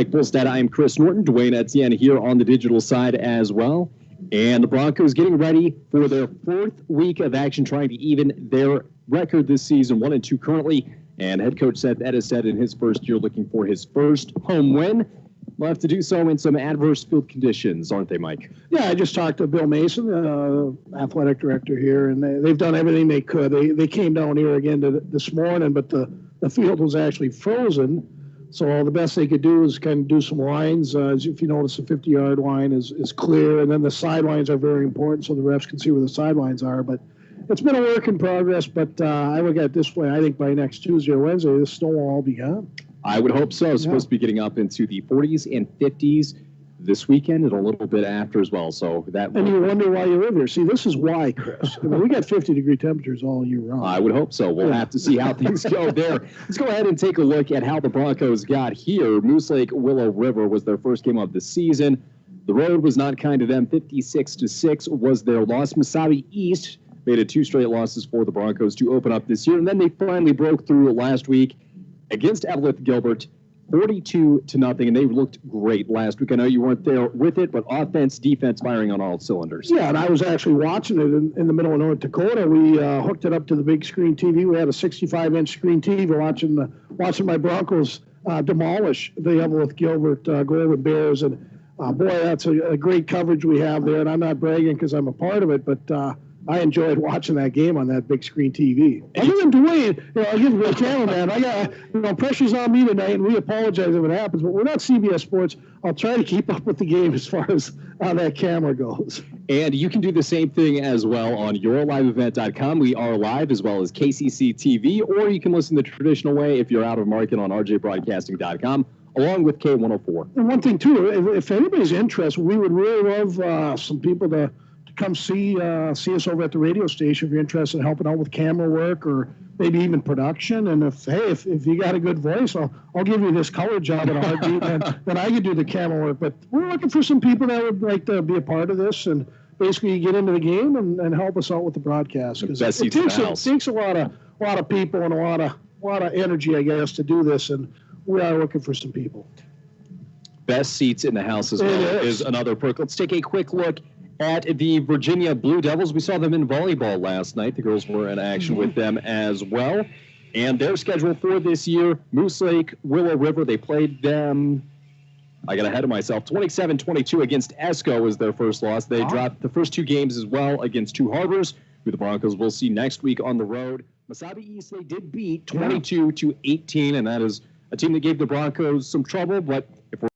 Mike Bolstad, I am Chris Norton. Dwayne Etienne here on the digital side as well. And the Broncos getting ready for their fourth week of action, trying to even their record this season, 1-2 currently. And head coach Seth Ettis said in his first year looking for his first home win. We'll have to do so in some adverse field conditions, aren't they, Mike? Yeah, I just talked to Bill Mason, athletic director here, and they've done everything they could. They came down here again this morning, but the field was actually frozen. So the best they could do is kind of do some lines. If you notice, the 50-yard line is clear, and then the sidelines are very important so the refs can see where the sidelines are. But it's been a work in progress, but I look at it this way. I think by next Tuesday or Wednesday, this snow will all be gone. I would hope so. It's supposed to be getting up into the 40s and 50s this weekend and a little bit after as well. So that. And you wonder why you live here. See, this is why, Chris. I mean, we got 50-degree temperatures all year round. I would hope so. We'll have to see how things go there. Let's go ahead and take a look at how the Broncos got here. Moose Lake Willow River was their first game of the season. The road was not kind to them. 56-6 was their loss. Mesabi East made it 2 straight losses for the Broncos to open up this year, and then they finally broke through last week against Evelyn Gilbert, 42-0, and they looked great last week. I know you weren't there with it, but offense, defense firing on all cylinders. Yeah, and I was actually watching it in the middle of North Dakota. We hooked it up to the big screen TV. We had a 65-inch screen TV watching my Broncos demolish the Evelyn Gilbert Golden Bears. And, boy, that's a great coverage we have there. And I'm not bragging because I'm a part of it, but I enjoyed watching that game on that big screen TV. Other than Dwayne, I'll give you a cameraman. I got, pressure's on me tonight, and we apologize if it happens, but we're not CBS Sports. I'll try to keep up with the game as far as how that camera goes. And you can do the same thing as well on yourliveevent.com. We are live as well as KCC TV, or you can listen the traditional way if you're out of market on rjbroadcasting.com, along with K104. And one thing, too, if anybody's interested, we would really love some people to come see us over at the radio station if you're interested in helping out with camera work or maybe even production. And if you got a good voice, I'll give you this color job at RG, and then I can do the camera work. But we're looking for some people that would like to be a part of this and basically get into the game and help us out with the broadcast. Because it takes a lot of people and a lot of energy, I guess, to do this, and we are looking for some people. Best seats in the house as well is another perk. Let's take a quick look at the Virginia Blue Devils. We saw them in volleyball last night. The girls were in action with them as well. And their schedule for this year, Moose Lake, Willow River, they played them, I got ahead of myself, 27-22 against ESCO was their first loss. They dropped the first 2 games as well against Two Harbors, who the Broncos will see next week on the road. Mesabi East, they did beat 22-18, and that is a team that gave the Broncos some trouble, but if we're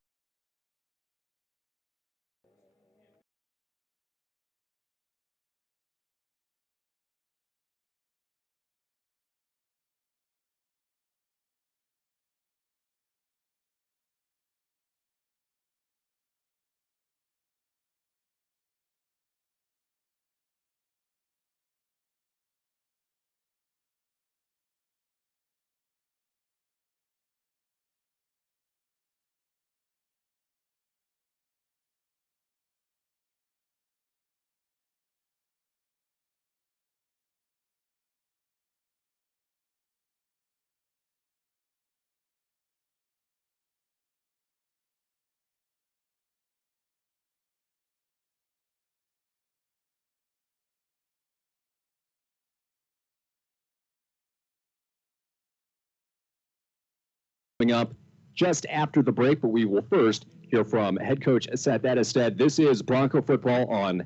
up just after the break, but we will first hear from head coach Seth Ettis. This is Bronco Football on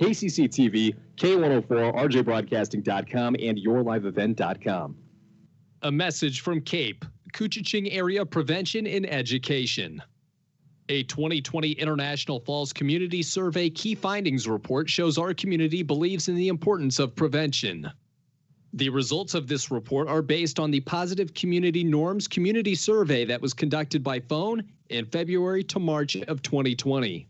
KCC TV, K104, rjbroadcasting.com, and yourliveevent.com. A message from CAPE, Couchiching Area Prevention and Education. A 2020 International Falls Community Survey Key Findings Report shows our community believes in the importance of prevention. The results of this report are based on the Positive Community Norms Community Survey that was conducted by phone in February to March of 2020.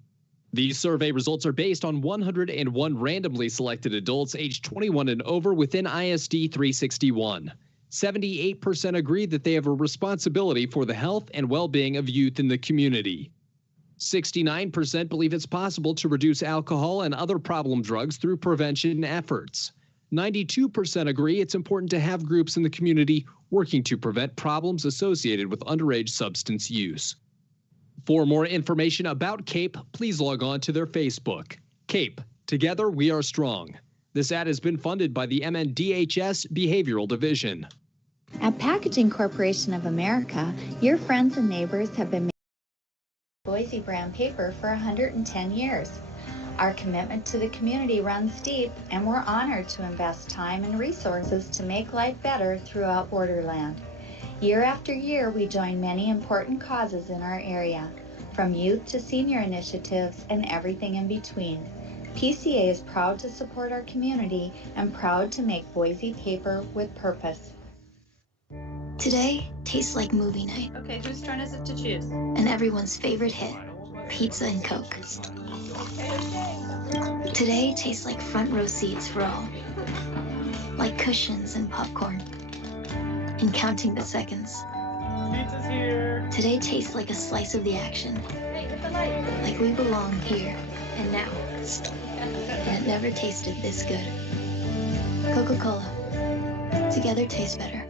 These survey results are based on 101 randomly selected adults aged 21 and over within ISD 361. 78% agree that they have a responsibility for the health and well-being of youth in the community. 69% believe it's possible to reduce alcohol and other problem drugs through prevention efforts. 92% agree it's important to have groups in the community working to prevent problems associated with underage substance use. For more information about CAPE, please log on to their Facebook. CAPE, together we are strong. This ad has been funded by the MNDHS Behavioral Division. At Packaging Corporation of America, your friends and neighbors have been making Boise brand paper for 110 years. Our commitment to the community runs deep, and we're honored to invest time and resources to make life better throughout Borderland. Year after year, we join many important causes in our area, from youth to senior initiatives and everything in between. PCA is proud to support our community and proud to make Boise paper with purpose. Today tastes like movie night. Okay, whose turn is it to choose? And everyone's favorite hit, pizza and Coke. Today tastes like front row seats for all. Like cushions and popcorn. And counting the seconds. Pizza's here. Today tastes like a slice of the action. Hey, hit the light. Like we belong here and now. And it never tasted this good. Coca-Cola. Together tastes better.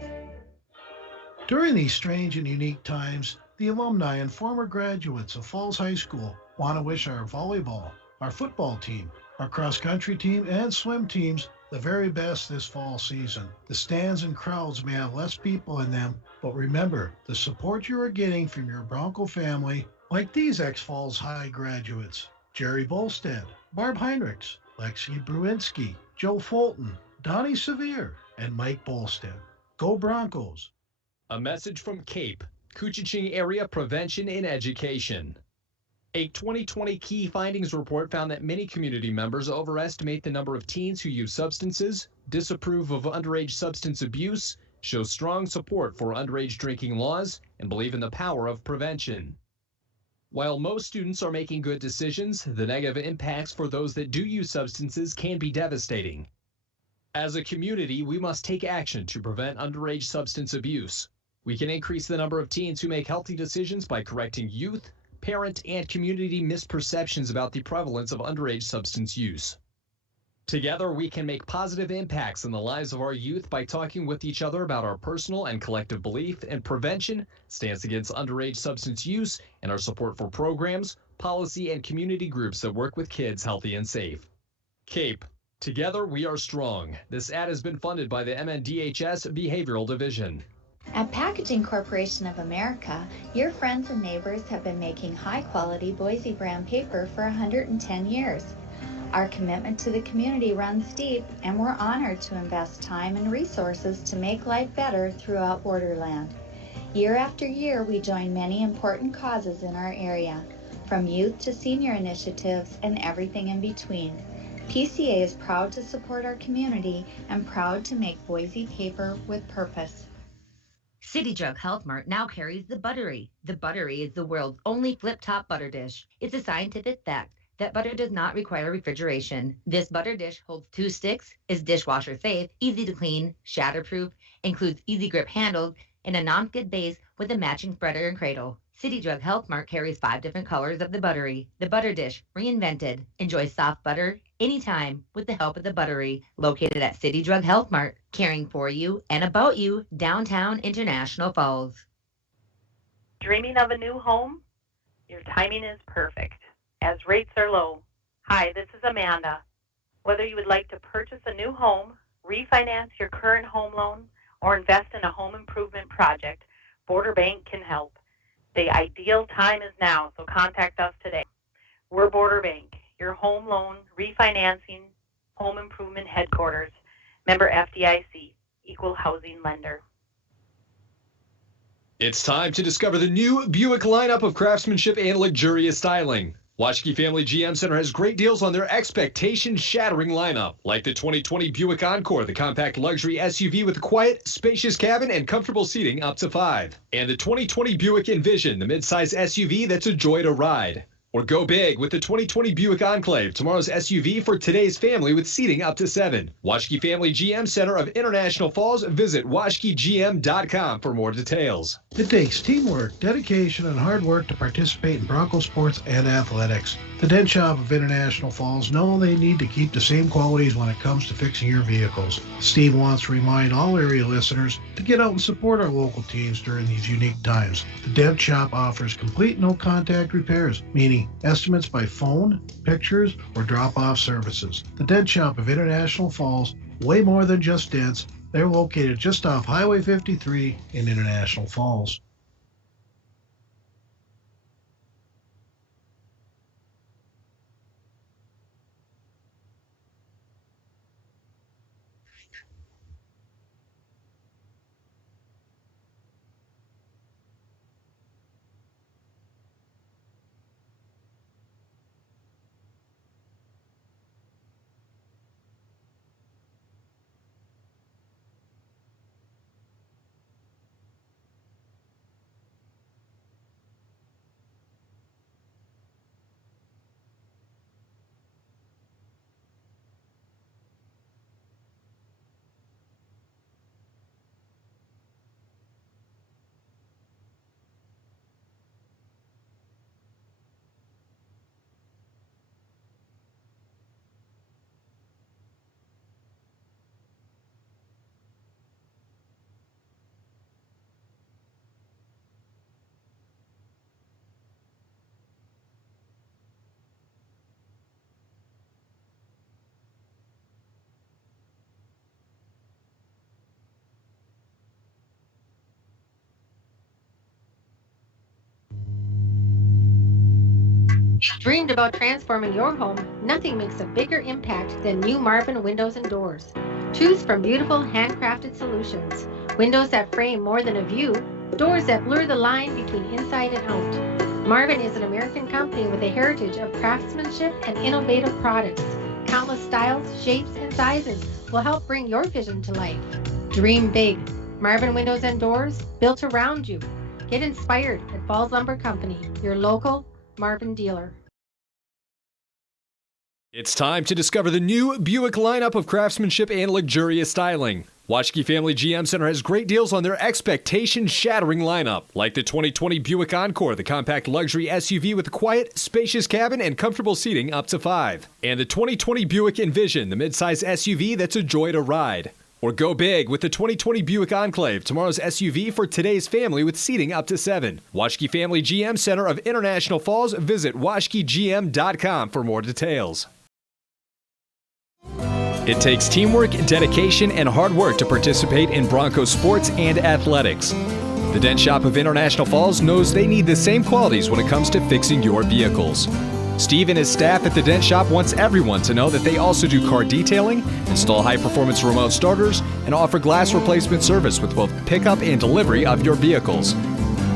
During these strange and unique times, the alumni and former graduates of Falls High School want to wish our volleyball, our football team, our cross-country team, and swim teams the very best this fall season. The stands and crowds may have less people in them, but remember, the support you are getting from your Bronco family, like these ex-Falls High graduates, Jerry Bolstead, Barb Heinrichs, Lexi Bruinski, Joe Fulton, Donnie Severe, and Mike Bolstead. Go Broncos! A message from CAPE, Coochiching Area Prevention in Education. A 2020 key findings report found that many community members overestimate the number of teens who use substances, disapprove of underage substance abuse, show strong support for underage drinking laws, and believe in the power of prevention. While most students are making good decisions, the negative impacts for those that do use substances can be devastating. As a community, we must take action to prevent underage substance abuse. We can increase the number of teens who make healthy decisions by correcting youth, parent, and community misperceptions about the prevalence of underage substance use. Together, we can make positive impacts in the lives of our youth by talking with each other about our personal and collective belief in prevention, stance against underage substance use, and our support for programs, policy, and community groups that work with kids healthy and safe. CAPE, together we are strong. This ad has been funded by the MNDHS Behavioral Division. At Packaging Corporation of America, your friends and neighbors have been making high-quality Boise brand paper for 110 years. Our commitment to the community runs deep, and we're honored to invest time and resources to make life better throughout Borderland. Year after year, we join many important causes in our area, from youth to senior initiatives and everything in between. PCA is proud to support our community and proud to make Boise paper with purpose. City Drug Health Mart now carries the Buttery. The Buttery is the world's only flip-top butter dish. It's a scientific fact that butter does not require refrigeration. This butter dish holds 2 sticks, is dishwasher safe, easy to clean, shatterproof, includes easy grip handles, and a non-skid base with a matching spreader and cradle. City Drug Health Mart carries 5 different colors of the Buttery. The butter dish, reinvented. Enjoy soft butter anytime with the help of the Buttery, located at City Drug Health Mart, caring for you and about you, downtown International Falls. Dreaming of a new home? Your timing is perfect, as rates are low. Hi, this is Amanda. Whether you would like to purchase a new home, refinance your current home loan, or invest in a home improvement project, Border Bank can help. The ideal time is now, so contact us today. We're Border Bank, your home loan, refinancing, home improvement headquarters. Member FDIC, equal housing lender. It's time to discover the new Buick lineup of craftsmanship and luxurious styling. Waschke Family GM Center has great deals on their expectation-shattering lineup, like the 2020 Buick Encore, the compact luxury SUV with a quiet, spacious cabin and comfortable seating up to 5. And the 2020 Buick Envision, the midsize SUV that's a joy to ride. Or go big with the 2020 Buick Enclave, tomorrow's SUV for today's family with seating up to 7. Waschke Family GM Center of International Falls. Visit waschkegm.com for more details. It takes teamwork, dedication, and hard work to participate in Bronco sports and athletics. The Dent Shop of International Falls know they need to keep the same qualities when it comes to fixing your vehicles. Steve wants to remind all area listeners to get out and support our local teams during these unique times. The Dent Shop offers complete no-contact repairs, meaning estimates by phone, pictures, or drop-off services. The Dent Shop of International Falls, way more than just dents. They're located just off Highway 53 in International Falls. Dreamed about transforming your home? Nothing makes a bigger impact than new Marvin windows and doors. Choose from beautiful handcrafted solutions. Windows that frame more than a view, doors that blur the line between inside and out. Marvin is an American company with a heritage of craftsmanship and innovative products. Countless styles, shapes, and sizes will help bring your vision to life. Dream big. Marvin Windows and Doors, built around you. Get inspired at Falls Lumber Company, your local Marvin dealer. It's time to discover the new Buick lineup of craftsmanship and luxurious styling. Waschke Family GM Center has great deals on their expectation-shattering lineup, like the 2020 Buick Encore, the compact luxury SUV with a quiet, spacious cabin and comfortable seating up to 5. And the 2020 Buick Envision, the midsize SUV that's a joy to ride. Or go big with the 2020 Buick Enclave, tomorrow's SUV for today's family with seating up to 7. Waschke Family GM Center of International Falls. Visit waschkegm.com for more details. It takes teamwork, dedication, and hard work to participate in Broncos sports and athletics. The Dent Shop of International Falls knows they need the same qualities when it comes to fixing your vehicles. Steve and his staff at the Dent Shop wants everyone to know that they also do car detailing, install high-performance remote starters, and offer glass replacement service with both pickup and delivery of your vehicles.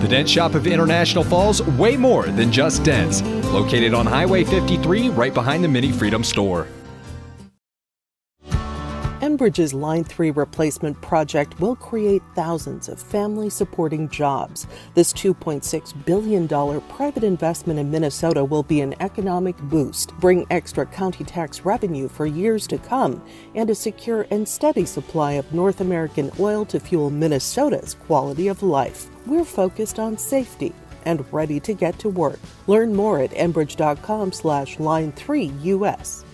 The Dent Shop of International Falls, way more than just dents. Located on Highway 53, right behind the Mini Freedom store. Enbridge's Line 3 replacement project will create thousands of family-supporting jobs. This $2.6 billion private investment in Minnesota will be an economic boost, bring extra county tax revenue for years to come, and a secure and steady supply of North American oil to fuel Minnesota's quality of life. We're focused on safety and ready to get to work. Learn more at enbridge.com/line3US.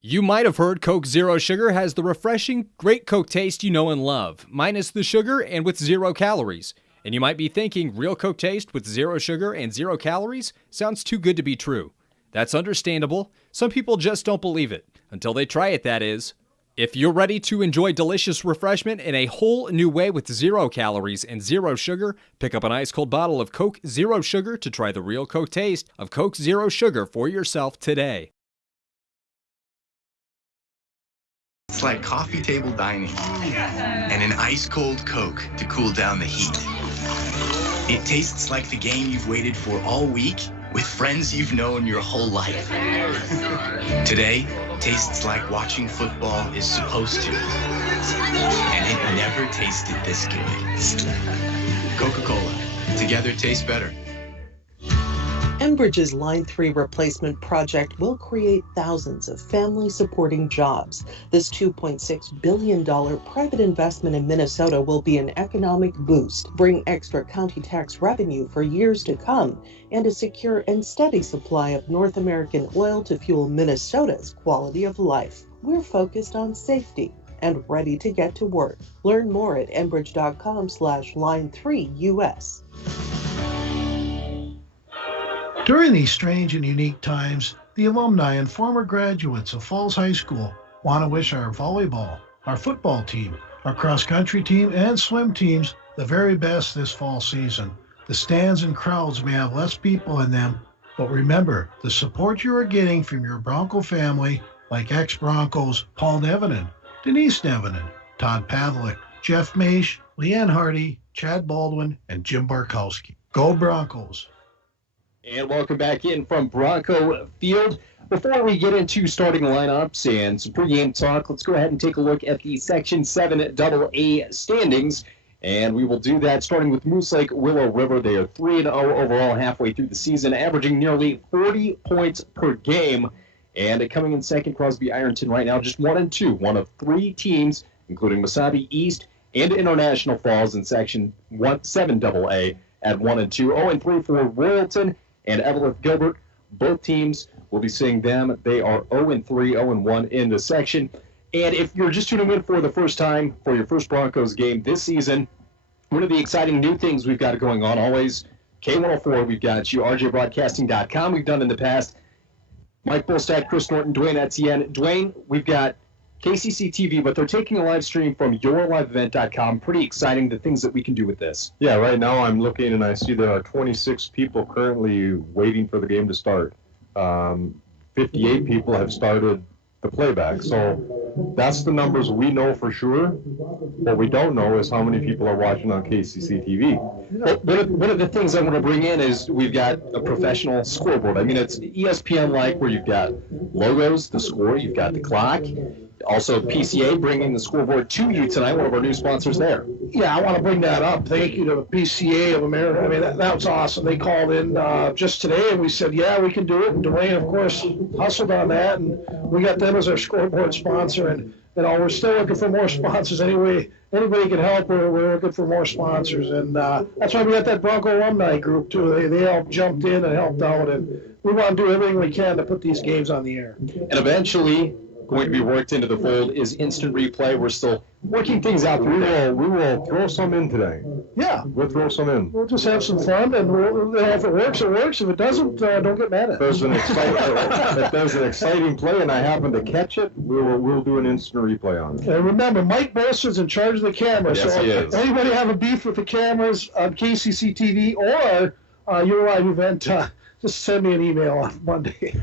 You might have heard Coke Zero Sugar has the refreshing, great Coke taste you know and love, minus the sugar and with 0 calories. And you might be thinking, real Coke taste with 0 sugar and 0 calories? Sounds too good to be true. That's understandable. Some people just don't believe it. Until they try it, that is. If you're ready to enjoy delicious refreshment in a whole new way with 0 calories and 0 sugar, pick up an ice-cold bottle of Coke Zero Sugar to try the real Coke taste of Coke Zero Sugar for yourself today. It's like coffee table dining and an ice-cold Coke to cool down the heat. It tastes like the game you've waited for all week with friends you've known your whole life. Today tastes like watching football is supposed to, and it never tasted this good. Coca-Cola. Together tastes better. Enbridge's Line 3 replacement project will create thousands of family-supporting jobs. This $2.6 billion private investment in Minnesota will be an economic boost, bring extra county tax revenue for years to come, and a secure and steady supply of North American oil to fuel Minnesota's quality of life. We're focused on safety and ready to get to work. Learn more at enbridge.com/line3us. During these strange and unique times, the alumni and former graduates of Falls High School want to wish our volleyball, our football team, our cross-country team, and swim teams the very best this fall season. The stands and crowds may have less people in them, but remember, the support you are getting from your Bronco family, like ex-Broncos Paul Nevinen, Denise Nevinen, Todd Pavlik, Jeff Maish, Leanne Hardy, Chad Baldwin, and Jim Barkowski. Go Broncos! And welcome back in from Bronco Field. Before we get into starting lineups and some pregame talk, let's go ahead and take a look at the Section 7 AA standings. And we will do that starting with Moose Lake Willow River. They are 3-0 overall halfway through the season, averaging nearly 40 points per game. And coming in second, Crosby Ironton right now just 1-2, one of 3 teams, including Wasabi East and International Falls in Section 7 AA at 1-2. 0-3 for Royalton and Evelyn Gilbert. Both teams will be seeing them. They are 0-3, 0-1 in the section. And if you're just tuning in for the first time for your first Broncos game this season, one of the exciting new things we've got going on, always K104, we've got you, rjbroadcasting.com. We've done in the past. Mike Bolstad, Chris Norton, Dwayne Etienne. Dwayne, we've got KCC TV, but they're taking a live stream from yourliveevent.com. Pretty exciting, the things that we can do with this. Yeah, right now I'm looking and I see there are 26 people currently waiting for the game to start. 58 people have started the playback. So that's the numbers we know for sure. What we don't know is how many people are watching on KCC TV. One of the things I want to bring in is we've got a professional scoreboard. I mean, it's ESPN-like where you've got logos, the score, you've got the clock. Also, PCA bringing the scoreboard to you tonight, one of our new sponsors there. Yeah, I want to bring that up. Thank you to the PCA of America. I mean, that was awesome. They called in just today, and we said, yeah, we can do it. And Dwayne, of course, hustled on that, and we got them as our scoreboard sponsor. And we're still looking for more sponsors. Anyway, anybody can help. We're looking for more sponsors, and that's why we got that Bronco alumni group too. They all jumped in and helped out, and we want to do everything we can to put these games on the air. And eventually, going to be worked into the fold is instant replay. We're still working things out. We will throw some in today. Yeah. We'll throw some in. We'll just have some fun, and if it works, it works. If it doesn't, don't get mad at it. If there's an exciting play and I happen to catch it, we'll do an instant replay on it. And remember, Mike Bolster's in charge of the camera. Yes, so he if is. anybody have a beef with the cameras on KCC TV or your live event, just send me an email on Monday.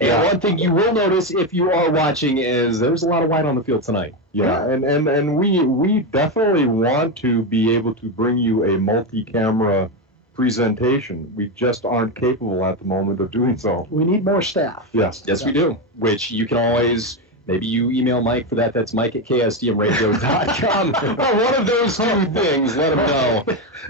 And one thing you will notice if you are watching is there's a lot of white on the field tonight. Yeah, and we definitely want to be able to bring you a multi-camera presentation. We just aren't capable at the moment of doing so. We need more staff. Yes. Yes, we do. Which you can always, maybe you email Mike for that. That's Mike at ksdmradio.com. Or one of those two things. Let him know.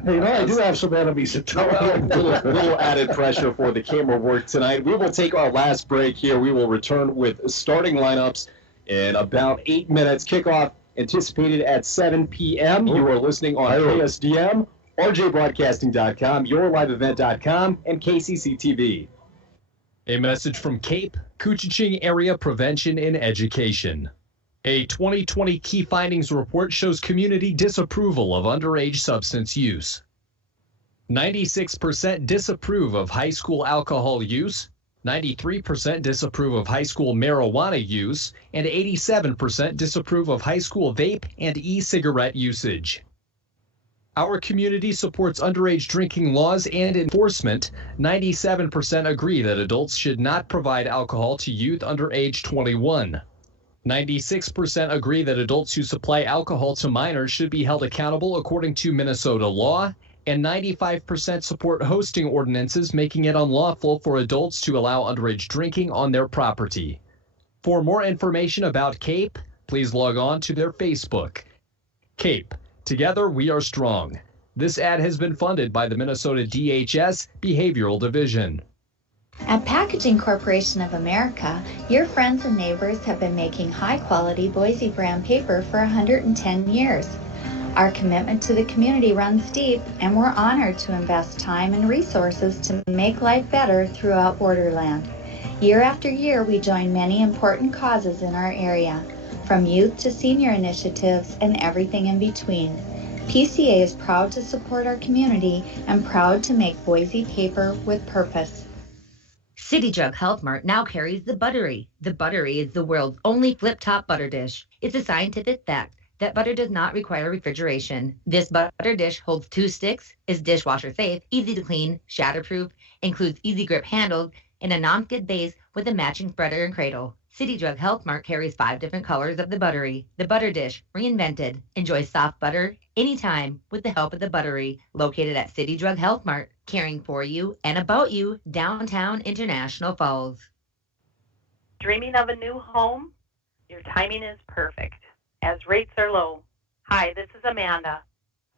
Hey, I do have some enemies at A little added pressure for the camera work tonight. We will take our last break here. We will return with starting lineups in about 8 minutes. Kickoff anticipated at 7 p.m. You are listening on KSDM, rjbroadcasting.com, yourliveevent.com, and KCC TV. A message from CAPE, Coochiching Area Prevention and Education. A 2020 key findings report shows community disapproval of underage substance use. 96% disapprove of high school alcohol use, 93% disapprove of high school marijuana use, and 87% disapprove of high school vape and e-cigarette usage. Our community supports underage drinking laws and enforcement. 97% agree that adults should not provide alcohol to youth under age 21. 96% agree that adults who supply alcohol to minors should be held accountable according to Minnesota law, and 95% support hosting ordinances making it unlawful for adults to allow underage drinking on their property. For more information about CAPE, please log on to their Facebook. CAPE. Together we are strong. This ad has been funded by the Minnesota DHS Behavioral Division. At Packaging Corporation of America, your friends and neighbors have been making high-quality Boise brand paper for 110 years. Our commitment to the community runs deep, and we're honored to invest time and resources to make life better throughout Borderland. Year after year, we join many important causes in our area, from youth to senior initiatives and everything in between. PCA is proud to support our community and proud to make Boise paper with purpose. City Jug Health Mart now carries the Buttery. The Buttery is the world's only flip-top butter dish. It's a scientific fact that butter does not require refrigeration. This butter dish holds 2 sticks, is dishwasher safe, easy to clean, shatterproof, includes easy grip handles, and a non-skid base with a matching spreader and cradle. City Jug Health Mart carries 5 different colors of the Buttery. The butter dish, reinvented. Enjoy soft butter anytime with the help of the Buttery, located at City Drug Health Mart, caring for you and about you, downtown International Falls. Dreaming of a new home? Your timing is perfect, as rates are low. Hi, this is Amanda.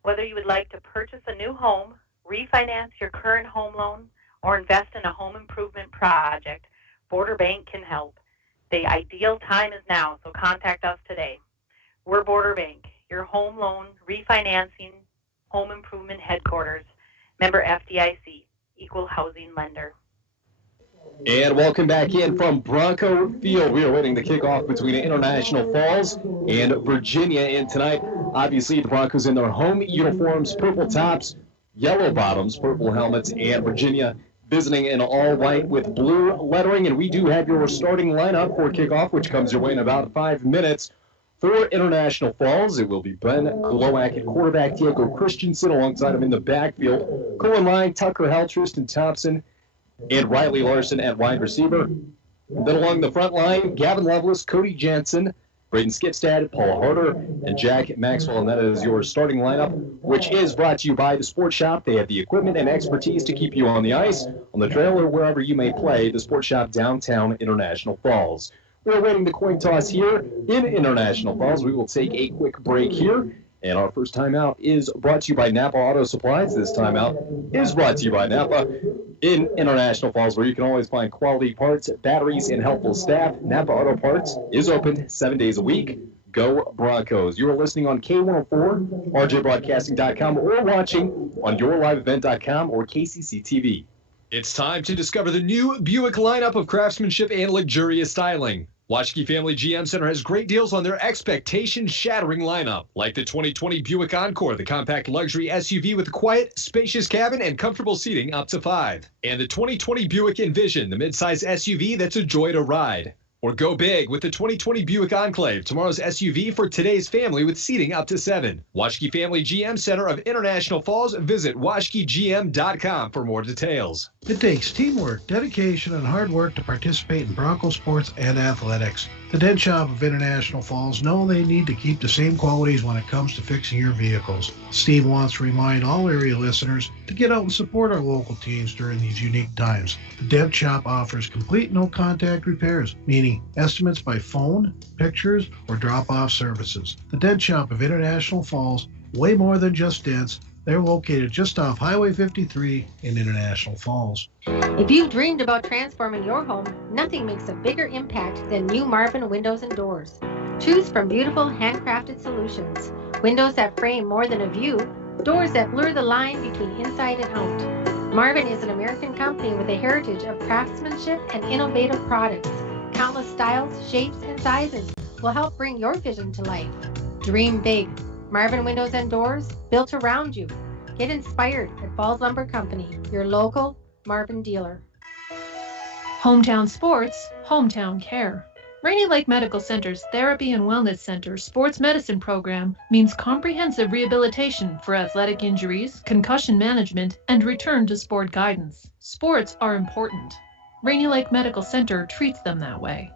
Whether you would like to purchase a new home, refinance your current home loan, or invest in a home improvement project, Border Bank can help. The ideal time is now, so contact us today. We're Border Bank, your home loan refinancing home improvement headquarters. Member FDIC, equal housing lender. And welcome back in from Bronco Field. We are waiting the kickoff between International Falls and Virginia. And tonight, obviously, the Broncos in their home uniforms, purple tops, yellow bottoms, purple helmets, and Virginia visiting in all white with blue lettering. And we do have your starting lineup for kickoff, which comes your way in about 5 minutes. For International Falls, it will be Ben Glowak at quarterback, Diego Christensen alongside him in the backfield. Colin Line, Tucker Hell, Tristan Thompson, and Riley Larson at wide receiver. And then along the front line, Gavin Lovelace, Cody Jansen, Braden Skipstad, Paul Harder, and Jack Maxwell. And that is your starting lineup, which is brought to you by the Sports Shop. They have the equipment and expertise to keep you on the ice, on the trail, or wherever you may play. The Sports Shop, downtown International Falls. We're awaiting the coin toss here in International Falls. We will take a quick break here. And our first timeout is brought to you by Napa Auto Supplies. This timeout is brought to you by Napa in International Falls, where you can always find quality parts, batteries, and helpful staff. Napa Auto Parts is open 7 days a week. Go Broncos. You are listening on K104, RJBroadcasting.com, or watching on YourLiveEvent.com or KCC TV. It's time to discover the new Buick lineup of craftsmanship and luxurious styling. Waschke Family GM Center has great deals on their expectation-shattering lineup, like the 2020 Buick Encore, the compact luxury SUV with a quiet, spacious cabin and comfortable seating up to 5. And the 2020 Buick Envision, the midsize SUV that's a joy to ride. Or go big with the 2020 Buick Enclave, tomorrow's SUV for today's family with seating up to 7. Waschke Family GM Center of International Falls. Visit waschkegm.com for more details. It takes teamwork, dedication, and hard work to participate in Bronco sports and athletics. The Dent Shop of International Falls know they need to keep the same qualities when it comes to fixing your vehicles. Steve wants to remind all area listeners to get out and support our local teams during these unique times. The Dent Shop offers complete no-contact repairs, meaning estimates by phone, pictures, or drop-off services. The Dent Shop of International Falls, way more than just dents. They're located just off Highway 53 in International Falls. If you've dreamed about transforming your home, nothing makes a bigger impact than new Marvin windows and doors. Choose from beautiful handcrafted solutions. Windows that frame more than a view, doors that blur the line between inside and out. Marvin is an American company with a heritage of craftsmanship and innovative products. Countless styles, shapes, and sizes will help bring your vision to life. Dream big. Marvin Windows and Doors, built around you. Get inspired at Falls Lumber Company, your local Marvin dealer. Hometown Sports, Hometown Care. Rainy Lake Medical Center's Therapy and Wellness Center Sports Medicine Program means comprehensive rehabilitation for athletic injuries, concussion management, and return to sport guidance. Sports are important. Rainy Lake Medical Center treats them that way.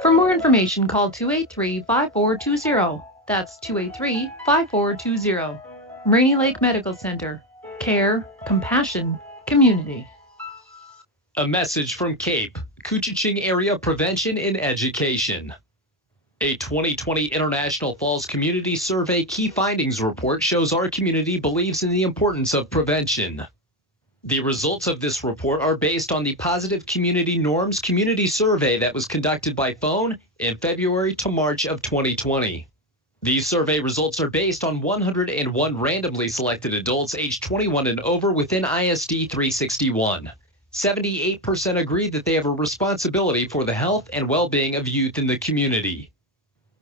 For more information, call 283-5420. That's 283-5420. Rainy Lake Medical Center. Care, compassion, community. A message from CAPE, Couchiching Area Prevention in Education. A 2020 International Falls Community Survey Key Findings Report shows our community believes in the importance of prevention. The results of this report are based on the Positive Community Norms Community Survey that was conducted by phone in February to March of 2020. These survey results are based on 101 randomly selected adults aged 21 and over within ISD 361. 78% agree that they have a responsibility for the health and well-being of youth in the community.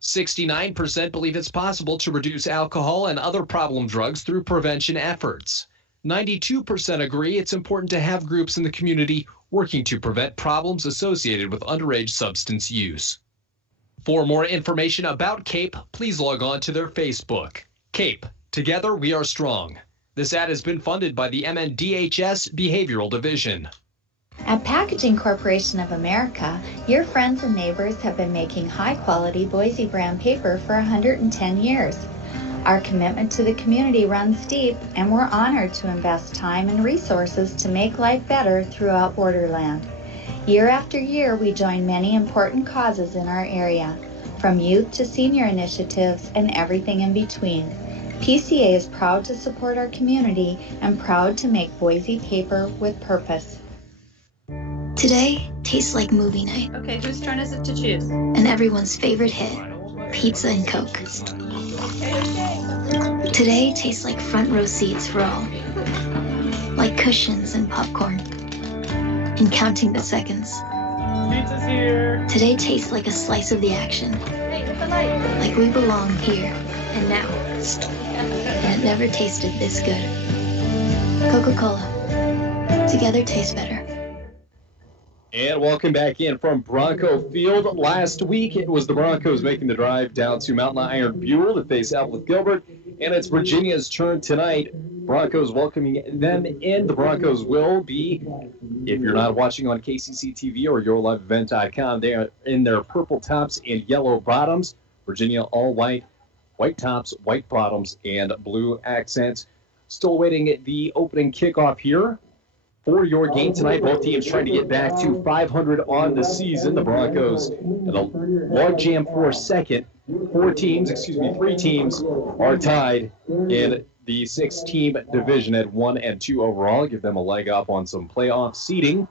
69% believe it's possible to reduce alcohol and other problem drugs through prevention efforts. 92% agree it's important to have groups in the community working to prevent problems associated with underage substance use. For more information about CAPE, please log on to their Facebook. CAPE, Together We Are Strong. This ad has been funded by the MNDHS Behavioral Division. At Packaging Corporation of America, your friends and neighbors have been making high-quality Boise brand paper for 110 years. Our commitment to the community runs deep, and we're honored to invest time and resources to make life better throughout Borderland. Year after year, we join many important causes in our area, from youth to senior initiatives and everything in between. PCA is proud to support our community and proud to make Boise paper with purpose. Today tastes like movie night. Okay, whose turn is it to choose? And everyone's favorite hit, pizza and Coke. Today tastes like front row seats for all, like cushions and popcorn, and counting the seconds. Pizza's here. Today tastes like a slice of the action, Hey, hit the light. like we belong here and now. And it never tasted this good. Coca-Cola. Together tastes better. And welcome back in from Bronco Field. Last week, it was the Broncos making the drive down to Mountain Iron Buell to face Outwith Gilbert. And it's Virginia's turn tonight. Broncos welcoming them in. The Broncos will be, if you're not watching on KCC TV or YourLiveEvent.com, they are in their purple tops and yellow bottoms. Virginia all white, white tops, white bottoms, and blue accents. Still waiting the opening kickoff here for your game tonight. Both teams trying to get back to 500 on the season. The Broncos in a log jam for second. Three teams are tied in the 6-team division at 1 and 2 overall. Give them a leg up on some playoff seeding.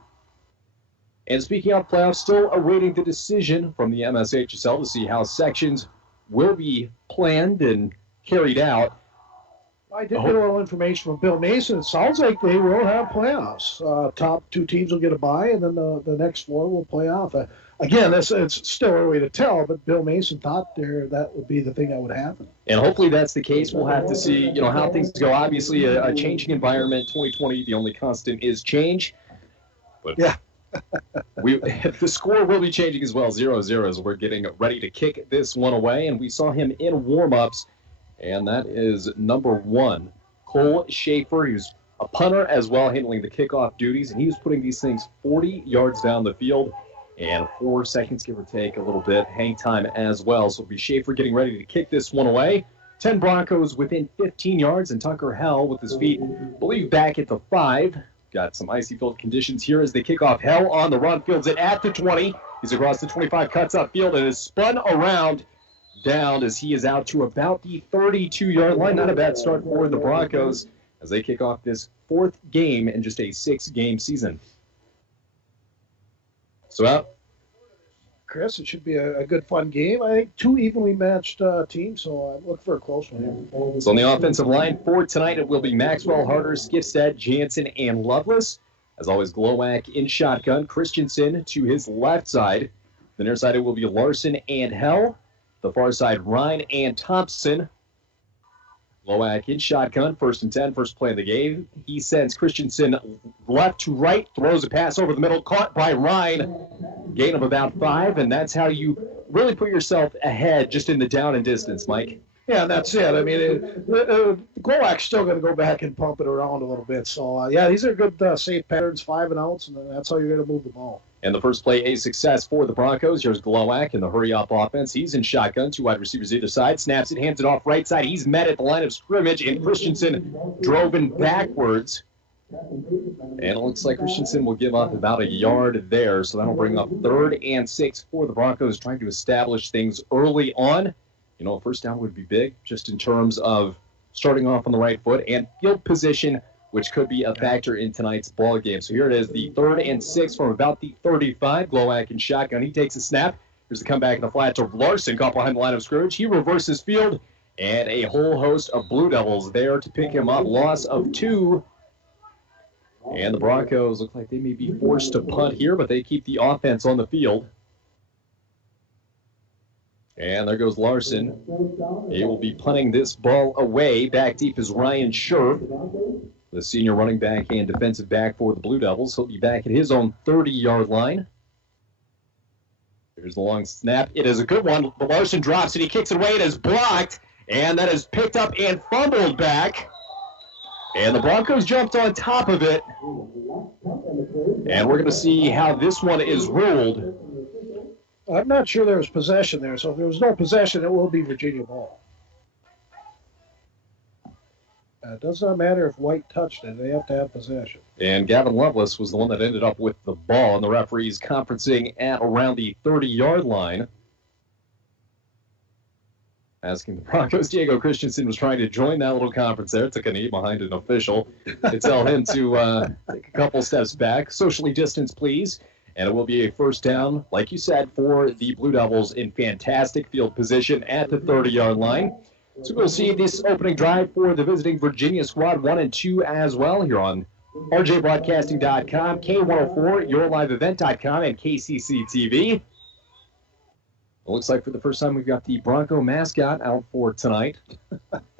And speaking of playoffs, still awaiting the decision from the MSHSL to see how sections will be planned and carried out. I did get a little information from Bill Mason. It sounds like they will have playoffs. Top 2 teams will get a bye, and then the next 4 will play off. Again, it's still early to tell, but Bill Mason thought that would be the thing that would happen. And hopefully that's the case. We'll have to see, how things go. Obviously, a changing environment. 2020, the only constant is change. But yeah. The score will be changing as well. 0-0 as we're getting ready to kick this one away. And we saw him in warm-ups. And that is number 1, Cole Schaefer. He was a punter as well, handling the kickoff duties, and he was putting these things 40 yards down the field, and 4 seconds, give or take a little bit, hang time as well. So it'll be Schaefer getting ready to kick this one away. 10 Broncos within 15 yards, and Tucker Hell with his feet, I believe, back at the 5. Got some icy field conditions here as they kick off. Hell on the run, fields it at the 20. He's across the 25, cuts upfield, and is spun around down as he is out to about the 32-yard line. Not a bad start for the Broncos as they kick off this 4th game in just a 6-game season. So, Chris, it should be a good, fun game. I think 2 evenly matched teams, so I look for a close one here. So on the offensive line for tonight, it will be Maxwell, Harder, Skifstad, Jansen, and Lovelace. As always, Glowacz in shotgun, Christensen to his left side. The near side, it will be Larson and Hell. The far side, Ryan and Thompson. Glowacz in shotgun, 1st and 10, first play of the game. He sends Christensen left to right, throws a pass over the middle, caught by Ryan. Gain of about 5, and that's how you really put yourself ahead just in the down and distance, Mike. Yeah, that's it. I mean, Glowacz still going to go back and pump it around a little bit. So, yeah, these are good safe patterns, 5 and outs, and that's how you're going to move the ball. And the first play, a success for the Broncos. Here's Glowacz in the hurry-up offense. He's in shotgun, 2 wide receivers either side. Snaps it, hands it off right side. He's met at the line of scrimmage, and Christensen drove in backwards. And it looks like Christensen will give up about a yard there, so that'll bring up 3rd and 6 for the Broncos, trying to establish things early on. You know, a first down would be big, just in terms of starting off on the right foot and field position, which could be a factor in tonight's ball game. So here it is, the 3rd and 6 from about the 35. Glowacki in shotgun. He takes a snap. Here's the comeback in the flat to Larson, caught behind the line of scrimmage. He reverses field, and a whole host of Blue Devils there to pick him up. Loss of 2. And the Broncos look like they may be forced to punt here, but they keep the offense on the field. And there goes Larson. He will be punting this ball away. Back deep is Ryan Sherf, the senior running back and defensive back for the Blue Devils. He'll be back at his own 30-yard line. Here's the long snap. It is a good one, but Larson drops it. He kicks it away. It is blocked, and that is picked up and fumbled back. And the Broncos jumped on top of it. And we're going to see how this one is ruled. I'm not sure there was possession there, so if there was no possession, it will be Virginia ball. It does not matter if White touched it. They have to have possession. And Gavin Lovelace was the one that ended up with the ball, and the referees conferencing at around the 30-yard line. Asking the Broncos, Diego Christensen was trying to join that little conference there. Took a knee behind an official to tell him to take a couple steps back. Socially distance, please. And it will be a first down, like you said, for the Blue Devils in fantastic field position at the 30-yard line. So we'll see this opening drive for the visiting Virginia squad, 1 and 2 as well, here on rjbroadcasting.com, K104, yourliveevent.com, and KCC TV. It looks like for the first time we've got the Bronco mascot out for tonight.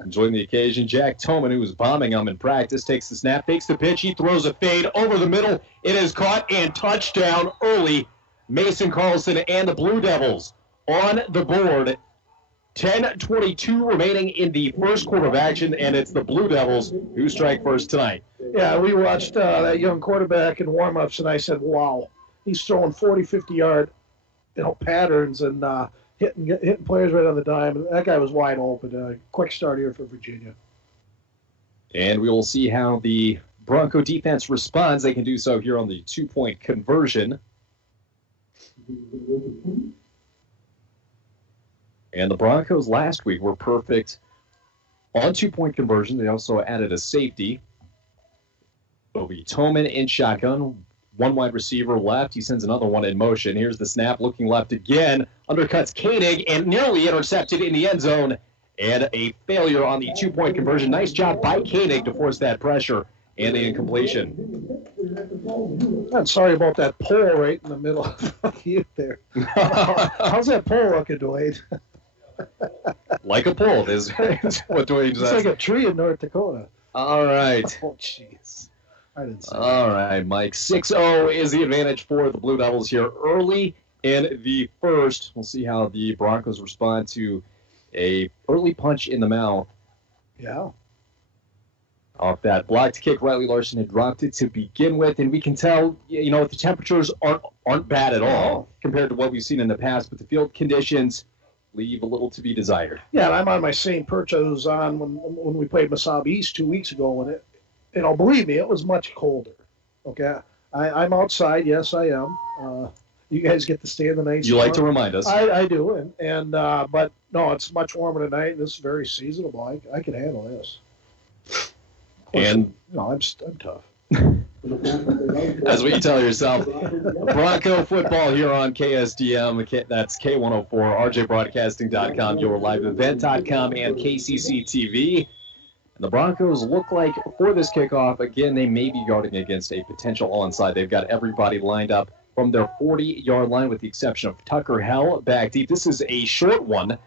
Enjoying the occasion. Jack Toman, who was bombing him in practice, takes the snap, fakes the pitch. He throws a fade over the middle. It is caught and touchdown early. Mason Carlson and the Blue Devils on the board. 10:22 remaining in the first quarter of action, and it's the Blue Devils who strike first tonight. Yeah, we watched that young quarterback in warm-ups, and I said, wow, he's throwing 40, 50-yard patterns and hitting players right on the dime. That guy was wide open. Quick start here for Virginia. And we will see how the Bronco defense responds. They can do so here on the two-point conversion. And the Broncos last week were perfect on two-point conversion. They also added a safety. Obi Toman in shotgun. One wide receiver left. He sends another one in motion. Here's the snap, looking left again. Undercuts Koenig and nearly intercepted in the end zone. And a failure on the two-point conversion. Nice job by Koenig to force that pressure and the incompletion. I'm sorry about that pole right in the middle of you there. How's that pole looking, Dwayne? Like a pole is what Dwayne says. It's like a tree in North Dakota. All right. Oh, jeez. I didn't see All right, Mike. 6-0 is the advantage for the Blue Devils here early in the first. We'll see how the Broncos respond to a early punch in the mouth. Yeah. Off that blocked kick, Riley Larson had dropped it to begin with, and we can tell, the temperatures aren't bad at all compared to what we've seen in the past, but the field conditions leave a little to be desired. Yeah, and I'm on my same perch I was on when we played Massab East 2 weeks ago, when it, believe me, it was much colder. Okay, I'm outside. Yes, I am. You guys get to stay in the night. You like to remind us. I do, but no, it's much warmer tonight. This is very seasonable. I can handle this. And I'm tough. That's what you tell yourself. Bronco football here on KSDM. That's K104, rjbroadcasting.com, yourliveevent.com, and KCC TV. And the Broncos look like for this kickoff, again, they may be guarding against a potential onside. They've got everybody lined up from their 40-yard line with the exception of Tucker Hell back deep. This is a short one,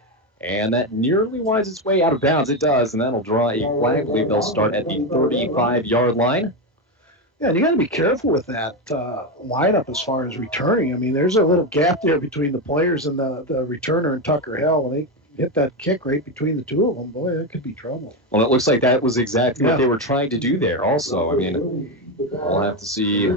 and that nearly winds its way out of bounds. It does, and that'll draw a flag. I believe they'll start at the 35-yard line. Yeah, and you got to be careful with that lineup as far as returning. I mean, there's a little gap there between the players and the returner and Tucker Hell. When they hit that kick right between the two of them, boy, that could be trouble. Well, it looks like that was exactly what they were trying to do there also. I mean, we'll have to see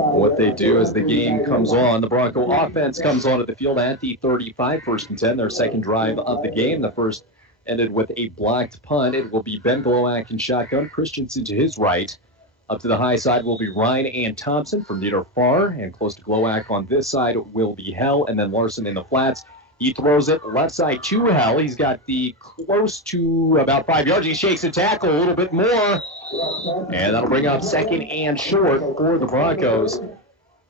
what they do as the game comes on. The Bronco offense comes onto the field at the 35, 1st and 10, their second drive of the game. The first ended with a blocked punt. It will be Ben Glowak in shotgun, Christensen to his right. Up to the high side will be Ryan and Thompson from near or far, and close to Glowak on this side will be Hell, and then Larson in the flats. He throws it left side to Hell. He's got the close to about 5 yards. He shakes a tackle a little bit more, and that'll bring up second and short for the Broncos.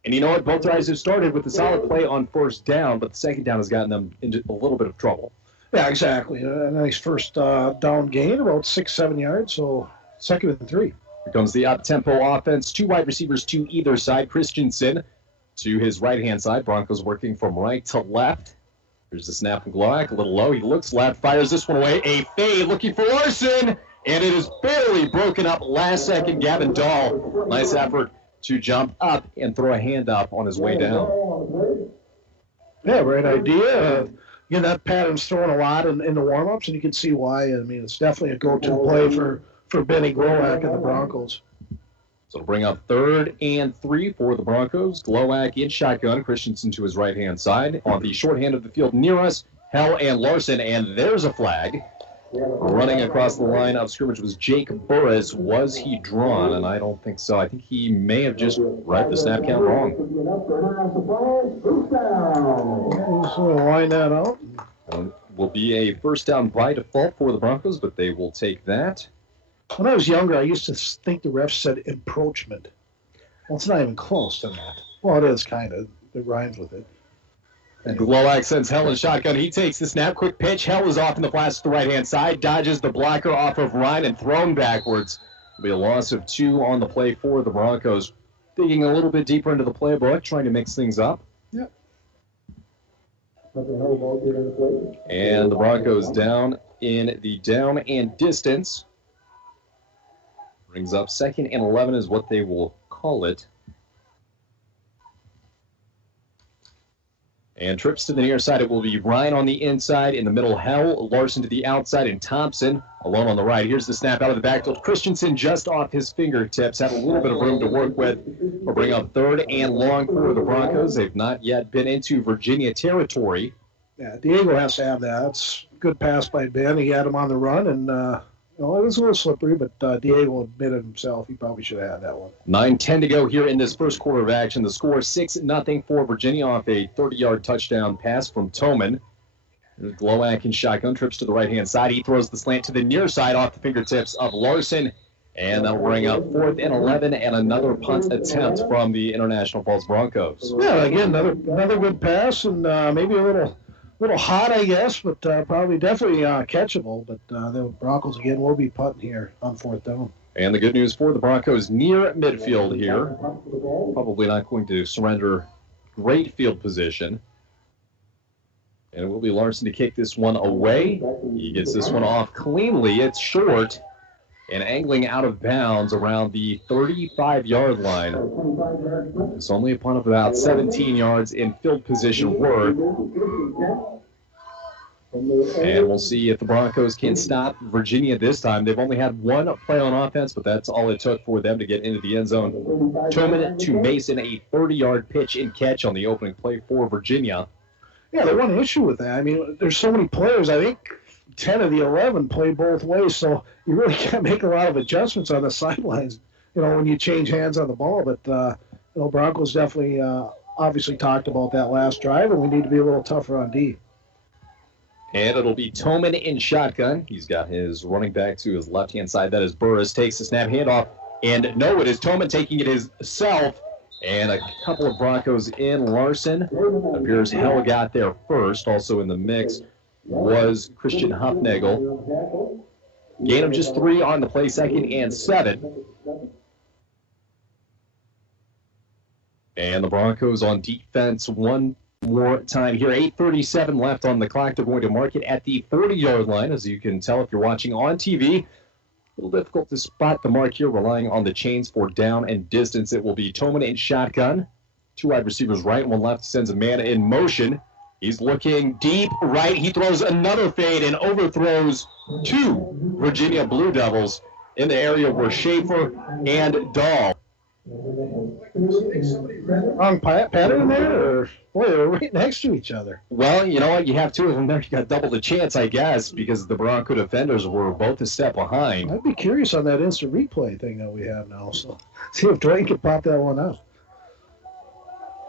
And you know what? Both drives have started with a solid play on first down, but the second down has gotten them into a little bit of trouble. Yeah, exactly. A nice first down gain, about 6-7 yards, so 2nd and 3. Here comes the up-tempo offense. 2 wide receivers to either side. Christensen to his right-hand side. Broncos working from right to left. Here's the snap from Glowak, a little low. He looks left, fires this one away. A fade looking for Larson, and it is barely broken up last second. Gavin Dahl, nice effort to jump up and throw a hand up on his way down. Yeah, right idea. Again, that pattern's thrown a lot in the warm-ups, and you can see why. I mean, it's definitely a go-to play for Benny Glowak and the Broncos. So it'll bring up 3rd and 3 for the Broncos. Glowak in shotgun, Christensen to his right-hand side. On the short hand of the field near us, Hell and Larson, and there's a flag. Running across the line of scrimmage was Jake Burris. Was he drawn? And I don't think so. I think he may have just read the snap count wrong. Just line that out. Will be a first down by default for the Broncos, but they will take that. When I was younger, I used to think the refs said encroachment. Well, it's not even close to that. Well, it is kind of. It rhymes with it. And Glowak sends Hell in shotgun. He takes the snap. Quick pitch. Hell is off in the flats to the right-hand side. Dodges the blocker off of Ryan and thrown backwards. It'll be a loss of 2 on the play for the Broncos. Digging a little bit deeper into the playbook, trying to mix things up. Yep. And the Broncos down in the down and distance. Brings up 2nd and 11 is what they will call it. And trips to the near side, it will be Ryan on the inside. In the middle, Hell. Larson to the outside, and Thompson alone on the right. Here's the snap out of the backfield. Christensen just off his fingertips. Had a little bit of room to work with. We'll bring up 3rd and long for the Broncos. They've not yet been into Virginia territory. Yeah, Diego has to have that. It's a good pass by Ben. He had him on the run, and it was a little slippery, but Diego admitted himself he probably should have had that one. 9:10 to go here in this first quarter of action. The score 6-0 for Virginia off a 30-yard touchdown pass from Toman. Glowak in shotgun, trips to the right-hand side. He throws the slant to the near side off the fingertips of Larson, and that'll bring up 4th and 11 and another punt attempt from the International Falls Broncos. Yeah, again, another good pass, and maybe a little hot, I guess, but probably definitely catchable. But the Broncos, again, will be punting here on 4th down. And the good news for the Broncos near midfield here. Probably not going to surrender great field position. And it will be Larson to kick this one away. He gets this one off cleanly. It's short and angling out of bounds around the 35-yard line. It's only a punt of about 17 yards in field position worth. And we'll see if the Broncos can stop Virginia this time. They've only had one play on offense, but that's all it took for them to get into the end zone. Toman to Mason, a 30-yard pitch and catch on the opening play for Virginia. Yeah, the one issue with that, I mean, there's so many players. I think 10 of the 11 play both ways, so you really can't make a lot of adjustments on the sidelines, when you change hands on the ball. But, Broncos definitely obviously talked about that last drive, and we need to be a little tougher on D. And it'll be Toman in shotgun. He's got his running back to his left-hand side. That is Burris. Takes the snap, handoff. And no, it is Toman taking it himself. And a couple of Broncos in. Larson appears Hell got there first. Also in the mix was Christian Huffnagel. Gain of just 3 on the play, 2nd and 7. And the Broncos on defense one more time here. 8:37 left on the clock. They're going to mark it at the 40-yard line. As you can tell if you're watching on TV, a little difficult to spot the mark here, relying on the chains for down and distance. It will be Toman in shotgun. 2 wide receivers right, 1 left. Sends a man in motion. He's looking deep right. He throws another fade and overthrows 2 Virginia Blue Devils in the area where Schaefer and Dahl Wrong pattern there? Or, boy, they're right next to each other. Well, you know what? You have two of them there. You got double the chance, I guess, because the Bronco defenders were both a step behind. I'd be curious on that instant replay thing that we have now. So see if Dwayne can pop that one out.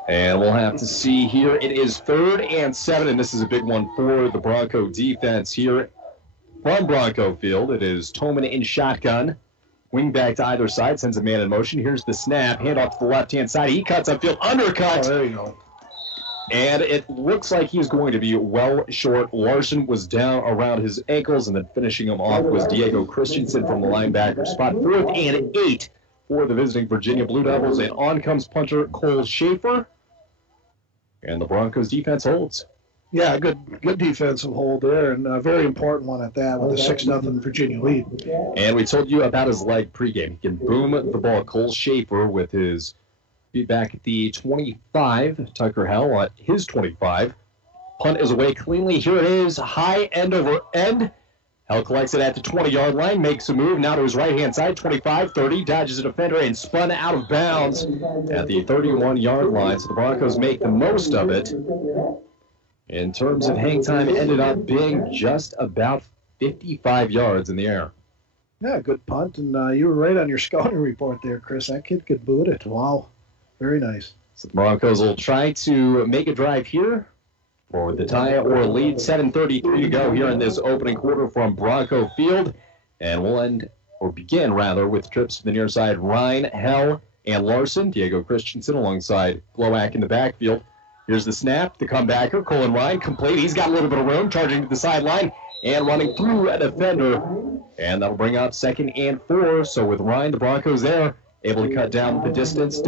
And we'll have to see here. It is 3rd and 7, and this is a big one for the Bronco defense here from Bronco Field. It is Thompson in shotgun. Wing back to either side, sends a man in motion. Here's the snap, hand off to the left-hand side. He cuts upfield, undercut. Oh, there you go. And it looks like he's going to be well short. Larson was down around his ankles, and then finishing him off was Diego Christensen from the linebacker spot. 4th and 8 for the visiting Virginia Blue Devils. And on comes punter Cole Schaefer. And the Broncos defense holds. Yeah, good defensive hold there, and a very important one at that with a 6-0 Virginia lead. And we told you about his leg pregame. He can boom the ball. Cole Schaefer with his feet back at the 25. Tucker Hell at his 25. Punt is away cleanly. Here it is, high end over end. Hell collects it at the 20-yard line, makes a move now to his right-hand side, 25, 30, dodges a defender and spun out of bounds at the 31-yard line. So the Broncos make the most of it. In terms of hang time, it ended up being just about 55 yards in the air. Yeah, good punt, and you were right on your scouting report there, Chris. That kid could boot it. Wow, very nice. So the Broncos will try to make a drive here for the tie or lead. 7:33 to go here in this opening quarter from Bronco Field. And we'll begin with trips to the near side. Ryan, Hell, and Larson. Diego Christensen alongside Glowacz in the backfield. Here's the snap. The comebacker, Colin Ryan, complete. He's got a little bit of room, charging to the sideline and running through a defender. And that'll bring up 2nd and 4. So with Ryan, the Broncos there, able to cut down a distance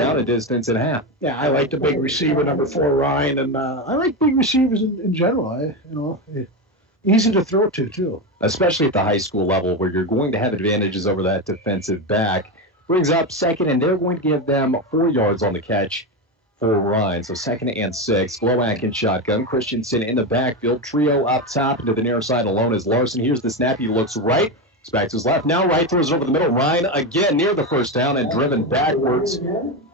in half. Yeah, I like the big receiver, number 4, Ryan, and I like big receivers in general. Easy to throw to, too. Especially at the high school level where you're going to have advantages over that defensive back. Brings up 2nd, and they're going to give them 4 yards on the catch for Ryan. So 2nd and 6. Glowacz in shotgun. Christensen in the backfield. Trio up top into the near side alone is Larson. Here's the snap. He looks right. Back to his left. Now right, throws it over the middle. Ryan again near the first down and driven backwards.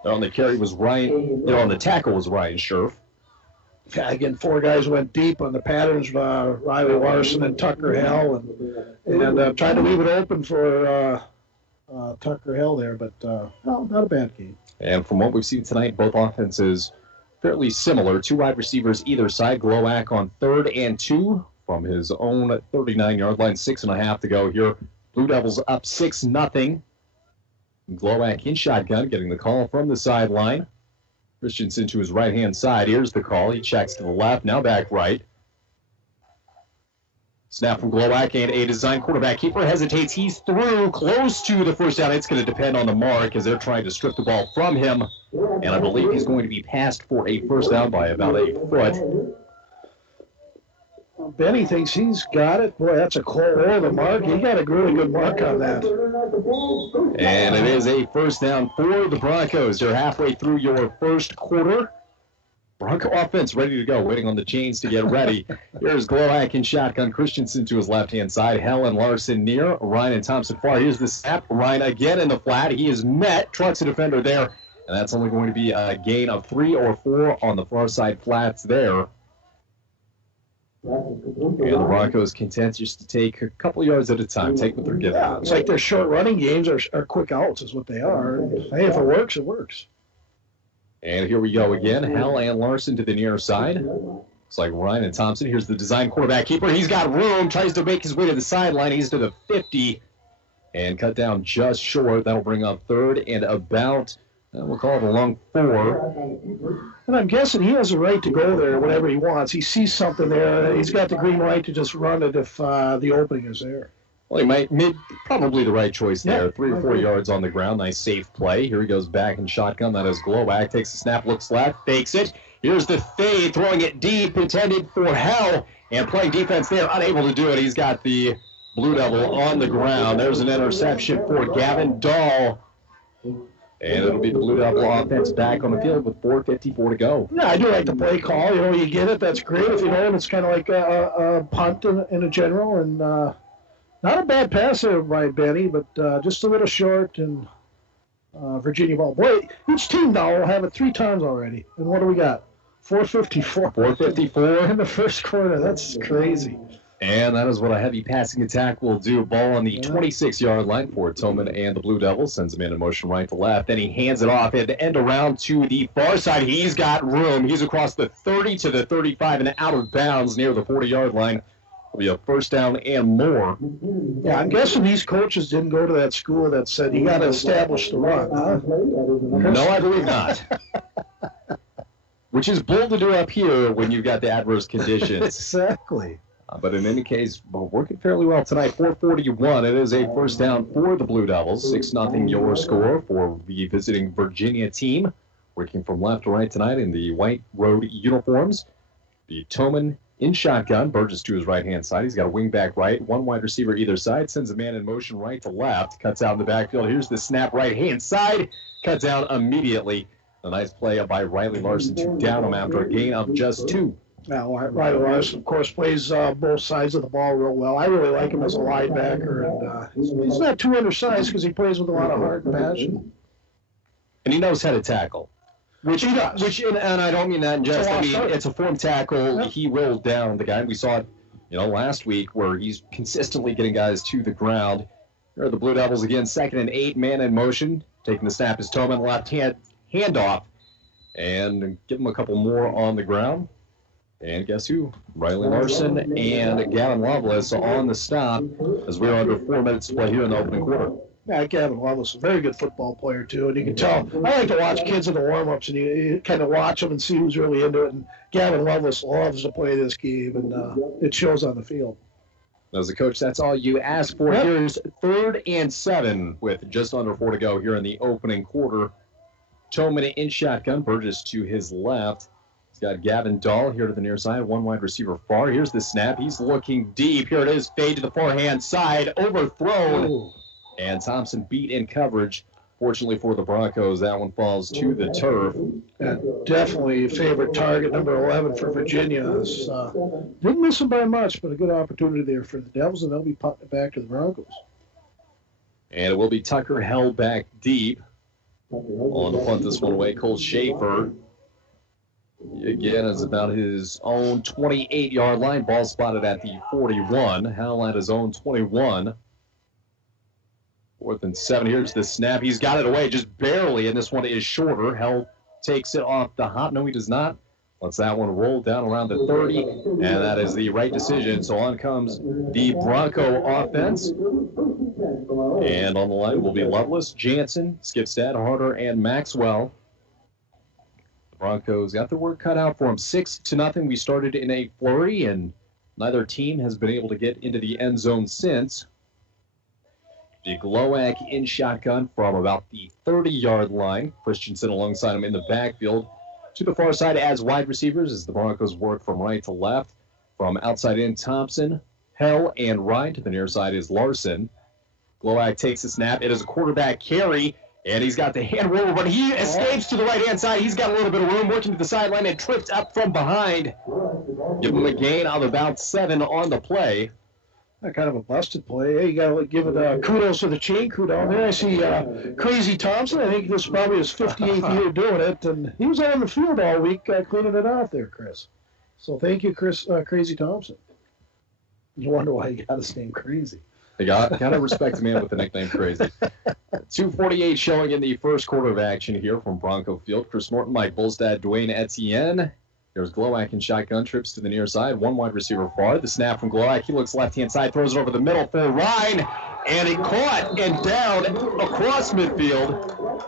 On the carry was Ryan. On the tackle was Ryan Sherf. Yeah, again, 4 guys went deep on the patterns. Riley Larson and Tucker Hell, and tried to leave it open for Tucker Hell there, but no, not a bad game. And from what we've seen tonight, both offenses fairly similar. 2 wide receivers either side. Glowacz on 3rd and 2. From his own 39-yard line, 6.5 to go here. Blue Devils up 6-0. Glowacz in shotgun, getting the call from the sideline. Christensen to his right-hand side. Here's the call. He checks to the left, now back right. Snap from Glowacz and a design quarterback keeper hesitates. He's through, close to the first down. It's going to depend on the mark as they're trying to strip the ball from him. And I believe he's going to be passed for a first down by about a foot. Benny thinks he's got it. Boy, that's a close the mark. He got a really good mark on that. And it is a first down for the Broncos. You're halfway through your first quarter. Bronco offense ready to go, waiting on the chains to get ready. Here's Glowacz in shotgun. Christensen to his left-hand side. Hell and Larson near. Ryan and Thompson far. Here's the snap. Ryan again in the flat. He is met. Trucks a defender there. And that's only going to be a gain of 3 or 4 on the far side flats there. And the Broncos content just to take a couple yards at a time, take what they're given. Yeah, it's like their short running games are quick outs is what they are. Hey, if it works, it works. And here we go again. Hell and Larson to the near side. Looks like Ryan and Thompson. Here's the design quarterback keeper. He's got room, tries to make his way to the sideline. He's to the 50 and cut down just short. That'll bring up 3rd and about, we'll call it a long 4. And I'm guessing he has a right to go there whenever he wants. He sees something there. He's got the green light to just run it if the opening is there. Well, he might probably the right choice there. 3 or 4 yards on the ground. Nice safe play. Here he goes back in shotgun. That is Glowacz. Takes the snap, looks left, fakes it. Here's the fade, throwing it deep, intended for Hell. And playing defense there, unable to do it. He's got the Blue Devil on the ground. There's an interception for Gavin Dahl. And it'll be the Blue Devil offense back on the field with 4:54 to go. Yeah, I do like the play call. You get it, that's great. If you don't, it's kind of like a punt in a general. And not a bad pass there by Benny, but just a little short. And Virginia ball. Boy, each team now will have it 3 times already. And what do we got? 454. 454 in the first quarter. That's crazy. And that is what a heavy passing attack will do. Ball on the 26-yard line for Tillman and the Blue Devils. Sends him in motion right to left. Then he hands it off at the end around to the far side. He's got room. He's across the 30 to the 35 and out of bounds near the 40-yard line. It'll be a first down and more. Yeah, I'm guessing these coaches didn't go to that school that said you got to establish the run, huh? No, I believe not. Which is bold to do up here when you've got the adverse conditions. Exactly. But in any case, working fairly well tonight. 4:41. It is a first down for the Blue Devils. 6-0 your score for the visiting Virginia team. Working from left to right tonight in the white road uniforms. The Thoman in shotgun. Burgess to his right-hand side. He's got a wing back right. 1 wide receiver either side. Sends a man in motion right to left. Cuts out in the backfield. Here's the snap right-hand side. Cut down immediately. A nice play up by Riley Larson to down him after a gain of just 2. Now, Riley Larson, of course, plays both sides of the ball real well. I really like him as a linebacker, and he's not too undersized because he plays with a lot of heart and passion. And he knows how to tackle. Which he does. And I don't mean that in jest. I mean, it's a form tackle. Yep. He will down the guy. We saw it, last week where he's consistently getting guys to the ground. Here are the Blue Devils again, 2nd and 8, man in motion. Taking the snap is Thoman, left hand handoff, and give him a couple more on the ground. And guess who? Riley Larson and Gavin Lovelace on the stop as we're under 4 minutes to play here in the opening quarter. Yeah, Gavin Lovelace is a very good football player, too. And you can tell, I like to watch kids in the warm-ups, and you kind of watch them and see who's really into it. And Gavin Lovelace loves to play this game, and it shows on the field. As a coach, that's all you ask for. Yep. Here's 3rd and 7 with just under 4 to go here in the opening quarter. Thoman in shotgun, Burgess to his left. He's got Gavin Dahl here to the near side, 1 wide receiver far. Here's the snap. He's looking deep. Here it is, fade to the far-hand side, overthrown. Ooh. And Thompson beat in coverage. Fortunately for the Broncos, that one falls to the turf. Yeah, definitely a favorite target, number 11 for Virginia. Didn't miss him by much, but a good opportunity there for the Devils, and they'll be putting it back to the Broncos. And it will be Tucker held back deep. On to punt this one away, Cole Schaefer. Again, is about his own 28-yard line. Ball spotted at the 41. Howell at his own 21. 4th and 7. Here's the snap. He's got it away just barely, and this one is shorter. Hell takes it off the hop. No, he does not. Lets that one roll down around the 30, and that is the right decision. So on comes the Bronco offense. And on the line will be Lovelace, Jansen, Skipstad, Harder, and Maxwell. The Broncos got their work cut out for them. 6-0. We started in a flurry, and neither team has been able to get into the end zone since. The Glowak in shotgun from about the 30-yard line. Christensen alongside him in the backfield. To the far side as wide receivers as the Broncos work from right to left. From outside in, Thompson, Hell, and Ryan. To the near side is Larson. Glowak takes the snap. It is a quarterback carry, and he's got the hand roll, but he escapes to the right-hand side. He's got a little bit of room, working to the sideline, and tripped up from behind. Give him a gain of about 7 on the play. Kind of a busted play. Hey, you got to give it kudos to the chain crew down there. I see Crazy Thompson. I think this is probably his 58th year doing it, and he was out on the field all week cleaning it out there, Chris. So thank you, Chris, Crazy Thompson. You wonder why he got his name Crazy. You got to respect a man with the nickname Crazy. 2:48 showing in the first quarter of action here from Bronco Field. Chris Norton, Mike Bolstad, Dwayne Etienne. There's Glowak in shotgun, trips to the near side. 1 wide receiver far. The snap from Glowak. He looks left-hand side, throws it over the middle for Ryan. And it caught and down across midfield.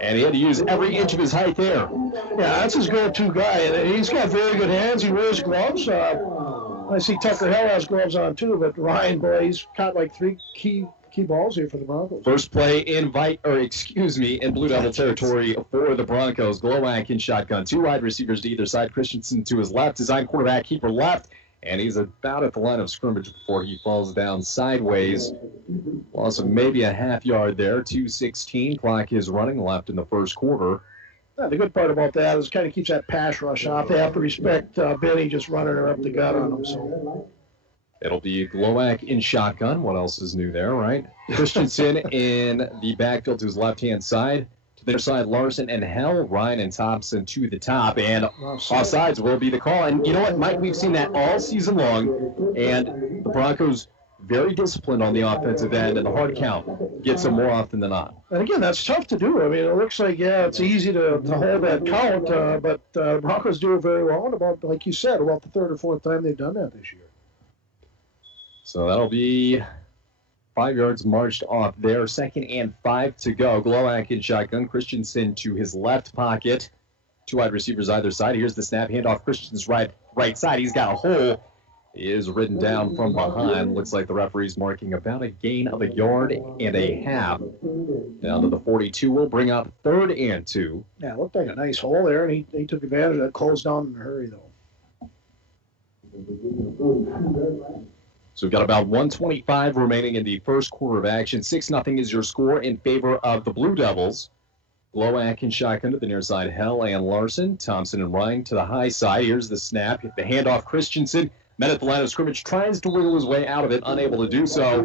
And he had to use every inch of his height there. Yeah, that's his go-to guy. And he's got very good hands. He wears gloves. I see Tucker Hell has gloves on, too. But Ryan, boy, he's caught like 3 key balls here for the Broncos. First play in Blue Devil territory for the Broncos. Glowak in shotgun. 2 wide receivers to either side. Christensen to his left. Design quarterback, keeper left. And he's about at the line of scrimmage before he falls down sideways. Loss of maybe a half yard there. 2:16. Clock is running left in the first quarter. Yeah, the good part about that is kind of keeps that pass rush off. They have to respect Benny just running her up the gut on them. So. It'll be Glowak in shotgun. What else is new there, right? Christensen in the backfield to his left-hand side. To their side, Larson and Hell, Ryan and Thompson to the top. And offsides will be the call. And you know what, Mike? We've seen that all season long. And the Broncos very disciplined on the offensive end, and the hard count gets them more often than not. And again, that's tough to do. I mean, it looks like, yeah, it's easy to hold that count, but Broncos do it very well. And about, like you said, about the third or fourth time they've done that this year. So that'll be 5 yards marched off there. 2nd and 5 to go. Glowak in shotgun. Christensen to his left pocket. 2 wide receivers either side. Here's the snap. Handoff Christensen's right side. He's got a hole. He is ridden down from behind. Looks like the referee's marking about a gain of 1.5 yards. Down to the 42. Will bring up 3rd and 2. Yeah, it looked like a nice hole there, and he took advantage of that. Closed down in a hurry, though. So we've got about 1:25 remaining in the first quarter of action. 6-0 is your score in favor of the Blue Devils. Glowak and shotgun to the near side. Hell and Larson. Thompson and Ryan to the high side. Here's the snap. The handoff. Christensen met at the line of scrimmage. Tries to wiggle his way out of it. Unable to do so.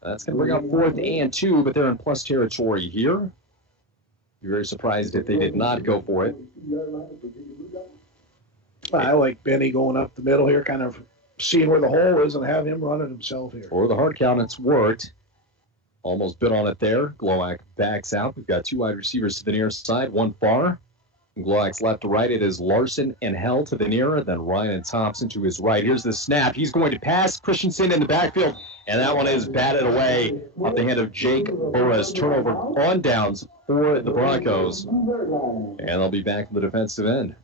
That's going to bring up 4th and 2, but they're in plus territory here. You're very surprised if they did not go for it. I like Benny going up the middle here, kind of seeing where the hole is and have him run it himself here. For the hard count, it's worked. Almost bit on it there. Glowak backs out. We've got 2 wide receivers to the near side, 1 far. From Glowak's left to right, it is Larson and Hell to the near, then Ryan and Thompson to his right. Here's the snap. He's going to pass Christensen in the backfield, and that one is batted away off the hand of Jake Burris. Turnover on downs for the Broncos, and they'll be back in the defensive end.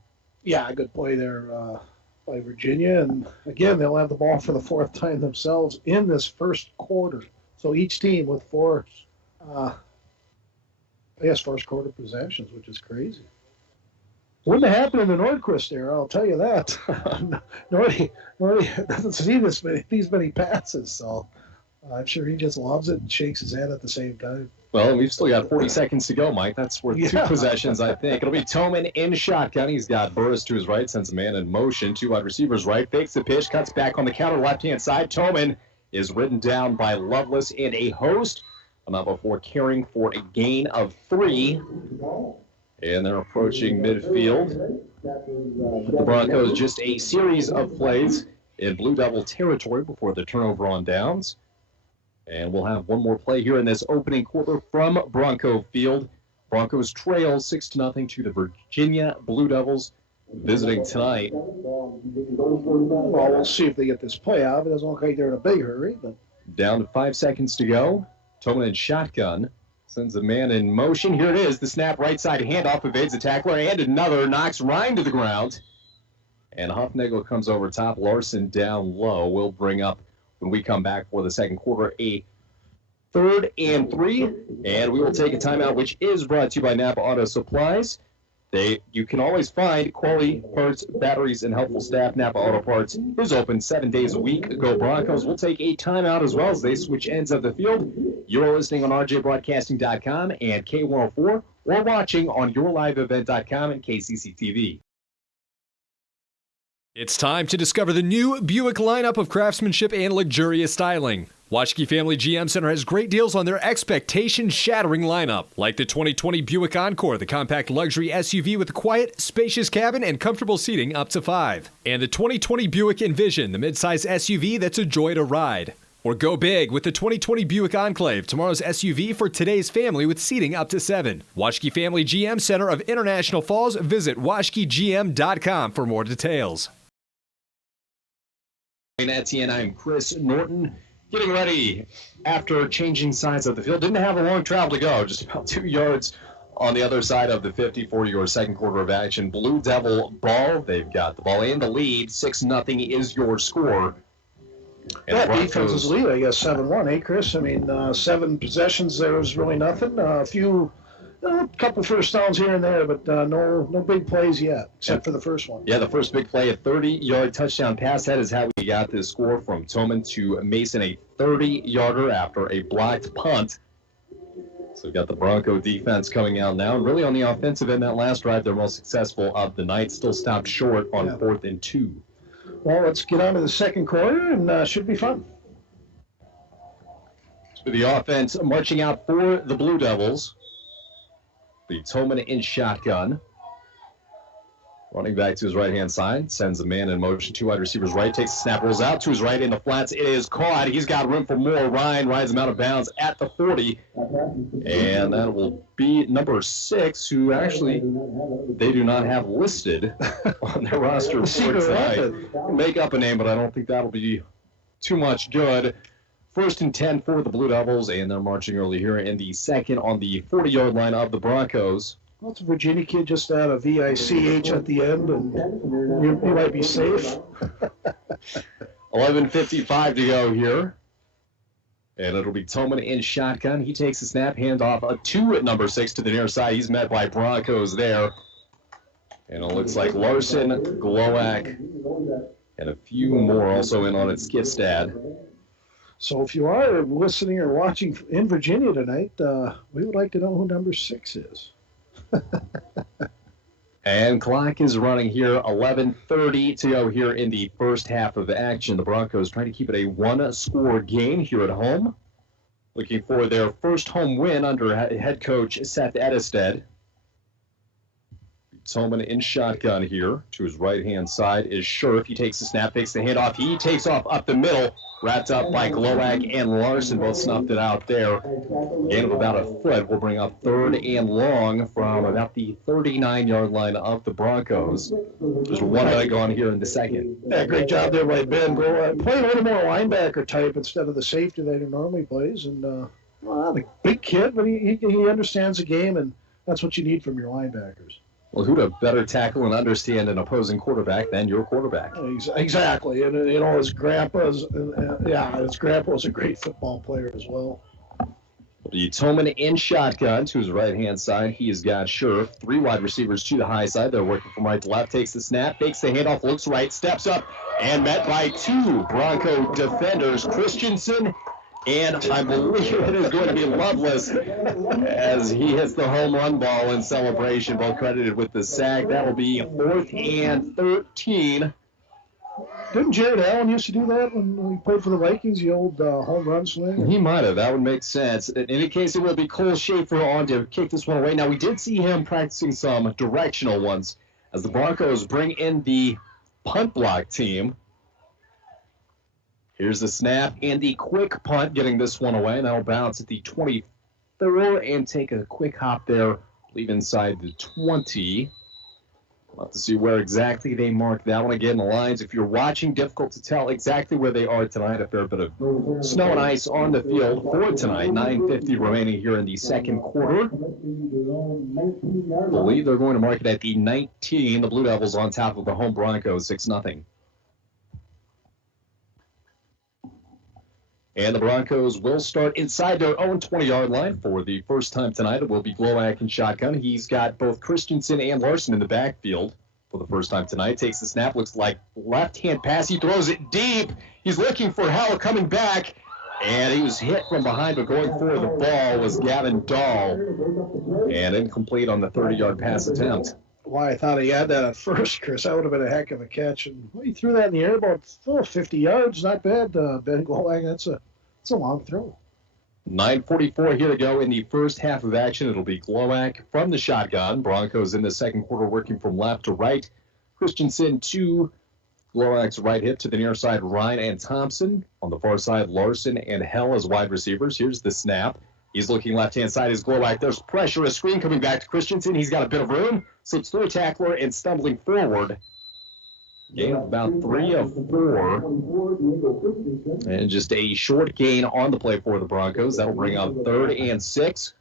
Yeah, good play there by Virginia, and again, they'll have the ball for the 4th time themselves in this first quarter. So each team with 4, first quarter possessions, which is crazy. Wouldn't have happened in the Nordquist era, I'll tell you that. Nordy doesn't see these many passes, so I'm sure he just loves it and shakes his head at the same time. Well, we've still got 40 seconds to go, Mike. That's worth 2 possessions, I think. It'll be Toman in shotgun. He's got Burris to his right, sends a man in motion. 2 wide receivers right, fakes the pitch, cuts back on the counter, left-hand side. Toman is ridden down by Lovelace and a host. Amount before carrying for a gain of 3. And they're approaching midfield. The Broncos just a series of plays in Blue Devil territory before the turnover on downs. And we'll have one more play here in this opening quarter from Bronco Field. Broncos trail 6-0 to the Virginia Blue Devils visiting tonight. Well, we'll see if they get this play out. It doesn't look like they're in a big hurry. But down to 5 seconds to go. Toman in shotgun. Sends a man in motion. Here it is. The snap right side handoff evades the tackler. And another knocks Ryan to the ground. And Huffnagel comes over top. Larson down low. We'll bring up, when we come back for the second quarter, a 3rd and 3. And we will take a timeout, which is brought to you by Napa Auto Supplies. You can always find quality parts, batteries, and helpful staff. Napa Auto Parts is open 7 days a week. Go Broncos. We'll take a timeout as well as they switch ends of the field. You're listening on rjbroadcasting.com and K104, or watching on yourliveevent.com and KCC TV. It's time to discover the new Buick lineup of craftsmanship and luxurious styling. Waschke Family GM Center has great deals on their expectation-shattering lineup, like the 2020 Buick Encore, the compact luxury SUV with a quiet, spacious cabin and comfortable seating up to 5. And the 2020 Buick Envision, the midsize SUV that's a joy to ride. Or go big with the 2020 Buick Enclave, tomorrow's SUV for today's family with seating up to 7. Waschke Family GM Center of International Falls. Visit waschkegm.com for more details. Etienne, I'm Chris Norton. Getting ready after changing sides of the field. Didn't have a long travel to go, just about 2 yards on the other side of the 50 for your second quarter of action. Blue Devil ball. They've got the ball in the lead. 6-0 is your score. And that defense is lead, I guess, 7-1, eh, Chris? I mean, 7 possessions, there was really nothing. A couple first downs here and there, but no big plays yet, except for the first one. Yeah, the first big play, a 30-yard touchdown pass. That is how we got this score from Toman to Mason, a 30-yarder after a blocked punt. So we've got the Bronco defense coming out now. And really on the offensive end, that last drive, their most successful of the night, still stopped short on 4th and 2. Well, let's get on to the second quarter, and should be fun. The offense marching out for the Blue Devils. The Thompson in shotgun. Running back to his right-hand side, sends a man in motion. 2 wide receivers right, takes a snap, rolls out to his right in the flats. It is caught. He's got room for more. Ryan rides him out of bounds at the 40. And that will be number 6, who actually they do not have listed on their roster for tonight. Make up a name, but I don't think that'll be too much good. 1st and 10 for the Blue Devils, and they're marching early here in the second on the 40-yard line of the Broncos. Well, it's a Virginia kid just add a VICH at the end, and you might be safe. 11:55 to go here. And it'll be Thompson in shotgun. He takes a snap, handoff a 2 at number 6 to the near side. He's met by Broncos there. And it looks like Larson, Glowak, and a few more also in on it, Skifstad. So if you are listening or watching in Virginia tonight, we would like to know who number 6 is. And clock is running here, 11:30 to go here in the first half of the action. The Broncos trying to keep it a 1-score game here at home. Looking for their first home win under head coach Seth Edestead. Thompson in shotgun here. To his right-hand side is Sherf. He takes the snap, takes the handoff. He takes off up the middle. Wrapped up by Glowak and Larson. Both snuffed it out there. Gain of about a foot will bring up 3rd and long from about the 39-yard line of the Broncos. There's 1 minute gone here in the second. Yeah, great job there by Ben. Play a little more linebacker type instead of the safety that he normally plays. And the big kid, but he understands the game, and that's what you need from your linebackers. Well, who'd have better tackle and understand an opposing quarterback than your quarterback? Exactly. And, his grandpa's a great football player as well. The Thompson in shotgun to his right-hand side. He has got Sherf. 3 wide receivers to the high side. They're working from right to left. Takes the snap, fakes the handoff, looks right, steps up, and met by 2 Bronco defenders, Christensen, and I believe it is going to be Loveless as he hits the home run ball in celebration, both credited with the sack. That will be 4th and 13. Didn't Jared Allen used to do that when he played for the Vikings, the old home run swing? He might have. That would make sense. In any case, it will be Cole Schaefer on to kick this one away. Now, we did see him practicing some directional ones as the Broncos bring in the punt block team. Here's the snap and the quick punt, getting this one away. That'll bounce at the 24 and take a quick hop there, leave inside the 20. We'll have to see where exactly they mark that one. Again, the lines, if you're watching, difficult to tell exactly where they are tonight. A fair bit of snow and ice on the field for tonight. 9:50 remaining here in the second quarter. I believe they're going to mark it at the 19. The Blue Devils on top of the home Broncos, 6-0. And the Broncos will start inside their own 20-yard line for the first time tonight. It will be Glowak in shotgun. He's got both Christensen and Larson in the backfield for the first time tonight. Takes the snap, looks like left-hand pass. He throws it deep. He's looking for help coming back. And he was hit from behind, but going for the ball was Gavin Dahl. And incomplete on the 30-yard pass attempt. Why, I thought he had that at first, Chris. That would have been a heck of a catch. And he threw that in the air about 50 yards. Not bad, Ben Glowak. That's a long throw. 9:44 here to go in the first half of action. It'll be Glowak from the shotgun. Broncos in the second quarter working from left to right. Christensen to Glowak's right hip to the near side, Ryan and Thompson. On the far side, Larson and Hell as wide receivers. Here's the snap. He's looking left-hand side is Glowak. There's pressure, a screen coming back to Christensen. He's got a bit of room, slips through a tackler and stumbling forward. Gain of about 3 of 4. And just a short gain on the play for the Broncos. That'll bring up 3rd and 6.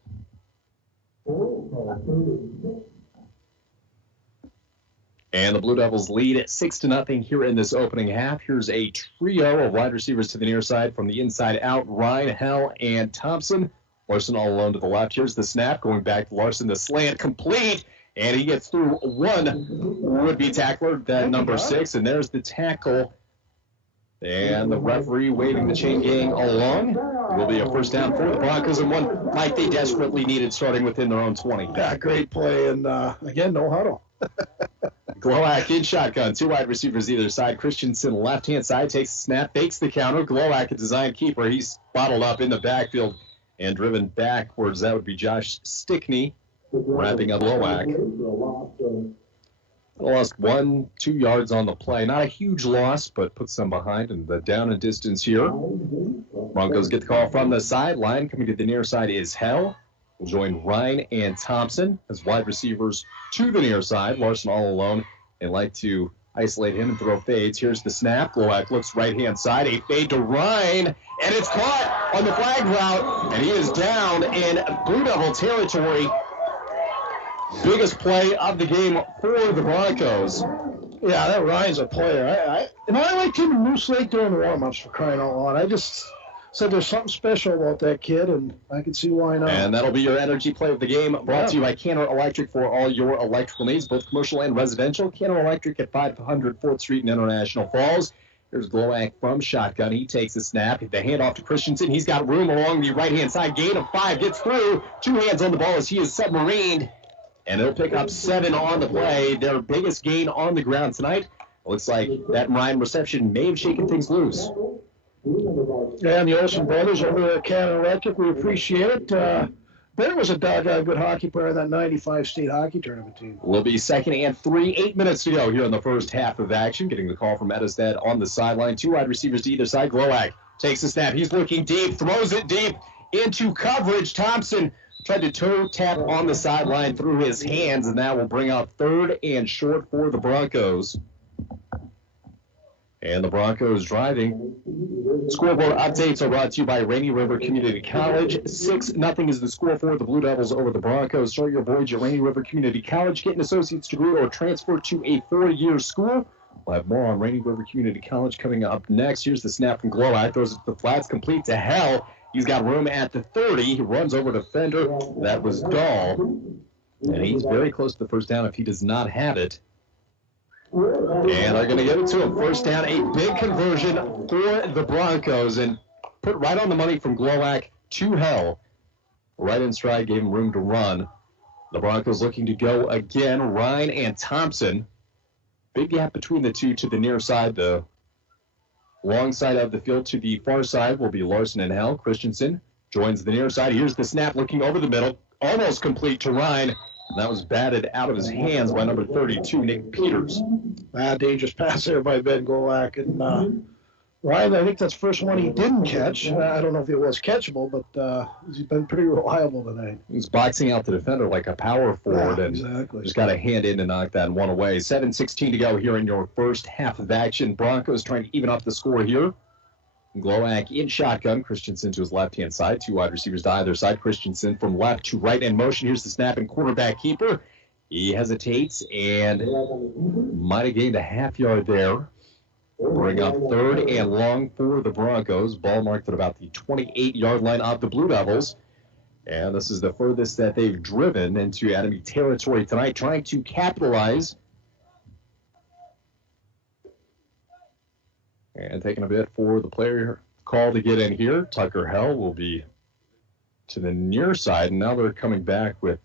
And the Blue Devils lead at 6-0 here in this opening half. Here's a trio of wide receivers to the near side from the inside out. Ryan, Hell, and Thompson. Larson all alone to the left. Here's the snap. Going back to Larson. The slant complete. And he gets through one would-be tackler, that number 6. And there's the tackle. And the referee waving the chain gang along. It will be a first down for the Broncos, and one like they desperately needed starting within their own 20. Yeah, great play. And, again, no huddle. Glowak in shotgun, 2 wide receivers either side. Christensen left-hand side takes the snap, fakes the counter. Glowak, a design keeper, he's bottled up in the backfield and driven backwards. That would be Josh Stickney wrapping up Glowak. Lost 1-2 yards on the play. Not a huge loss, but puts them behind in the down and distance here. Broncos get the call from the sideline. Coming to the near side is Hell. Will join Ryan and Thompson as wide receivers to the near side. Larson all alone. They like to isolate him and throw fades. Here's the snap. Glowak looks right-hand side. A fade to Ryan, and it's caught on the flag route, and he is down in Blue Devil territory. Biggest play of the game for the Broncos. Yeah, that Ryan's a player. I liked him in Moose Lake during the warm-ups, for crying out loud. I just said there's something special about that kid, and I can see why not. And that'll be your energy play of the game, brought to you by Canner Electric for all your electrical needs, both commercial and residential. Canner Electric at 500 4th Street in International Falls. Here's Glowak from shotgun. He takes the snap. The handoff to Christensen. He's got room along the right-hand side. Gain of 5. Gets through. 2 hands on the ball as he is submarined. And they'll pick up 7 on the play. Their biggest gain on the ground tonight. Looks like that Ryan reception may have shaken things loose. Yeah, and the Olsen brothers over there at Canada Electric, we appreciate it. There was a doggone good hockey player in that 95 state hockey tournament team. Will be 2nd and 3. 8 minutes to go here in the first half of action. Getting the call from Edistad on the sideline. 2 wide receivers to either side. Glowak takes the snap. He's looking deep, throws it deep into coverage. Thompson tried to toe tap on the sideline through his hands, and that will bring out 3rd and short for the Broncos. And the Broncos driving. Scoreboard updates are brought to you by Rainy River Community College. 6-0 is the score for the Blue Devils over the Broncos. Start your voyage at Rainy River Community College. Get an associate's degree or transfer to a 4-year school. We'll have more on Rainy River Community College coming up next. Here's the snap from Glowak. Throws it to the flats, complete to Hell. He's got room at the 30. He runs over to Fender. That was Dahl. And he's very close to the first down if he does not have it. And they're going to give it to him. First down, a big conversion for the Broncos. And put right on the money from Glowak to Hell. Right in stride, gave him room to run. The Broncos looking to go again. Ryan and Thompson. Big gap between the two to the near side. The long side of the field to the far side will be Larson and Hell. Christensen joins the near side. Here's the snap looking over the middle. Almost complete to Ryan. And that was batted out of his hands by number 32, Nick Peters. Dangerous pass there by Ben Glowak. And Ryan, I think that's the first one he didn't catch. I don't know if it was catchable, but he's been pretty reliable tonight. He's boxing out the defender like a power forward, and exactly. Just got a hand in to knock that one away. 7:16 to go here in your first half of action. Broncos trying to even up the score here. Glowak in shotgun. Christensen to his left-hand side. 2 wide receivers to either side. Christensen from left to right in motion. Here's the snap and quarterback keeper. He hesitates and might have gained a half yard there. Bring up 3rd and long for the Broncos. Ball marked at about the 28-yard line of the Blue Devils. And this is the furthest that they've driven into enemy territory tonight, trying to capitalize. And taking a bit for the player call to get in here. Tucker Hell will be to the near side, and now they're coming back with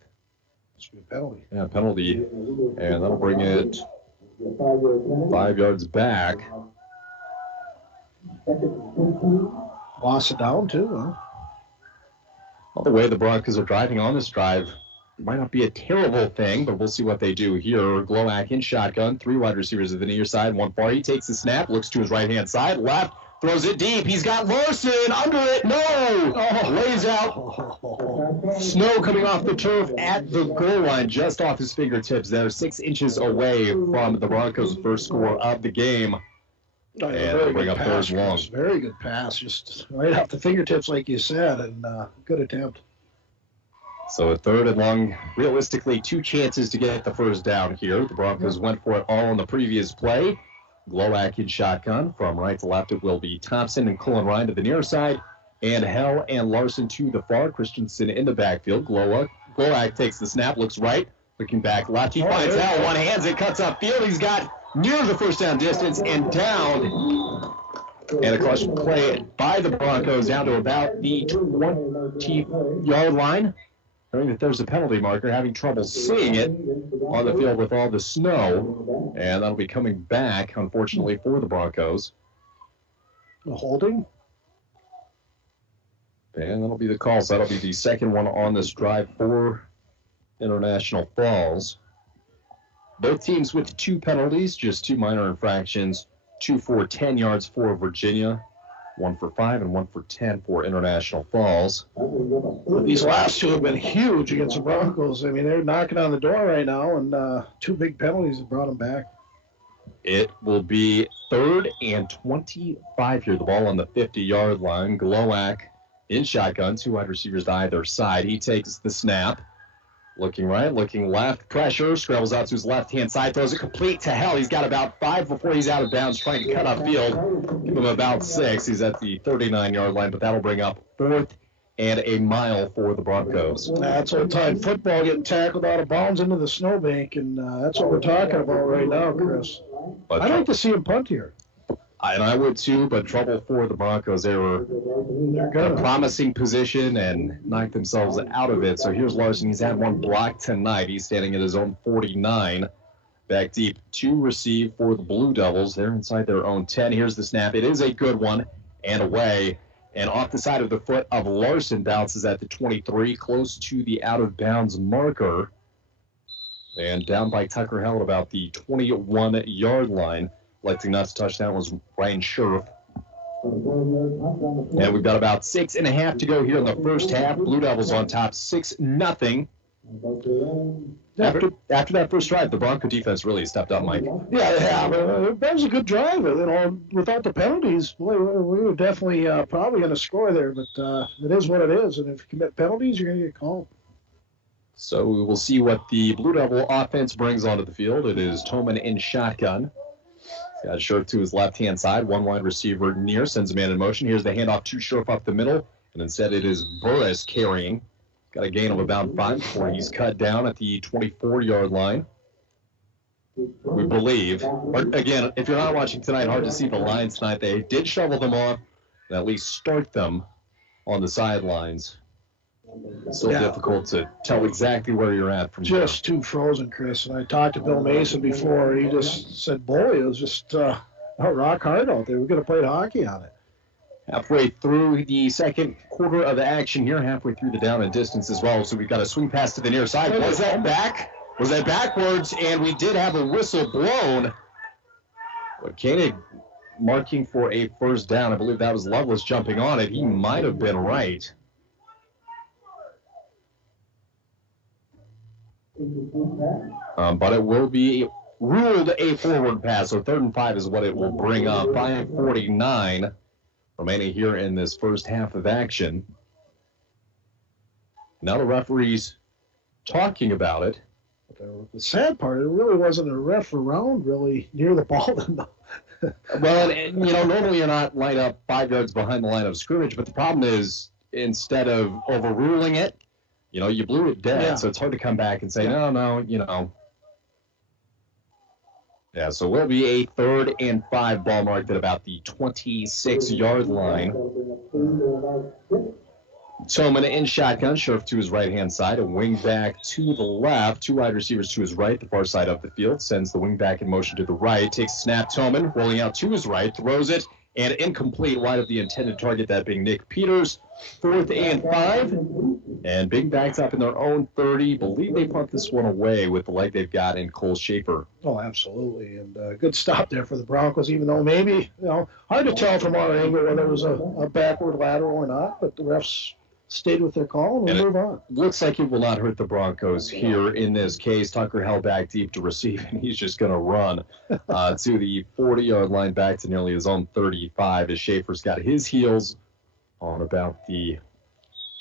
penalty. Yeah, penalty, and that'll bring it 5 yards back. Lost it down, too, huh? Well, the way the Broncos are driving on this drive might not be a terrible thing, but we'll see what they do here. Glowak in shotgun, 3 wide receivers at the near side, 1 far. He takes the snap, looks to his right-hand side, left, throws it deep. He's got Larson under it. No! Lays out. Snow coming off the turf at the goal line, just off his fingertips there, 6 inches away from the Broncos' first score of the game. And they'll bring up 3rd and long. Very good pass, just right off the fingertips, like you said, and good attempt. So a 3rd and long, realistically 2 chances to get the first down here. The Broncos went for it all in the previous play. Glowak in shotgun. From right to left, it will be Thompson and Cullen Ryan to the near side. And Hell and Larson to the far. Christensen in the backfield. Glowak takes the snap, looks right. Looking back left, he finds Hell. One hands it, cuts up field. He's got near the first down distance and down. And a clutch play by the Broncos down to about the 20-yard line. Hearing that there's a penalty marker, having trouble seeing it on the field with all the snow. And that'll be coming back, unfortunately, for the Broncos. A holding? And that'll be the call. So that'll be the second one on this drive for International Falls. Both teams with 2 penalties, just 2 minor infractions, 2 for 10 yards for Virginia, 1 for 5 and 1 for 10 for International Falls. These last 2 have been huge against the Broncos. I mean, they're knocking on the door right now, and 2 big penalties have brought them back. It will be 3rd and 25 here. The ball on the 50-yard line. Glowak in shotgun, 2 wide receivers to either side. He takes the snap. Looking right, looking left. Pressure. Scrambles out to his left-hand side. Throws it complete to hell. He's got about 5 before he's out of bounds, trying to cut upfield. Give him about 6. He's at the 39-yard line, but that'll bring up 4th and a mile for the Broncos. That's old-time football, getting tackled out of bounds into the snowbank, and that's what we're talking about right now, Chris. But I'd like to see him punt here. And I would too, but trouble for the Broncos. They were in a promising position and knocked themselves out of it. So here's Larson. He's had 1 block tonight. He's standing at his own 49. Back deep to receive for the Blue Devils. They're inside their own 10. Here's the snap. It is a good one and away. And off the side of the foot of Larson, bounces at the 23, close to the out-of-bounds marker. And down by Tucker Held about the 21-yard line. Electing not to touch that was Ryan Sherf. And we've got about 6.5 to go here in the first half. Blue Devils on top, 6-0. After that first drive, the Bronco defense really stepped up, Mike. Yeah, that was a good drive. You know, without the penalties, boy, we were definitely probably going to score there. But it is what it is, and if you commit penalties, you're going to get called. So we will see what the Blue Devil offense brings onto the field. It is Toman in shotgun. He's got Sherf to his left-hand side. 1 wide receiver near, sends a man in motion. Here's the handoff to Sherf up the middle, and instead it is Burris carrying. Got a gain of about 5 before he's cut down at the 24-yard line. We believe. Again, if you're not watching tonight, hard to see the lines tonight. They did shovel them off and at least start them on the sidelines. It's still difficult to tell exactly where you're at from here. Just too frozen, Chris. And I talked to Bill Mason before. He just said, boy, it was just rock hard out there. We could have played hockey on it. Halfway through the second quarter of the action here, halfway through the down and distance as well. So we've got a swing pass to the near side. Was that back? Was that backwards? And we did have a whistle blown. But Koenig marking for a first down. I believe that was Lovelace jumping on it. He might have been right. But it will be ruled a forward pass. So 3rd and 5 is what it will bring up. 5:49 remaining here in this first half of action. Now the referee's talking about it. The sad part, it really wasn't a ref around really near the ball. Well, and, you know, normally you're not lined up 5 yards behind the line of scrimmage, but the problem is instead of overruling it, you know, you blew it dead, so it's hard to come back and say, no, you know. Yeah, so we'll be a 3rd and 5 ball marked at about the 26-yard line. Toman in shotgun, Sherf to his right-hand side, a wing back to the left, 2 wide receivers to his right, the far side of the field, sends the wing back in motion to the right, takes a snap, Toman rolling out to his right, throws it, and incomplete, wide of the intended target, that being Nick Peters. 4th and 5, and Big backs up in their own 30. Believe they punt this one away with the leg they've got in Cole Schaefer. Oh, absolutely, and good stop there for the Broncos, even though maybe, you know, hard to tell from our angle whether it was a backward lateral or not, but the refs stayed with their call and we'll move on. Looks like it will not hurt the Broncos here in this case. Tucker held back deep to receive, and he's just going to run to the 40-yard line back to nearly his own 35 as Schaefer's got his heels on about the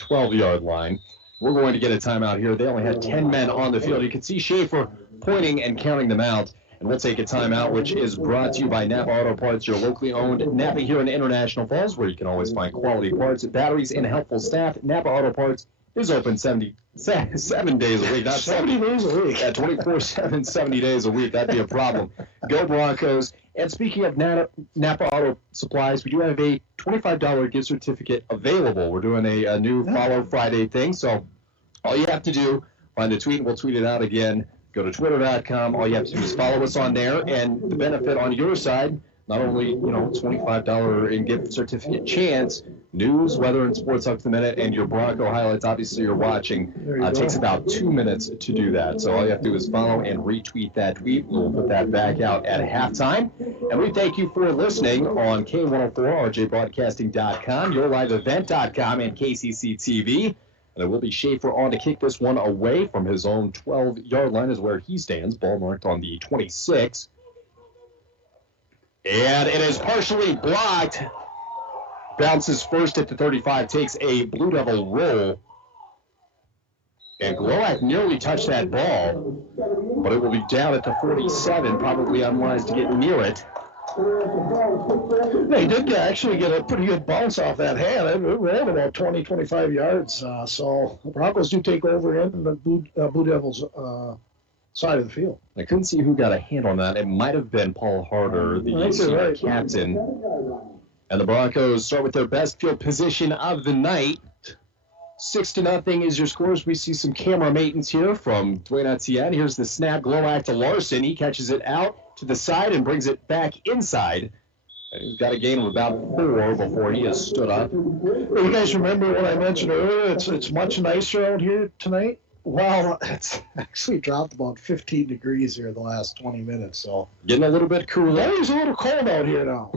12-yard line. We're going to get a timeout here. They only had 10 men on the field. You can see Schaefer pointing and counting them out. And we'll take a timeout, which is brought to you by Napa Auto Parts, your locally owned Napa here in International Falls, where you can always find quality parts, batteries, and helpful staff. Napa Auto Parts is open 7 days a week. Not 70 days a week. Yeah, 24/7, 70 days a week. That'd be a problem. Go Broncos. And speaking of Napa Auto Supplies, we do have a $25 gift certificate available. We're doing a new Follow Friday thing, so All you have to do, find the tweet, and we'll tweet it out again. Go to twitter.com. All you have to do is follow us on there, and the benefit on your side, not only, $25 in gift certificate chance, news, weather, and sports up to the minute, and your Bronco highlights, obviously you're watching, takes about 2 minutes to do that. So all you have to do is follow and retweet that tweet. We'll put that back out at halftime. And we thank you for listening on K104, rjbroadcasting.com, yourliveevent.com, and KCC TV. And it will be Schaefer on to kick this one away from his own 12-yard line is where he stands. Ball marked on the 26. And it is partially blocked. Bounces first at the 35, takes a Blue Devil roll. And Glowak nearly touched that ball, but it will be down at the 47, probably unwise to get near it. They did actually get a pretty good bounce off that hand. It ran about 20, 25 yards. So the Broncos do take over in the Blue Devils' side of the field. I couldn't see who got a hand on that. It might have been Paul Harder, the senior captain. And the Broncos start with their best field position of the night. 6-0 is your scores. We see some camera maintenance here from Dwayne Etienne. Here's the snap. Glowak to Larson. He catches it out to the side and brings it back inside. And he's got a gain of about 4 before he has stood up. You guys remember what I mentioned earlier? It's much nicer out here tonight. Well, it's actually dropped about 15 degrees here the last 20 minutes. So getting a little bit cooler. It's a little cold out here now,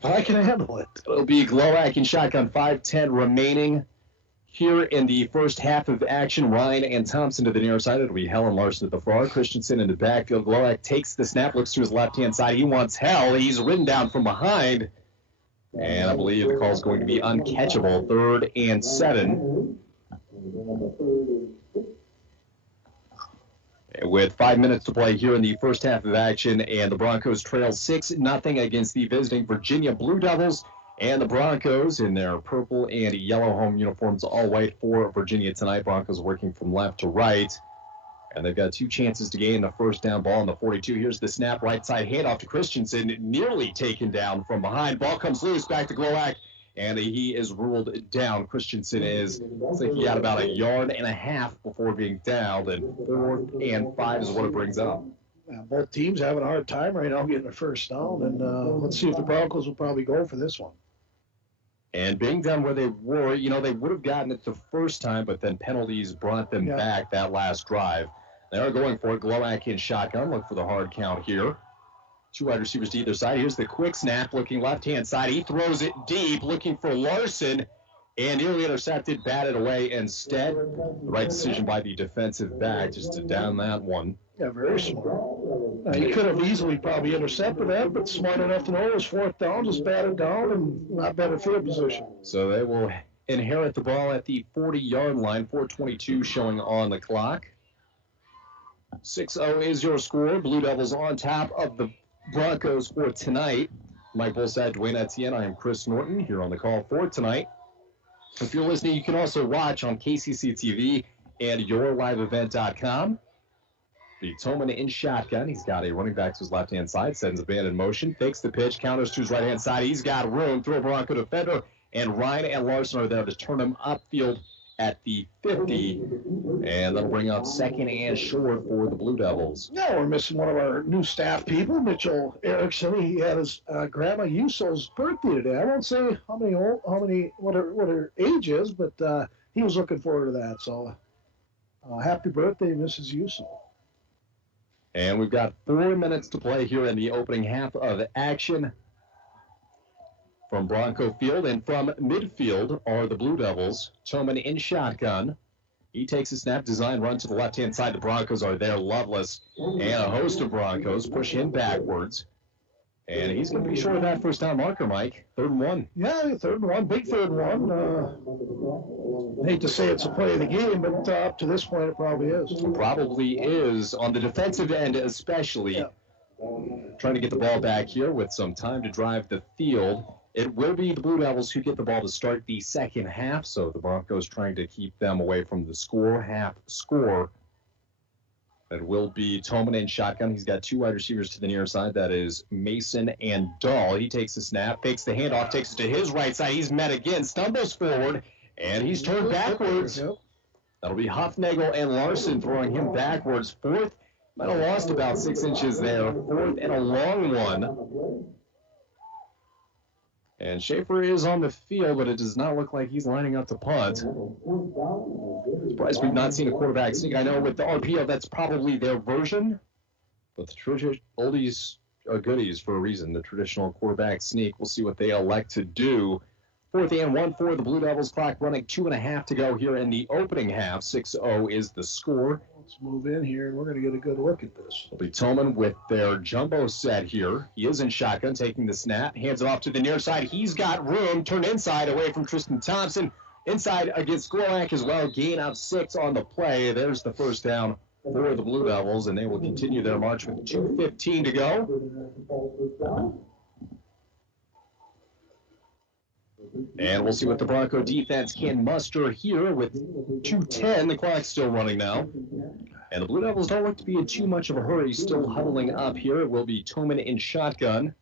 but I can handle it. It'll be Glowak in shotgun, 5:10 remaining. Here in the first half of action, Ryan and Thompson to the near side. It'll be Helen Larson at the far. Christensen in the backfield. Glowak takes the snap, looks to his left-hand side. He wants hell. He's ridden down from behind. And I believe the call is going to be uncatchable. 3rd and 7. With 5 minutes to play here in the first half of action, and the Broncos trail 6-0 against the visiting Virginia Blue Devils. And the Broncos in their purple and yellow home uniforms, all white for Virginia tonight. Broncos working from left to right. And they've got 2 chances to gain the first down ball on the 42. Here's the snap, right side handoff to Christensen, nearly taken down from behind. Ball comes loose, back to Glowak, and he is ruled down. Christensen looks like he had about 1.5 yards before being downed, and 4th and 5 is what it brings up. Both teams having a hard time right now getting the first down, and let's see if the Broncos will probably go for this one. And being done where they were, they would have gotten it the first time, but then penalties brought them back that last drive. They are going for it. Glowak in shotgun. Look for the hard count here. 2 wide receivers to either side. Here's the quick snap, looking left-hand side. He throws it deep, looking for Larson, and nearly intercepted, batted away instead. The right decision by the defensive back just to down that one. Yeah, very smart. He could have easily probably intercepted that, but smart enough to know it was 4th down, just batted down and not better field position. So they will inherit the ball at the 40-yard line, 4:22 showing on the clock. 6-0 is your score. Blue Devils on top of the Broncos for tonight. Mike Bolstad, Dwayne Etienne. I am Chris Norton here on the call for tonight. If you're listening, you can also watch on KCC TV and yourliveevent.com. The Tillman in shotgun. He's got a running back to his left-hand side, sends a man in motion, fakes the pitch, counters to his right-hand side. He's got room, throw a Bronco defender, and Ryan and Larson are there to turn him upfield at the 50. And that'll bring up 2nd and short for the Blue Devils. Yeah, we're missing one of our new staff people, Mitchell Erickson. He had his grandma Yuso's birthday today. I won't say what her age is, but he was looking forward to that. So happy birthday, Mrs. Yuso. And we've got 4 minutes to play here in the opening half of action from Bronco Field. And from midfield are the Blue Devils. Tillman in shotgun. He takes a snap, design run to the left-hand side. The Broncos are there. Loveless and a host of Broncos push him backwards. And he's going to be short of that first down marker, Mike. 3rd and 1. Yeah, 3rd and 1. Big 3rd and 1. I hate to say it's a play of the game, but up to this point, it probably is. Probably is. On the defensive end especially. Yeah. Trying to get the ball back here with some time to drive the field. It will be the Blue Devils who get the ball to start the second half, so the Broncos trying to keep them away from the half score. It will be Tillman in shotgun. He's got 2 wide receivers to the near side. That is Mason and Dahl. He takes the snap, fakes the handoff, takes it to his right side. He's met again, stumbles forward, and he's turned backwards. That'll be Huffnagel and Larson throwing him backwards. Fourth, might have lost about 6 inches there. Fourth and a long one. And Schaefer is on the field, but it does not look like he's lining up to punt. Surprised we've not seen a quarterback sneak. I know with the RPO, that's probably their version. But the oldies are goodies for a reason. The traditional quarterback sneak. We'll see what they elect to do. 4th and 1 for the Blue Devils. Clock running 2.5 to go here in the opening half. 6-0 is the score. Let's move in here, and we're going to get a good look at this. It'll be Tillman with their jumbo set here. He is in shotgun, taking the snap. Hands it off to the near side. He's got room. Turned inside away from Tristan Thompson. Inside against Glowak as well. Gain of 6 on the play. There's the first down for the Blue Devils, and they will continue their march with 2:15 to go. And we'll see what the Bronco defense can muster here with 2:10. The clock's still running now. And the Blue Devils don't look to be in too much of a hurry, still huddling up here. It will be Tillman in shotgun.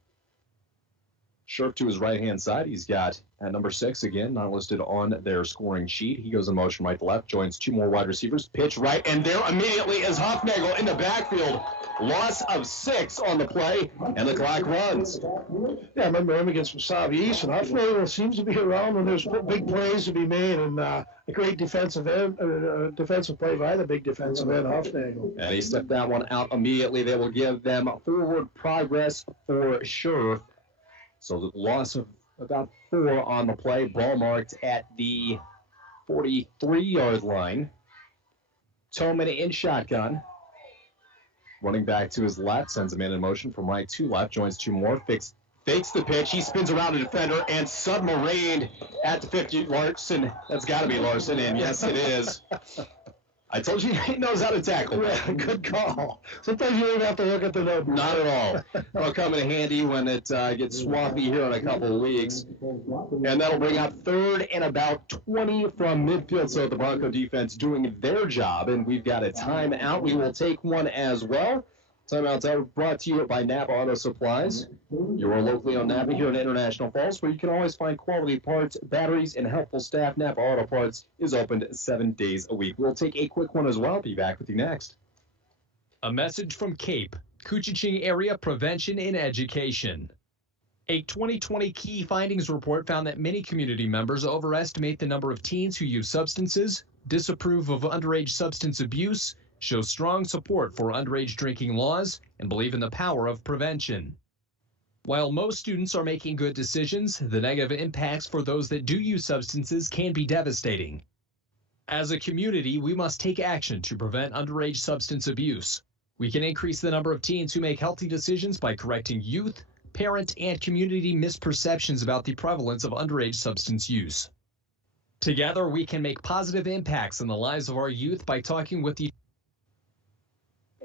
Sherf to his right-hand side. He's got at number 6 again, not listed on their scoring sheet. He goes in motion right to left, joins 2 more wide receivers. Pitch right, and there immediately is Huffnagel in the backfield. Loss of 6 on the play, and the clock runs. Yeah, I remember him against Wasabi East, and Huffnagel seems to be around when there's big plays to be made, and a great defensive play by the big defensive end, Huffnagel. And he stepped that one out immediately. They will give them forward progress for Sherf. So the loss of about 4 on the play. Ball marked at the 43-yard line. Tillman in shotgun. Running back to his left, sends a man in motion from right to left, joins 2 more, fakes the pitch. He spins around the defender and submarined at the 50. Larson, that's got to be Larson, and yes, it is. I told you he knows how to tackle. Yeah, good call. Sometimes you don't even have to look at the numbers. Not at all. It'll come in handy when it gets swampy here in a couple of weeks. And that'll bring up 3rd and about 20 from midfield. So the Bronco defense doing their job. And we've got a timeout. We will take one as well. Timeouts are brought to you by Napa Auto Supplies. You are locally on Napa here in International Falls, where you can always find quality parts, batteries, and helpful staff. Napa Auto Parts is open 7 days a week. We'll take a quick one as well. Be back with you next. A message from CAPE, Couchiching Area Prevention and Education. A 2020 key findings report found that many community members overestimate the number of teens who use substances, disapprove of underage substance abuse, show strong support for underage drinking laws, and believe in the power of prevention. While most students are making good decisions, the negative impacts for those that do use substances can be devastating. As a community, we must take action to prevent underage substance abuse. We can increase the number of teens who make healthy decisions by correcting youth, parent, and community misperceptions about the prevalence of underage substance use. Together, we can make positive impacts in the lives of our youth by talking with each.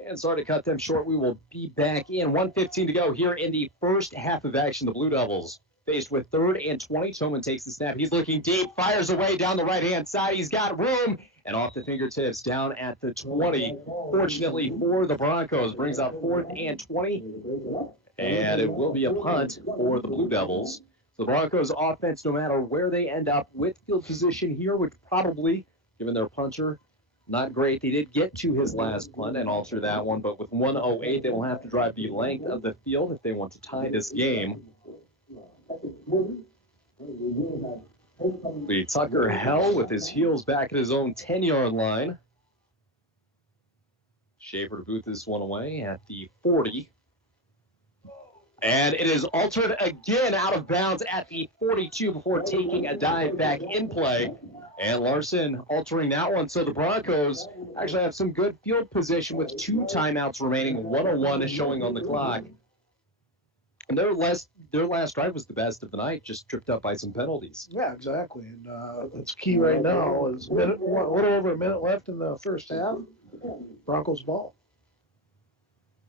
And sorry to cut them short. We will be back in 1:15 to go here in the first half of action. The Blue Devils faced with 3rd and 20. Tillman takes the snap. He's looking deep, fires away down the right-hand side. He's got room, and off the fingertips down at the 20. Fortunately for the Broncos, brings up 4th and 20, and it will be a punt for the Blue Devils. The Broncos offense, no matter where they end up with field position here, would probably, given their punter, not great. They did get to his last punt and alter that one, but with 1:08, they will have to drive the length of the field if they want to tie this game. The Tucker Hell with his heels back at his own 10-yard line. Schaefer to boot this one away at the 40. And it is altered again out of bounds at the 42 before taking a dive back in play. And Larson altering that one. So the Broncos actually have some good field position with 2 timeouts remaining. 1:01 is showing on the clock. And their last drive was the best of the night, just tripped up by some penalties. Yeah, exactly. And that's key right now. Is a little over a minute left in the first half. Broncos ball.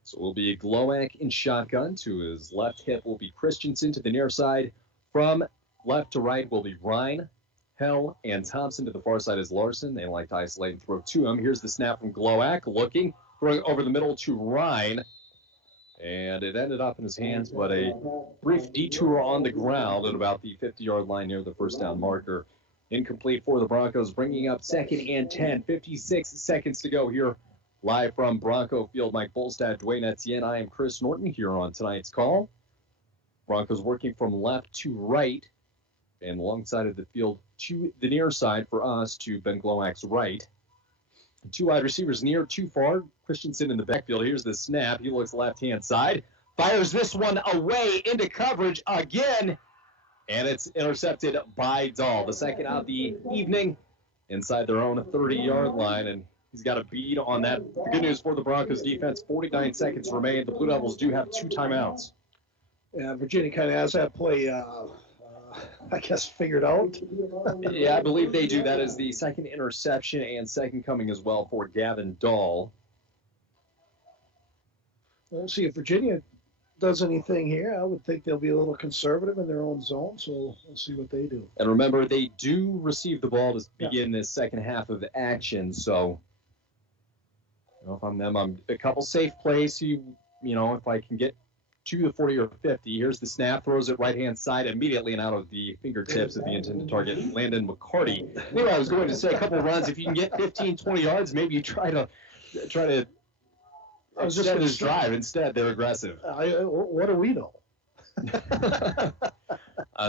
So it will be Glowak in shotgun. To his left hip will be Christensen. To the near side, from left to right will be Ryan, Hell, and Thompson. To the far side is Larson. They like to isolate and throw to him. Here's the snap from Glowak, looking, throwing over the middle to Ryan. And it ended up in his hands, but a brief detour on the ground at about the 50-yard line near the first down marker. Incomplete for the Broncos, bringing up 2nd and 10. 56 seconds to go here. Live from Bronco Field, Mike Bolstad, Dwayne Etienne. I am Chris Norton here on tonight's call. Broncos working from left to right and long side of the field to the near side for us to Ben Glowac's right. 2 wide receivers near, too far. Christensen in the backfield. Here's the snap. He looks left-hand side. Fires this one away into coverage again. And it's intercepted by Dahl. The second of the evening inside their own 30-yard line. And he's got a bead on that. The good news for the Broncos defense, 49 seconds remain. The Blue Devils do have 2 timeouts. Yeah, Virginia kind of has that play, I guess, figured out. Yeah, I believe they do. That is the second interception and second coming as well for Gavin Dahl. We'll see if Virginia does anything here. I would think they'll be a little conservative in their own zone, so we'll see what they do. And remember, they do receive the ball to begin this second half of the action, so if I'm them, I'm a couple safe plays. If I can get to the 40 or 50, here's the snap, throws it right-hand side immediately and out of the fingertips of the intended target, Landon McCarty. Anyway, I was going to say a couple runs. If you can get 15, 20 yards, maybe you try to extend his drive. Instead, they're aggressive. What do we know?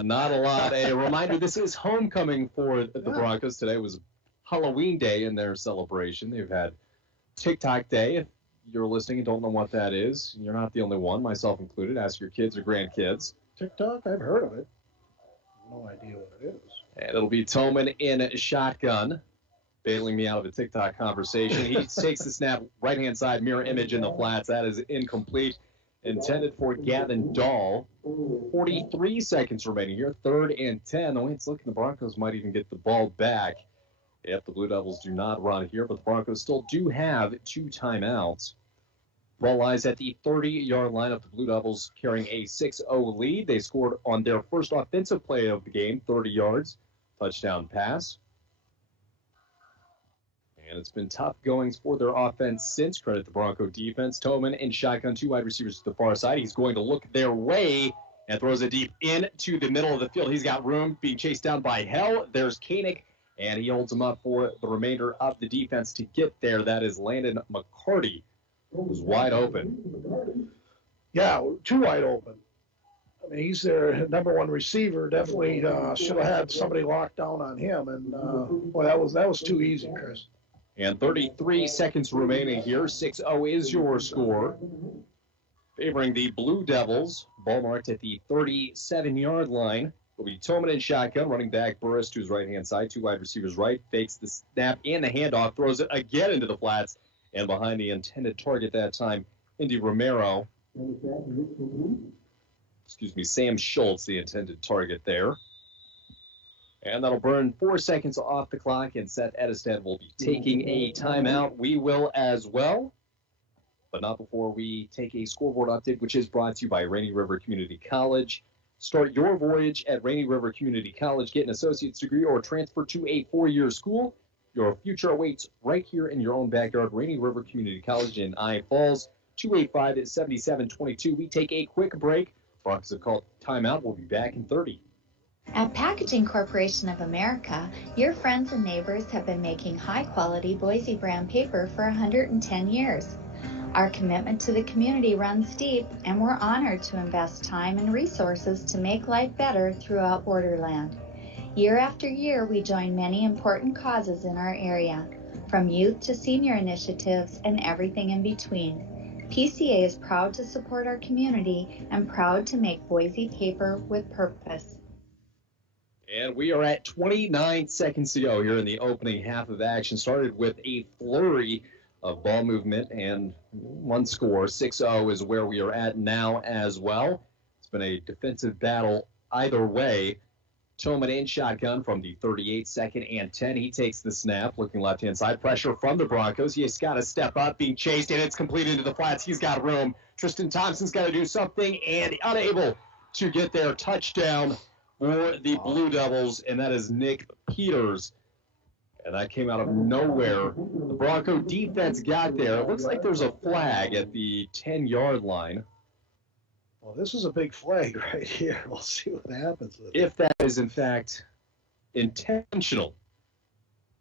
Not a lot. A reminder, this is homecoming for the Broncos. Today was Halloween Day in their celebration. They've had TikTok Day. If you're listening and don't know what that is, you're not the only one, myself included. Ask your kids or grandkids. TikTok? I've heard of it. No idea what it is. And it'll be Tolman in shotgun, bailing me out of a TikTok conversation. He takes the snap, right-hand side, mirror image in the flats. That is incomplete. Intended for Gavin Dahl. 43 seconds remaining here. 3rd and 10. The way it's looking, the Broncos might even get the ball back. If the Blue Devils do not run here, but the Broncos still do have 2 timeouts. Ball lies at the 30-yard line of the Blue Devils, carrying a 6-0 lead. They scored on their first offensive play of the game, 30 yards, touchdown pass. And it's been tough goings for their offense since. Credit the Bronco defense. Tolman in shotgun, 2 wide receivers to the far side. He's going to look their way and throws it deep into the middle of the field. He's got room, being chased down by Hell. There's Koenig, and he holds him up for the remainder of the defense to get there. That is Landon McCarty, who's wide open. Yeah, 2 wide open. I mean, he's their #1 receiver. Definitely should have had somebody locked down on him. And boy, that was too easy, Chris. And 33 seconds remaining here. 6-0 is your score, favoring the Blue Devils. Ball marked at the 37-yard line. Will be Tolman in shotgun, running back Burris to his right-hand side. 2 wide receivers right, fakes the snap and the handoff, throws it again into the flats, and behind the intended target that time, Indy Romero. Sam Schultz, the intended target there. And that'll burn 4 seconds off the clock, and Seth Edestad will be taking a timeout. We will as well, but not before we take a scoreboard update, which is brought to you by Rainy River Community College. Start your voyage at Rainy River Community College. Get an associate's degree or transfer to a 4-year school. Your future awaits right here in your own backyard. Rainy River Community College in I Falls, 285-7722. We take a quick break. Broncos have called timeout. We'll be back in 30. At Packaging Corporation of America, your friends and neighbors have been making high-quality Boise brand paper for 110 years. Our commitment to the community runs deep, and we're honored to invest time and resources to make life better throughout Borderland. Year after year, we join many important causes in our area, from youth to senior initiatives and everything in between. PCA is proud to support our community and proud to make Boise paper with purpose. And we are at 29 seconds to go here in the opening half of action. Started with a flurry of ball movement and 1 score. 6-0 is where we are at now as well. It's been a defensive battle either way. Tolman in shotgun from the 38, 2nd and 10. He takes the snap, looking left-hand side. Pressure from the Broncos. He's got to step up, being chased, and it's complete into the flats. He's got room. Tristan Thompson's got to do something, and unable to get there. Touchdown for the Blue Devils, and that is Nick Peters. And that came out of nowhere. The Bronco defense got there. It looks like there's a flag at the 10-yard line. Well, this is a big flag right here. We'll see what happens with it. If that is, in fact, intentional.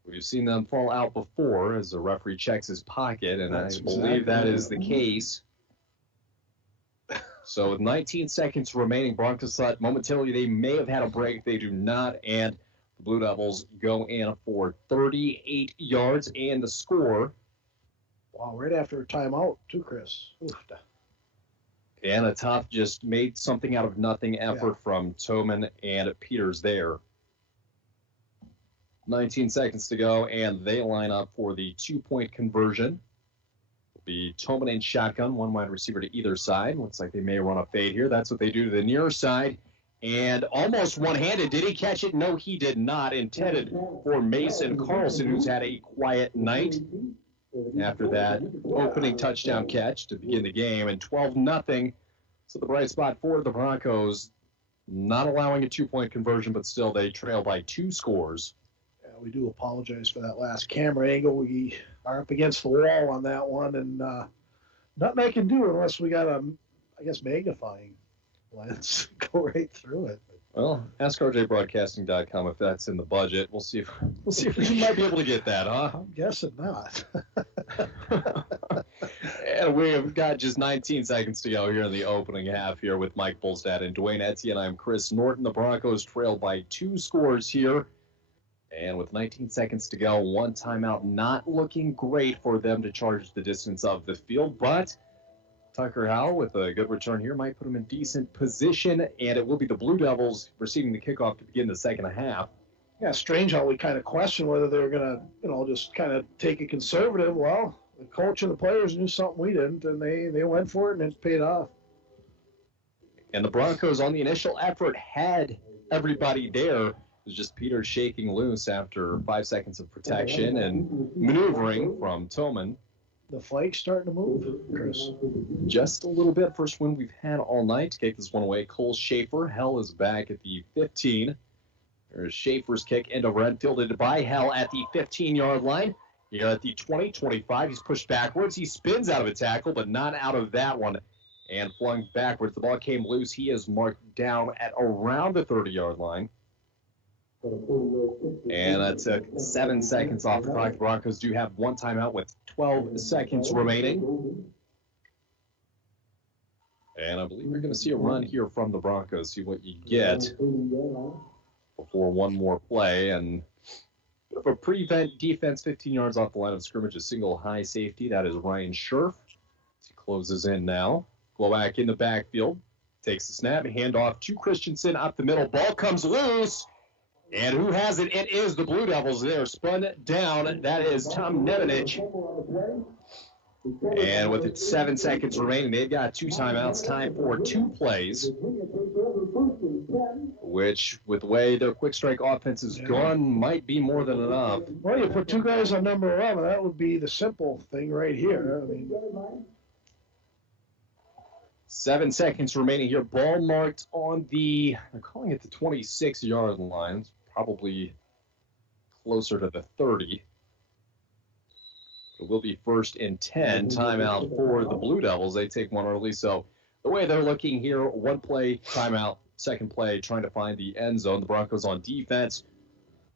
We've seen them fall out before as the referee checks his pocket, and I believe that is the case. So with 19 seconds remaining, Broncos thought momentarily they may have had a break. They do not, and the Blue Devils go in for 38 yards and the score. Wow, right after a timeout, too, Chris. Oof. And a tough, just made something out of nothing effort from Toman and Peters there. 19 seconds to go, and they line up for the 2-point conversion. It'll be Toman in shotgun, one wide receiver to either side. Looks like they may run a fade here. That's what they do to the near side. And almost one-handed. Did he catch it? No, he did not. Intended for Mason Carlson, who's had a quiet night after that opening touchdown catch to begin the game. And 12-0. So the bright spot for the Broncos, not allowing a 2-point conversion, but still they trail by 2 scores. Yeah, we do apologize for that last camera angle. We are up against the wall on that one, and nothing I can do unless we got a, I guess, magnifying lens go right through it. Well, ask rjbroadcasting.com if that's in the budget. We'll see if we might be able to get that, huh? I'm guessing not. And we've got just 19 seconds to go here in the opening half here with Mike Bolstad and Dwayne Etienne. I'm Chris Norton. The Broncos trail by 2 scores here. And with 19 seconds to go, 1 timeout, not looking great for them to charge the distance of the field, but Tucker Howell with a good return here might put him in decent position, and it will be the Blue Devils receiving the kickoff to begin the second half. Yeah, strange how we kind of question whether they're going to, just kind of take it conservative. Well, the coach and the players knew something we didn't, and they went for it, and it's paid off. And the Broncos on the initial effort had everybody there. It was just Peter shaking loose after 5 seconds of protection and maneuvering from Toman. The flag's starting to move, Chris. Just a little bit. First win we've had all night to kick this one away. Cole Schaefer. Hell is back at the 15. There's Schaefer's kick into red, fielded by Hell at the 15-yard line. Here at the 20, 25, he's pushed backwards. He spins out of a tackle, but not out of that one, and flung backwards. The ball came loose. He is marked down at around the 30-yard line. And that took 7 seconds off the clock. The Broncos do have 1 timeout with 12 seconds remaining. And I believe we're going to see a run here from the Broncos, see what you get before one more play. And bit of a prevent defense, 15 yards off the line of scrimmage, a single high safety. That is Ryan Sherf. He closes in now. Go back in the backfield. Takes the snap, handoff to Christensen up the middle. Ball comes loose. And who has it? It is the Blue Devils. They are spun down. That is Tom Nevenich. And with it 7 seconds remaining, they've got 2 timeouts. Time for 2 plays, which, with the way their quick strike offense is gone, might be more than enough. Well, you put 2 guys on number 11. That would be the simple thing right here. 7 seconds remaining here. Ball marked on the, they're calling it the 26-yard line. It's probably closer to the 30. It will be 1st and 10. Timeout for the Blue Devils. They take one early. So the way they're looking here, 1 play, timeout, 2nd play, trying to find the end zone. The Broncos on defense,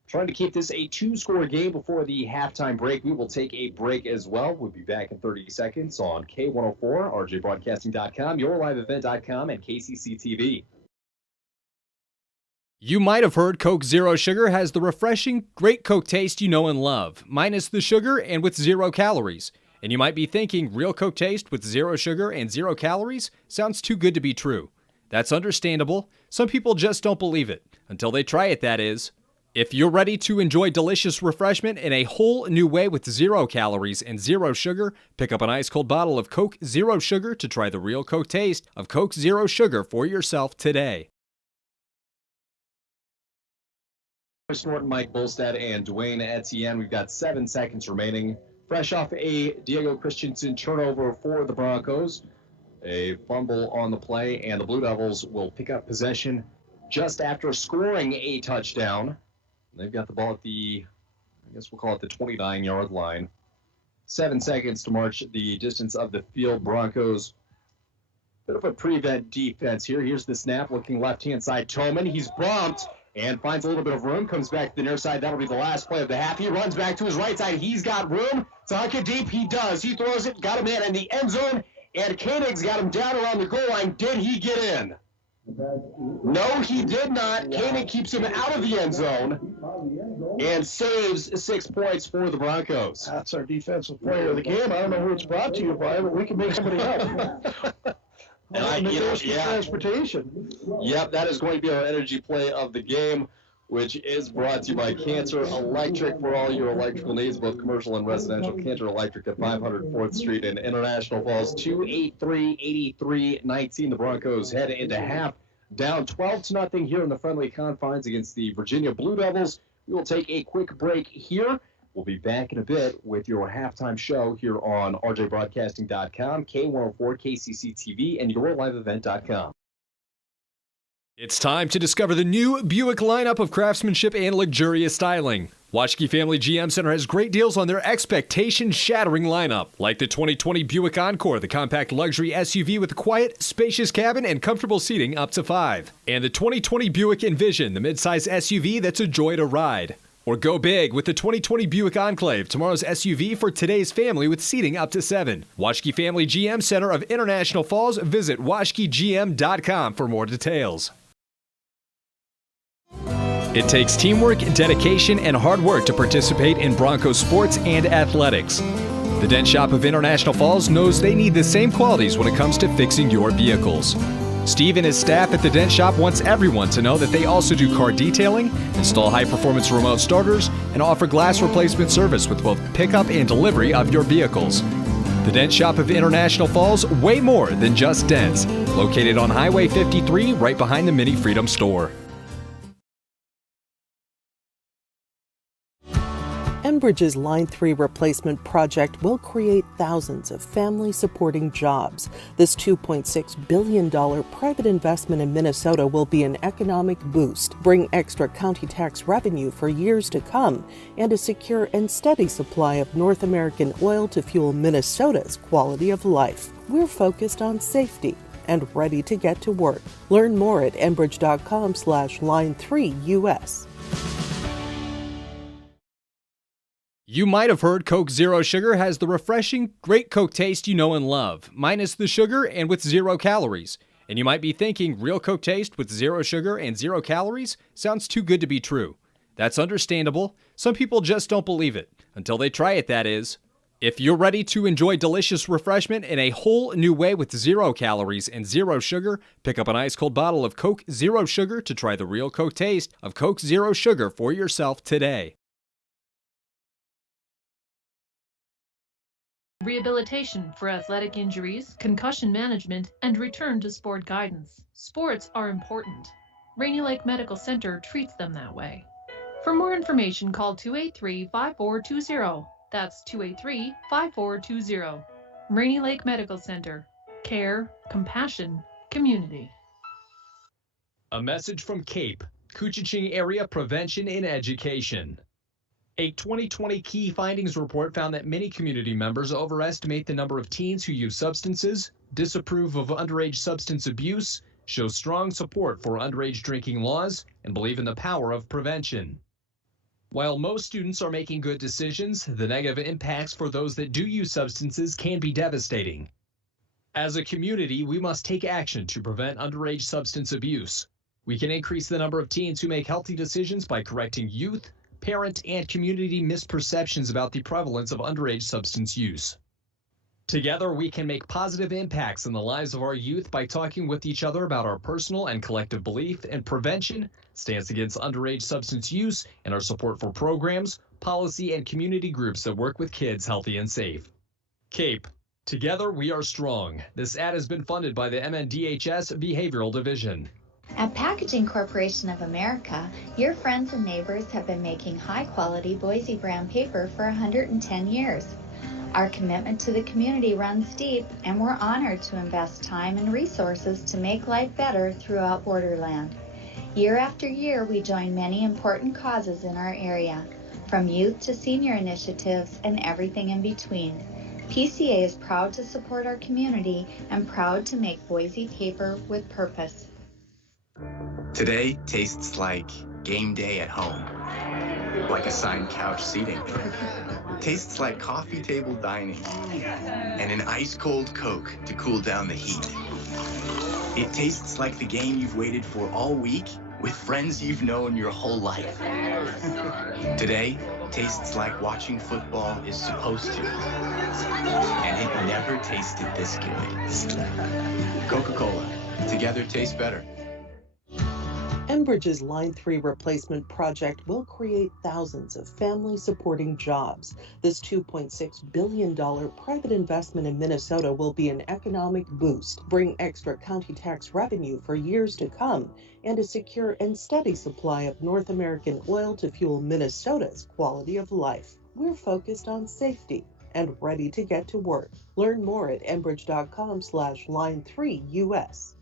trying to keep this a 2-score game before the halftime break. We will take a break as well. We'll be back in 30 seconds on K104, rjbroadcasting.com, yourliveevent.com, and KCC TV. You might have heard Coke Zero Sugar has the refreshing, great Coke taste you know and love, minus the sugar and with 0 calories. And you might be thinking, real Coke taste with 0 sugar and 0 calories sounds too good to be true. That's understandable. Some people just don't believe it. Until they try it, that is. If you're ready to enjoy delicious refreshment in a whole new way with 0 calories and 0 sugar, pick up an ice-cold bottle of Coke Zero Sugar to try the real Coke taste of Coke Zero Sugar for yourself today. Chris Norton, Mike Bolstad, and Dwayne Etienne. We've got 7 seconds remaining. Fresh off a Diego Christensen turnover for the Broncos. A fumble on the play, and the Blue Devils will pick up possession just after scoring a touchdown. They've got the ball at the, I guess we'll call it the 29-yard line. 7 seconds to march the distance of the field. Broncos, bit of a prevent defense here. Here's the snap, looking left-hand side. Toman, he's bumped, and finds a little bit of room, comes back to the near side. That'll be the last play of the half. He runs back to his right side. He's got room. Tonka deep. He does. He throws it. Got a man in the end zone, and Koenig's got him down around the goal line. Did he get in? No, he did not. Koenig keeps him out of the end zone and saves 6 points for the Broncos. That's our defensive player of the game. I don't know who it's brought to you by, but we can make somebody up. Transportation. Yep, that is going to be our energy play of the game, which is brought to you by Cantor Electric for all your electrical needs, both commercial and residential. Cantor Electric at 504th Street in International Falls, 283-83-19. The Broncos head into half, down 12-0 here in the friendly confines against the Virginia Blue Devils. We will take a quick break here. We'll be back in a bit with your halftime show here on rjbroadcasting.com, K104, KCC TV, and yourliveevent.com. It's time to discover the new Buick lineup of craftsmanship and luxurious styling. Waschke Family GM Center has great deals on their expectation-shattering lineup, like the 2020 Buick Encore, the compact luxury SUV with a quiet, spacious cabin and comfortable seating up to 5. And the 2020 Buick Envision, the midsize SUV that's a joy to ride. Or go big with the 2020 Buick Enclave, tomorrow's SUV for today's family with seating up to 7. Waschke Family GM Center of International Falls. Visit waschkegm.com for more details. It takes teamwork, dedication, and hard work to participate in Broncos sports and athletics. The Dent Shop of International Falls knows they need the same qualities when it comes to fixing your vehicles. Steve and his staff at the Dent Shop wants everyone to know that they also do car detailing, install high-performance remote starters, and offer glass replacement service with both pickup and delivery of your vehicles. The Dent Shop of International Falls, way more than just dents. Located on Highway 53, right behind the Mini Freedom store. Enbridge's Line 3 replacement project will create thousands of family-supporting jobs. This $2.6 billion private investment in Minnesota will be an economic boost, bring extra county tax revenue for years to come, and a secure and steady supply of North American oil to fuel Minnesota's quality of life. We're focused on safety and ready to get to work. Learn more at enbridge.com/line3US. You might have heard Coke Zero Sugar has the refreshing, great Coke taste you know and love, minus the sugar and with 0 calories. And you might be thinking, real Coke taste with 0 sugar and 0 calories sounds too good to be true. That's understandable. Some people just don't believe it. Until they try it, that is. If you're ready to enjoy delicious refreshment in a whole new way with 0 calories and 0 sugar, pick up an ice-cold bottle of Coke Zero Sugar to try the real Coke taste of Coke Zero Sugar for yourself today. Rehabilitation for athletic injuries, concussion management, and return to sport guidance. Sports are important. Rainy Lake Medical Center treats them that way. For more information, call 283-5420. That's 283-5420. Rainy Lake Medical Center. Care, compassion, community. A message from CAPE, Couchiching Area Prevention in Education. A 2020 key findings report found that many community members overestimate the number of teens who use substances, disapprove of underage substance abuse, show strong support for underage drinking laws, and believe in the power of prevention. While most students are making good decisions, the negative impacts for those that do use substances can be devastating. As a community, we must take action to prevent underage substance abuse. We can increase the number of teens who make healthy decisions by correcting youth, parent, and community misperceptions about the prevalence of underage substance use. Together, we can make positive impacts in the lives of our youth by talking with each other about our personal and collective belief in prevention, stance against underage substance use, and our support for programs, policy, and community groups that work with kids healthy and safe. CAPE. Together, we are strong. This ad has been funded by the MNDHS Behavioral Division. At Packaging Corporation of America, your friends and neighbors have been making high-quality Boise brown paper for 110 years. Our commitment to the community runs deep, and we're honored to invest time and resources to make life better throughout Borderland. Year after year, we join many important causes in our area, from youth to senior initiatives and everything in between. PCA is proud to support our community and proud to make Boise paper with purpose. Today tastes like game day at home. Like assigned couch seating. Tastes like coffee table dining. And an ice-cold Coke to cool down the heat. It tastes like the game you've waited for all week with friends you've known your whole life. Today tastes like watching football is supposed to. And it never tasted this good. Coca-Cola. Together tastes better. Enbridge's Line 3 replacement project will create thousands of family-supporting jobs. This $2.6 billion private investment in Minnesota will be an economic boost, bring extra county tax revenue for years to come, and a secure and steady supply of North American oil to fuel Minnesota's quality of life. We're focused on safety and ready to get to work. Learn more at enbridge.com/line3US.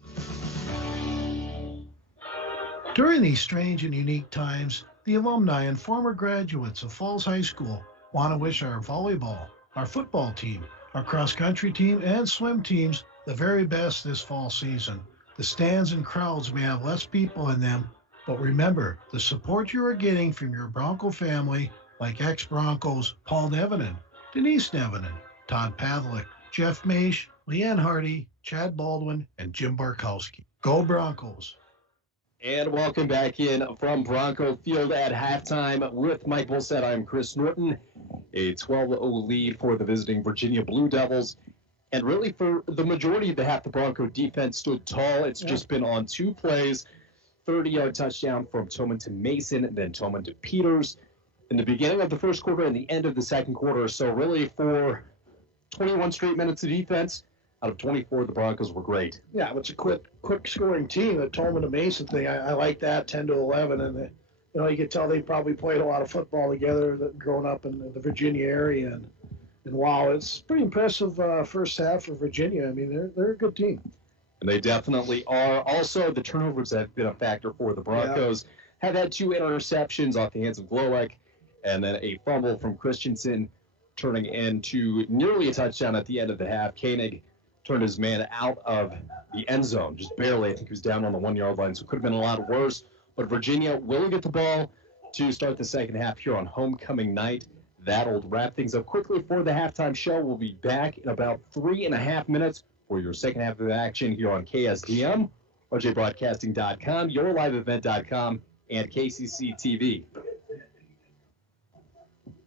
During these strange and unique times, the alumni and former graduates of Falls High School want to wish our volleyball, our football team, our cross-country team, and swim teams the very best this fall season. The stands and crowds may have less people in them, but remember, the support you are getting from your Bronco family, like ex-Broncos Paul Nevenin, Denise Nevenin, Todd Pavlik, Jeff Maish, Leanne Hardy, Chad Baldwin, and Jim Barkowski. Go Broncos! And welcome back in from Bronco Field at halftime with Mike Bullset. I'm Chris Norton. A 12-0 lead for the visiting Virginia Blue Devils. And really for the majority of the half, the Bronco defense stood tall. It's just been on two plays. 30-yard touchdown from Thoman to Mason, and then Thoman to Peters in the beginning of the first quarter and the end of the second quarter. So really for 21 straight minutes of defense, out of 24, the Broncos were great. Yeah, it's a quick scoring team. The Thoman to Mason thing, I like that, 10-11, and you could tell they probably played a lot of football together, growing up in the Virginia area, and wow, it's pretty impressive first half for Virginia. I mean, they're a good team. And they definitely are. Also, the turnovers have been a factor for the Broncos. Have had 2 interceptions off the hands of Glowek, and then a fumble from Christensen, turning into nearly a touchdown at the end of the half. Koenig turned his man out of the end zone, just barely. I think he was down on the 1-yard line, so it could have been a lot worse. But Virginia will get the ball to start the second half here on homecoming night. That'll wrap things up quickly for the halftime show. We'll be back in about 3.5 minutes for your second half of the action here on KSDM, RJBroadcasting.com, YourLiveEvent.com, and KCC TV.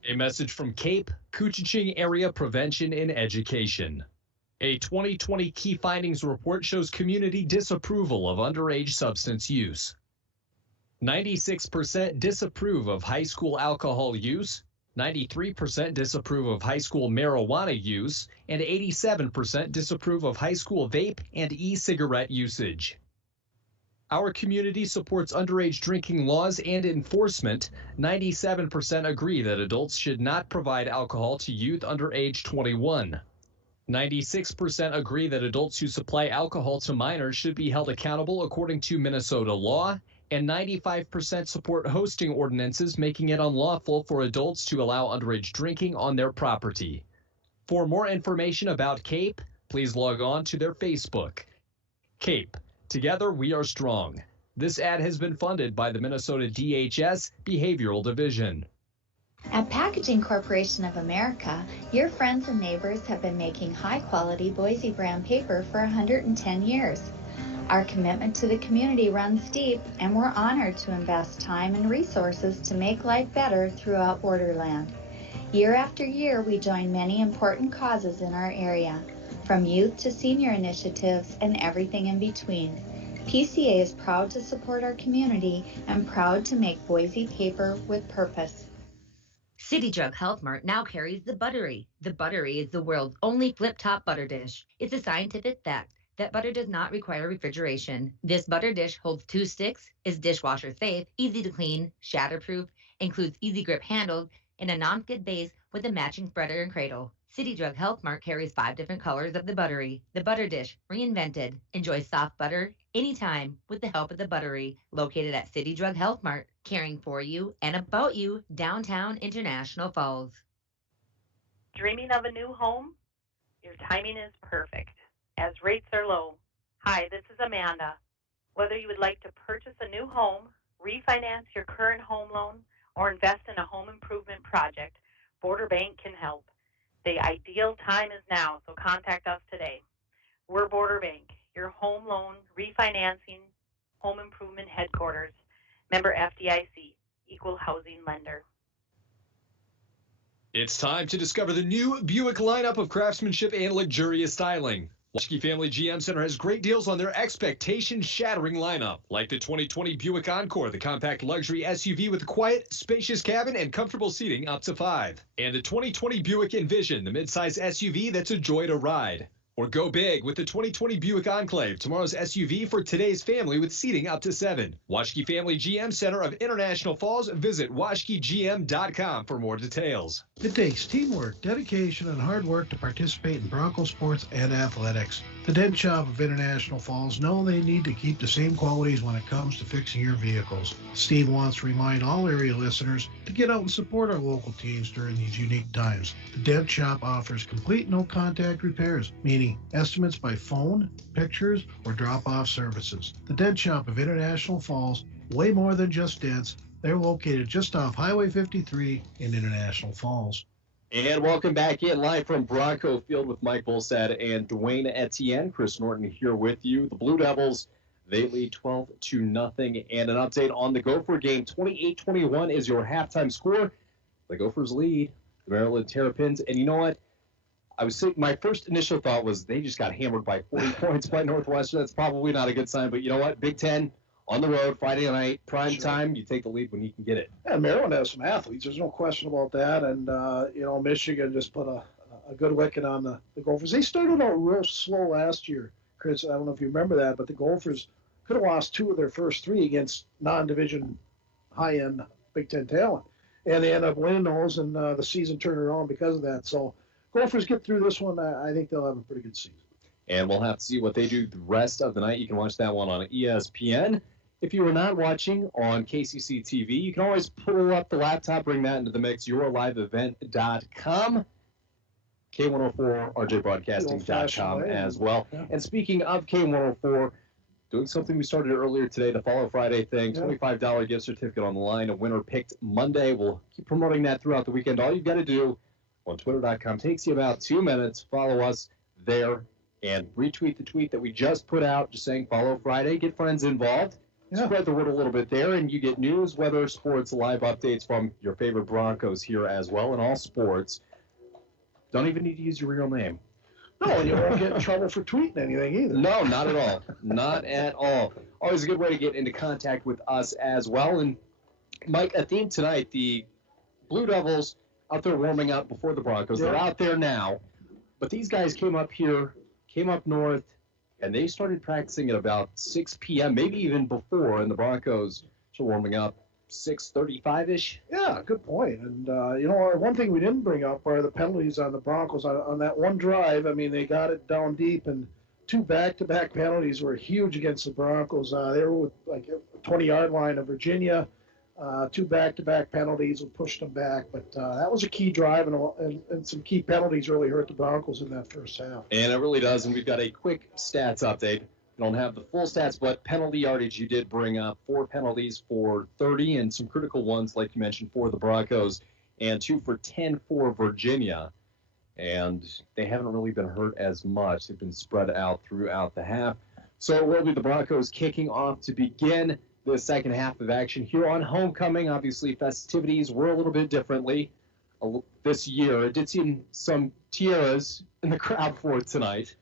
A message from CAPE, Couchiching Area Prevention and Education. A 2020 key findings report shows community disapproval of underage substance use. 96% disapprove of high school alcohol use, 93% disapprove of high school marijuana use, and 87% disapprove of high school vape and e-cigarette usage. Our community supports underage drinking laws and enforcement. 97% agree that adults should not provide alcohol to youth under age 21. 96% agree that adults who supply alcohol to minors should be held accountable according to Minnesota law, and 95% support hosting ordinances making it unlawful for adults to allow underage drinking on their property. For more information about CAPE, please log on to their Facebook. CAPE, together we are strong. This ad has been funded by the Minnesota DHS Behavioral Division. At Packaging Corporation of America, your friends and neighbors have been making high-quality Boise brand paper for 110 years. Our commitment to the community runs deep, and we're honored to invest time and resources to make life better throughout Borderland. Year after year, we join many important causes in our area, from youth to senior initiatives and everything in between. PCA is proud to support our community and proud to make Boise paper with purpose. City Jug Health Mart now carries the Buttery. The Buttery is the world's only flip-top butter dish. It's a scientific fact that butter does not require refrigeration. This butter dish holds 2 sticks, is dishwasher safe, easy to clean, shatterproof, includes easy grip handles, and a non-skid base with a matching spreader and cradle. City Jug Health Mart carries 5 different colors of the Buttery. The butter dish, reinvented. Enjoy soft butter anytime with the help of the Buttery, located at City Drug Health Mart, caring for you and about you, downtown International Falls. Dreaming of a new home? Your timing is perfect, as rates are low. Hi, this is Amanda. Whether you would like to purchase a new home, refinance your current home loan, or invest in a home improvement project, Border Bank can help. The ideal time is now, so contact us today. We're Border Bank, your home loan refinancing home improvement headquarters. Member FDIC, equal housing lender. It's time to discover the new Buick lineup of craftsmanship and luxurious styling. Washke Family GM Center has great deals on their expectation-shattering lineup, like the 2020 Buick Encore, the compact luxury SUV with a quiet, spacious cabin and comfortable seating up to 5. And the 2020 Buick Envision, the midsize SUV that's a joy to ride. Or go big with the 2020 Buick Enclave, tomorrow's SUV for today's family with seating up to 7. Washke Family GM Center of International Falls. Visit washkegm.com for more details. It takes teamwork, dedication, and hard work to participate in Bronco sports and athletics. The Dent Shop of International Falls know they need to keep the same qualities when it comes to fixing your vehicles. Steve wants to remind all area listeners to get out and support our local teams during these unique times. The Dent Shop offers complete no-contact repairs, meaning estimates by phone, pictures, or drop-off services. The Dent Shop of International Falls, way more than just dents. They're located just off Highway 53 in International Falls. And welcome back in live from Bronco Field with Mike Volstad and Dwayne Etienne. Chris Norton here with you. The Blue Devils, they lead 12-0. And an update on the Gopher game. 28-21 is your halftime score. The Gophers lead the Maryland Terrapins. And you know what? I was saying, my first initial thought was they just got hammered by 40 points by Northwestern. That's probably not a good sign. But you know what? Big Ten on the road, Friday night, prime time. You take the lead when you can get it. Yeah, Maryland has some athletes. There's no question about that. And, Michigan just put a good wicket on the Gophers. They started out real slow last year, Chris. I don't know if you remember that, but the Gophers could have lost 2 of their first 3 against non-division high-end Big Ten talent. And they end up winning those, and the season turned around because of that. So Gophers get through this one. I think they'll have a pretty good season. And we'll have to see what they do the rest of the night. You can watch that one on ESPN. If you are not watching on KCC TV, you can always pull up the laptop, bring that into the mix, yourliveevent.com, K104, RJBroadcasting.com as well. Yeah. And speaking of K104, doing something we started earlier today, the Follow Friday thing, $25 gift certificate on the line, a winner picked Monday. We'll keep promoting that throughout the weekend. All you've got to do on Twitter.com takes you about 2 minutes. Follow us there and retweet the tweet that we just put out, just saying Follow Friday. Get friends involved. Yeah. Spread the word a little bit there, and you get news, weather, sports, live updates from your favorite Broncos here as well in all sports. Don't even need to use your real name. No, and you won't get in trouble for tweeting anything either. No, not at all. Not at all. Always a good way to get into contact with us as well. And, Mike, a theme tonight, the Blue Devils out there warming up before the Broncos. Yeah. They're out there now. But these guys came up north, and they started practicing at about 6 p.m., maybe even before, and the Broncos are warming up 6:35-ish. Yeah, good point. And, one thing we didn't bring up are the penalties on the Broncos. On that one drive, I mean, they got it down deep, and 2 back-to-back penalties were huge against the Broncos. They were with, like, a 20-yard line of Virginia. 2 back-to-back penalties will push them back. But that was a key drive, and some key penalties really hurt the Broncos in that first half. And it really does, and we've got a quick stats update. We don't have the full stats, but penalty yardage you did bring up. 4 penalties for 30 and some critical ones, like you mentioned, for the Broncos, and 2 for 10 for Virginia. And they haven't really been hurt as much. They've been spread out throughout the half. So it will be the Broncos kicking off to begin the second half of action here on homecoming. Obviously, festivities were a little bit differently this year. I did see some tiaras in the crowd for tonight.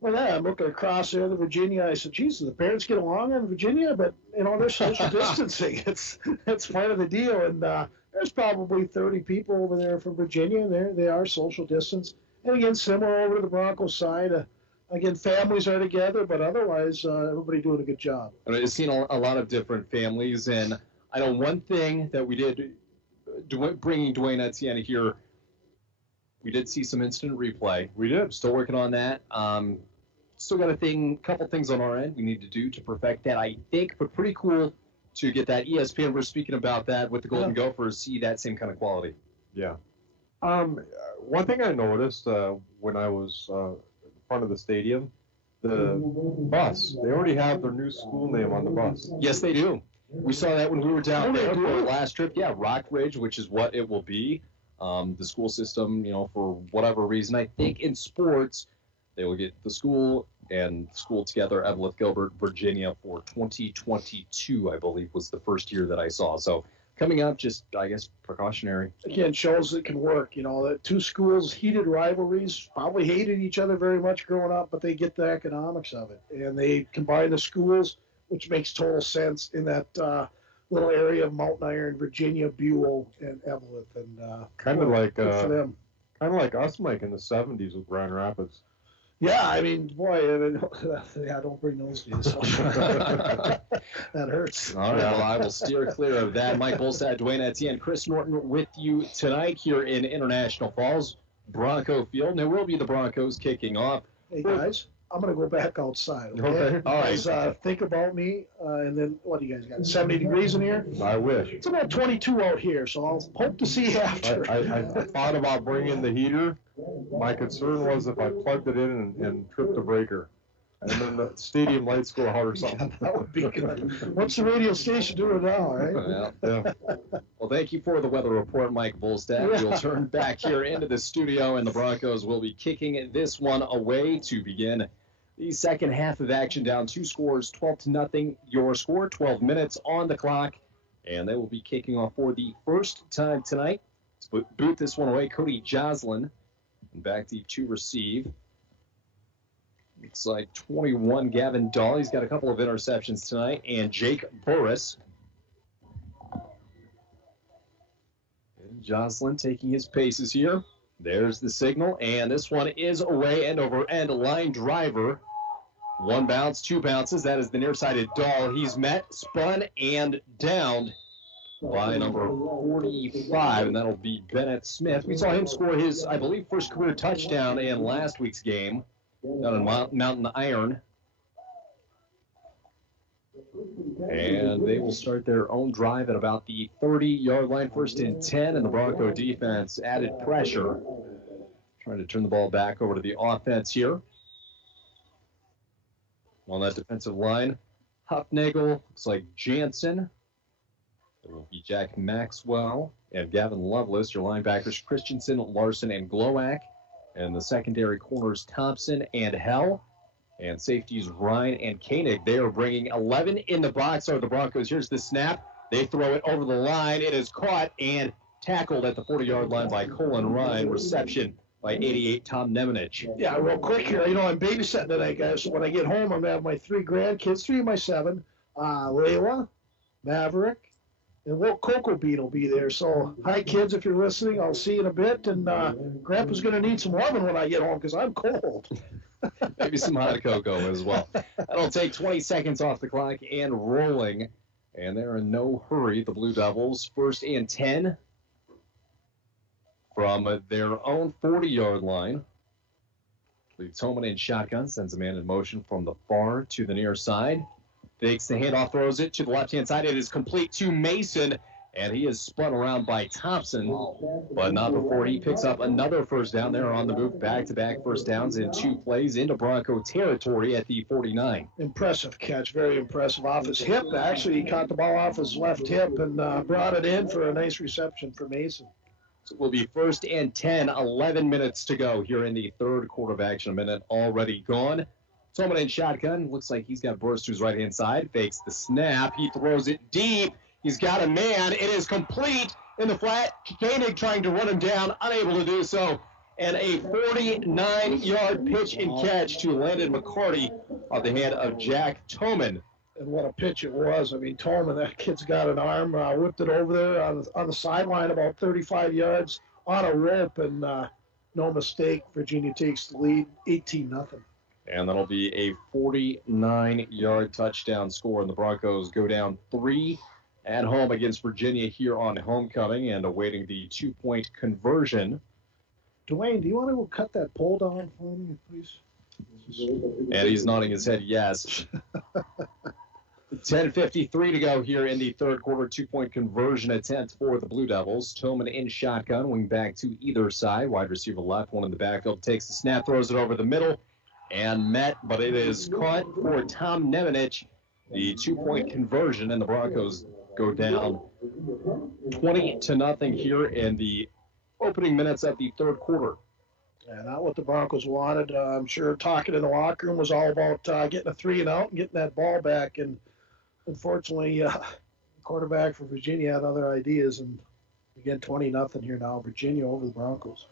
Well, yeah, I'm looking across there to Virginia. I said, geez, do the parents get along in Virginia? But, they're social distancing. It's part of the deal. And there's probably 30 people over there from Virginia. They are social distance. And, again, similar over to the Broncos side. Again, families are together, but otherwise, everybody doing a good job. I've seen a lot of different families, and I know one thing that we did, bringing Dwayne Etienne here, we did see some instant replay. We did. Still working on that. Still got a couple things on our end we need to do to perfect that, I think, but pretty cool to get that ESPN. We're speaking about that with the Golden Gophers, see that same kind of quality. Yeah. One thing I noticed when I was front of the stadium, the bus. They already have their new school name on the bus. Yes, they do. We saw that when we were down there for our last trip. Yeah, Rock Ridge, which is what it will be. The school system, for whatever reason, I think in sports, they will get the school and school together, Evelyn Gilbert, Virginia, for 2022, I believe, was the first year that I saw. So coming up, just, I guess, precautionary. Again, shows it can work. The two schools, heated rivalries, probably hated each other very much growing up, but they get the economics of it. And they combine the schools, which makes total sense in that little area of Mountain Iron, Virginia, Buell, and Evelyn. And kind of like good for them. Kind of like us, Mike, in the 70s with Grand Rapids. Yeah, don't bring those days up. That hurts. All right, well, I will steer clear of that. Mike Bolstad, Dwayne Etienne, Chris Norton with you tonight here in International Falls, Bronco Field. Now, will be the Broncos kicking off. Hey, guys, I'm going to go back outside. Okay. All right. Guys, think about me, and then what do you guys got, 70 degrees in here? I wish. It's about 22 out here, so I'll hope to see you after. I thought about bringing the heater. My concern was if I plugged it in and tripped a breaker. And then the stadium lights go out or something. Yeah, that would be good. What's the radio station doing now, right? Yeah. Well, thank you for the weather report, Mike Bolstad. Yeah. We'll turn back here into the studio, and the Broncos will be kicking this one away to begin the second half of action. Down 2 scores, 12-0. Your score, 12 minutes on the clock, and they will be kicking off for the first time tonight. Let's boot this one away. Cody Joslin back deep to receive. Looks like 21, Gavin Dahl. He's got a couple of interceptions tonight. And Jake Burris. And Joslin taking his paces here. There's the signal. And this one is away, end over end. Line driver. 1 bounce, 2 bounces. That is the near-sided Dahl. He's met, spun, and downed by number 45, and that'll be Bennett Smith. We saw him score his, I believe, first career touchdown in last week's game down in Mountain Iron. And they will start their own drive at about the 30-yard line, 1st and 10, and the Bronco defense added pressure, trying to turn the ball back over to the offense here. On that defensive line, Huffnagel, looks like Jansen. It will be Jack Maxwell and Gavin Lovelace. Your linebackers, Christensen, Larson, and Glowak. And the secondary corners, Thompson and Hell. And safeties, Ryan and Koenig. They are bringing 11 in the box. Are the Broncos. Here's the snap. They throw it over the line. It is caught and tackled at the 40-yard line by Colin Ryan. Reception by 88, Tom Nemenich. Yeah, real quick here. I'm babysitting tonight, guys. So when I get home, I'm going to have my 3 grandkids, 3 of my 7. Layla, Maverick, and little Cocoa Bean will be there. So, hi, kids, if you're listening. I'll see you in a bit. And Grandpa's going to need some loving when I get home because I'm cold. Maybe some hot cocoa as well. That'll take 20 seconds off the clock and rolling. And they're in no hurry. The Blue Devils, 1st and 10 from their own 40-yard line. Leads Holman in shotgun, sends a man in motion from the far to the near side. Fakes the handoff, throws it to the left-hand side. It is complete to Mason, and he is spun around by Thompson, but not before he picks up another first down. They're on the move, back-to-back first downs in 2 plays into Bronco territory at the 49. Impressive catch, very impressive. Off his hip, actually, he caught the ball off his left hip and brought it in for a nice reception for Mason. So it will be 1st and 10, 11 minutes to go here in the third quarter of action. A minute already gone. Tolman in shotgun. Looks like he's got Burst to his right-hand side. Fakes the snap. He throws it deep. He's got a man. It is complete in the flat. Koenig trying to run him down, unable to do so. And a 49-yard pitch and catch to Landon McCarty off the hand of Jack Toman. And what a pitch it was. I mean, Toman, that kid's got an arm, whipped it over there on the sideline about 35 yards on a rope, and no mistake, Virginia takes the lead, 18-0. And that'll be a 49-yard touchdown score, and the Broncos go down 3 at home against Virginia here on homecoming and awaiting the 2-point conversion. Dwayne, do you want to cut that pole down for me, please? And he's nodding his head yes. 10:53 to go here in the third quarter. 2-point conversion attempt for the Blue Devils. Tillman in shotgun, wing back to either side. Wide receiver left, one in the backfield. Takes the snap, throws it over the middle, and met, but it is caught for Tom Nemenich. the 2-point conversion, and the Broncos go down 20-0 here in the opening minutes of the third quarter. Yeah, not what the Broncos wanted. I'm sure talking in the locker room was all about getting a 3-and-out and getting that ball back. And unfortunately, the quarterback for Virginia had other ideas. And again, 20-0 here now. Virginia over the Broncos.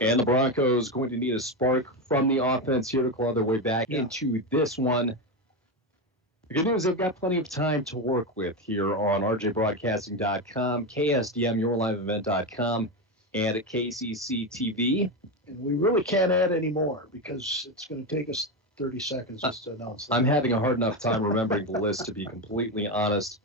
And the Broncos going to need a spark from the offense here to claw their way back into this one. The good news, they've got plenty of time to work with here on rjbroadcasting.com, KSDMYourLiveEvent.com, and at KCC TV. And we really can't add any more because it's going to take us 30 seconds just to announce that. I'm having a hard enough time remembering the list, to be completely honest.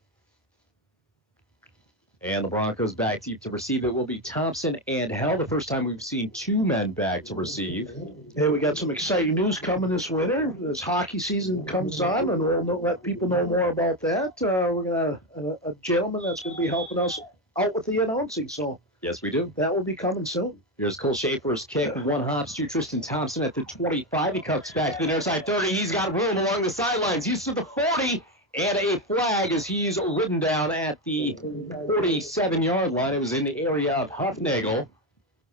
And the Broncos back deep to receive. It will be Thompson and Hell. The first time we've seen two men back to receive. Hey, we got some exciting news coming this winter as hockey season comes on, and we'll let people know more about that. We're going to a gentleman that's going to be helping us out with the announcing. So yes, we do. That will be coming soon. Here's Cole Schaefer's kick. One hops to Tristan Thompson at the 25. He cuts back to the near side 30. He's got room along the sidelines. He's to the 40. And a flag as he's ridden down at the 47-yard line. It was in the area of Huffnagel.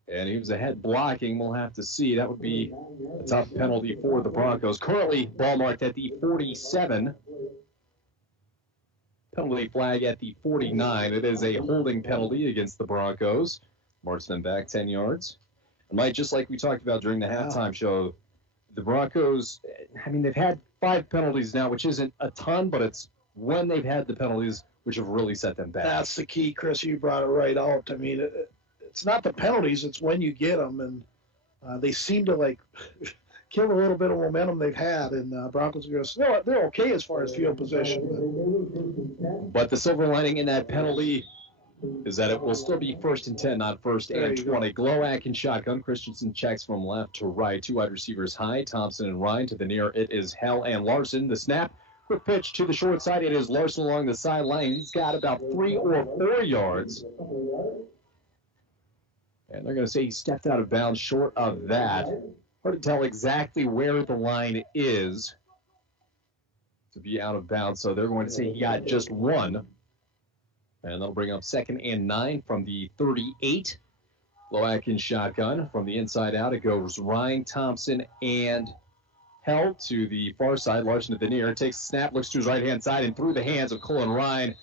And he was ahead blocking. We'll have to see. That would be a tough penalty for the Broncos. Currently ball marked at the 47. Penalty flag at the 49. It is a holding penalty against the Broncos. Marks them back 10 yards. And Mike, just like we talked about during the halftime show, the Broncos, I mean, they've had 5 penalties now, which isn't a ton, but it's when they've had the penalties which have really set them back. That's the key, Chris. You brought it right out. I mean, it's not the penalties, it's when you get them. And they seem to, kill a little bit of momentum they've had. And Broncos are going to, they're okay as far as field possession. But the silver lining in that penalty is that it will still be 1st and 10, not 1st and 20. Glowacz and shotgun. Christensen checks from left to right. 2 wide receivers high. Thompson and Ryan to the near. It is Hell and Larson. The snap. Quick pitch to the short side. It is Larson along the sideline. He's got about 3 or 4 yards. And they're going to say he stepped out of bounds short of that. Hard to tell exactly where the line is to be out of bounds. So they're going to say he got just 1. And they'll bring up 2nd and 9 from the 38. Glowacz in shotgun. From the inside out, it goes Ryan, Thompson, and Hell to the far side. Larson to the near. Takes the snap, looks to his right-hand side, and through the hands of Colin Ryan.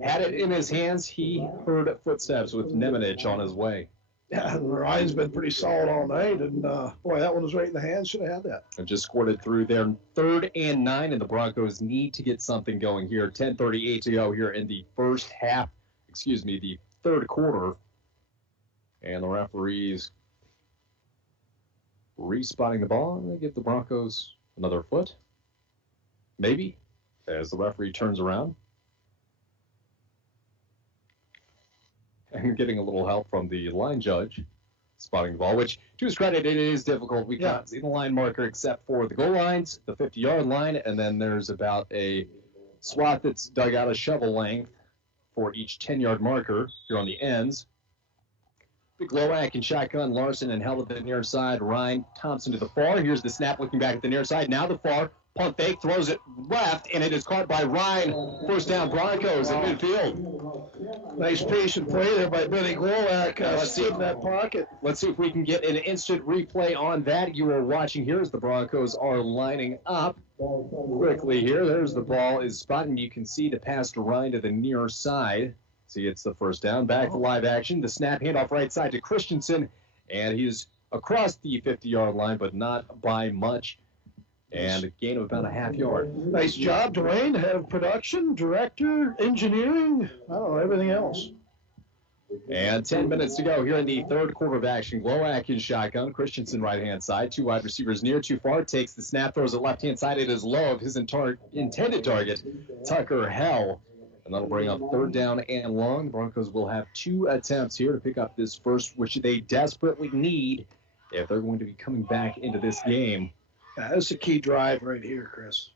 Had it in his hands. He heard footsteps with Nemanich on his way. Yeah, Ryan's been pretty solid all night, and boy, that one was right in the hand. Should have had that. And just squirted through there. 3rd and 9, and the Broncos need to get something going here. 10:38 to go here in the the third quarter. And the referees respotting the ball, and they give the Broncos another foot. Maybe, as the referee turns around. And getting a little help from the line judge spotting the ball, which, to his credit, it is difficult. We can't see the line marker except for the goal lines, the 50-yard line, and then there's about a swath that's dug out a shovel length for each 10-yard marker here on the ends. Big Glowacz and shotgun, Larson and Hell at the near side, Ryan, Thompson to the far. Here's the snap looking back at the near side. Now the far. Punt fake, throws it left, and it is caught by Ryan. 1st down Broncos in midfield. Nice patient play there by Benny Glowacz. Stood in that pocket. Let's see if we can get an instant replay on that. You are watching here as the Broncos are lining up quickly here. There's the ball is spotted. You can see the pass to Ryan to the near side. See, it's the 1st down. Back to live action. The snap handoff right side to Christensen, and he's across the 50-yard line, but not by much. And a gain of about a half yard. Nice job, Dwayne, head of production, director, engineering, everything else. And 10 minutes to go here in the third quarter of action. Glowacz in shotgun. Christensen right-hand side. 2 wide receivers near, too far. Takes the snap, throws it left-hand side. It is low of his intended target, Tucker Hell. And that'll bring up 3rd down and long. The Broncos will have 2 attempts here to pick up this first, which they desperately need if they're going to be coming back into this game. Yeah, that's a key drive right here, Chris.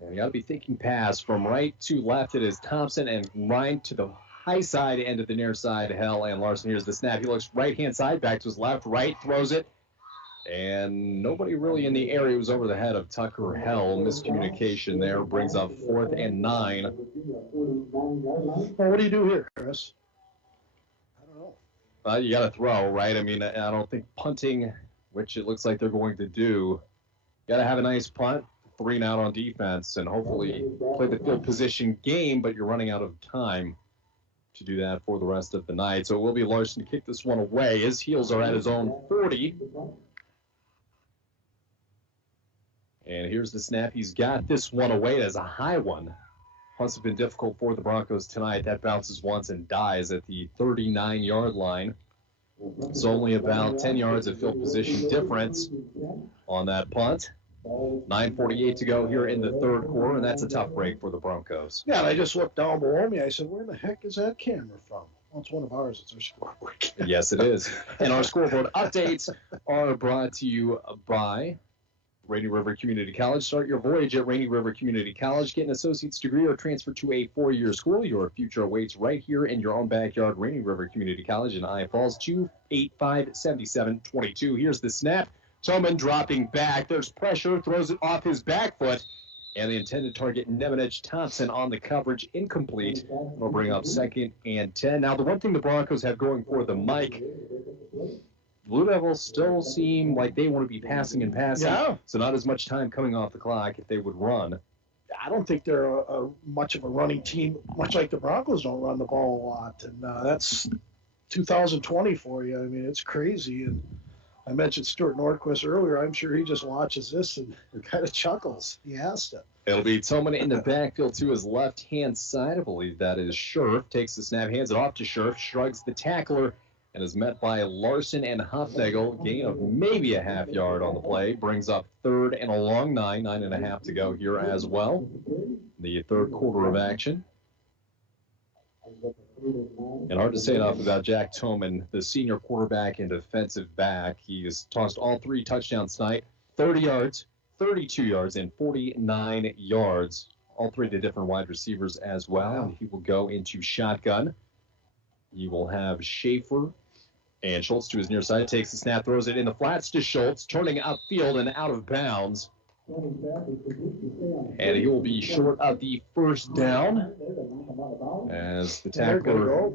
And you got to be thinking pass from right to left. It is Thompson and Ryan to the high side, end of the near side. Hell and Larson. Here's the snap. He looks right-hand side, back to his left, right, throws it. And nobody really in the area was over the head of Tucker Hell. Miscommunication there brings up 4th and 9. Well, what do you do here, Chris? I don't know. You got to throw, right? I mean, I don't think punting, which it looks like they're going to do, got to have a nice punt, 3 and out on defense, and hopefully play the field position game, but you're running out of time to do that for the rest of the night. So it will be Larson to kick this one away. His heels are at his own 40. And here's the snap. He's got this one away as a high one. Punts have been difficult for the Broncos tonight. That bounces once and dies at the 39-yard line. It's only about 10 yards of field position difference on that punt. 9:48 to go here in the third quarter, and that's a tough break for the Broncos. Yeah, and I just looked down below me. I said, where the heck is that camera from? Well, it's one of ours. It's our scoreboard. Yes, it is. And our scoreboard updates are brought to you by Rainy River Community College. Start your voyage at Rainy River Community College. Get an associate's degree or transfer to a 4-year school. Your future awaits right here in your own backyard. Rainy River Community College in Iron Falls, 285-7722. Here's the snap. Thompson dropping back. There's pressure. Throws it off his back foot. And the intended target, Nemanich Thompson, on the coverage, incomplete. We'll bring up 2nd and 10. Now, the one thing the Broncos have going for them, Mike, Blue Devils still seem like they want to be passing and passing. Yeah. So not as much time coming off the clock if they would run. I don't think they're much of a running team, much like the Broncos don't run the ball a lot. And that's 2020 for you. I mean, it's crazy. And I mentioned Stuart Nordquist earlier. I'm sure he just watches this and kind of chuckles. He has to. It'll be Tillman in the backfield to his left-hand side. I believe that is Sherf. Takes the snap, hands it off to Sherf, shrugs the tackler, and is met by Larson and Huffnagel. Gain of maybe a half yard on the play. Brings up 3rd and a long 9.5 to go here as well. The third quarter of action. And hard to say enough about Jack Thoman, the senior quarterback and defensive back. He has tossed all 3 touchdowns tonight, 30 yards, 32 yards, and 49 yards. All 3 to different wide receivers as well. Wow. And he will go into shotgun. You will have Schaefer and Schultz to his near side. Takes the snap, throws it in the flats to Schultz, turning upfield and out of bounds. And he will be short of the first down as the tackler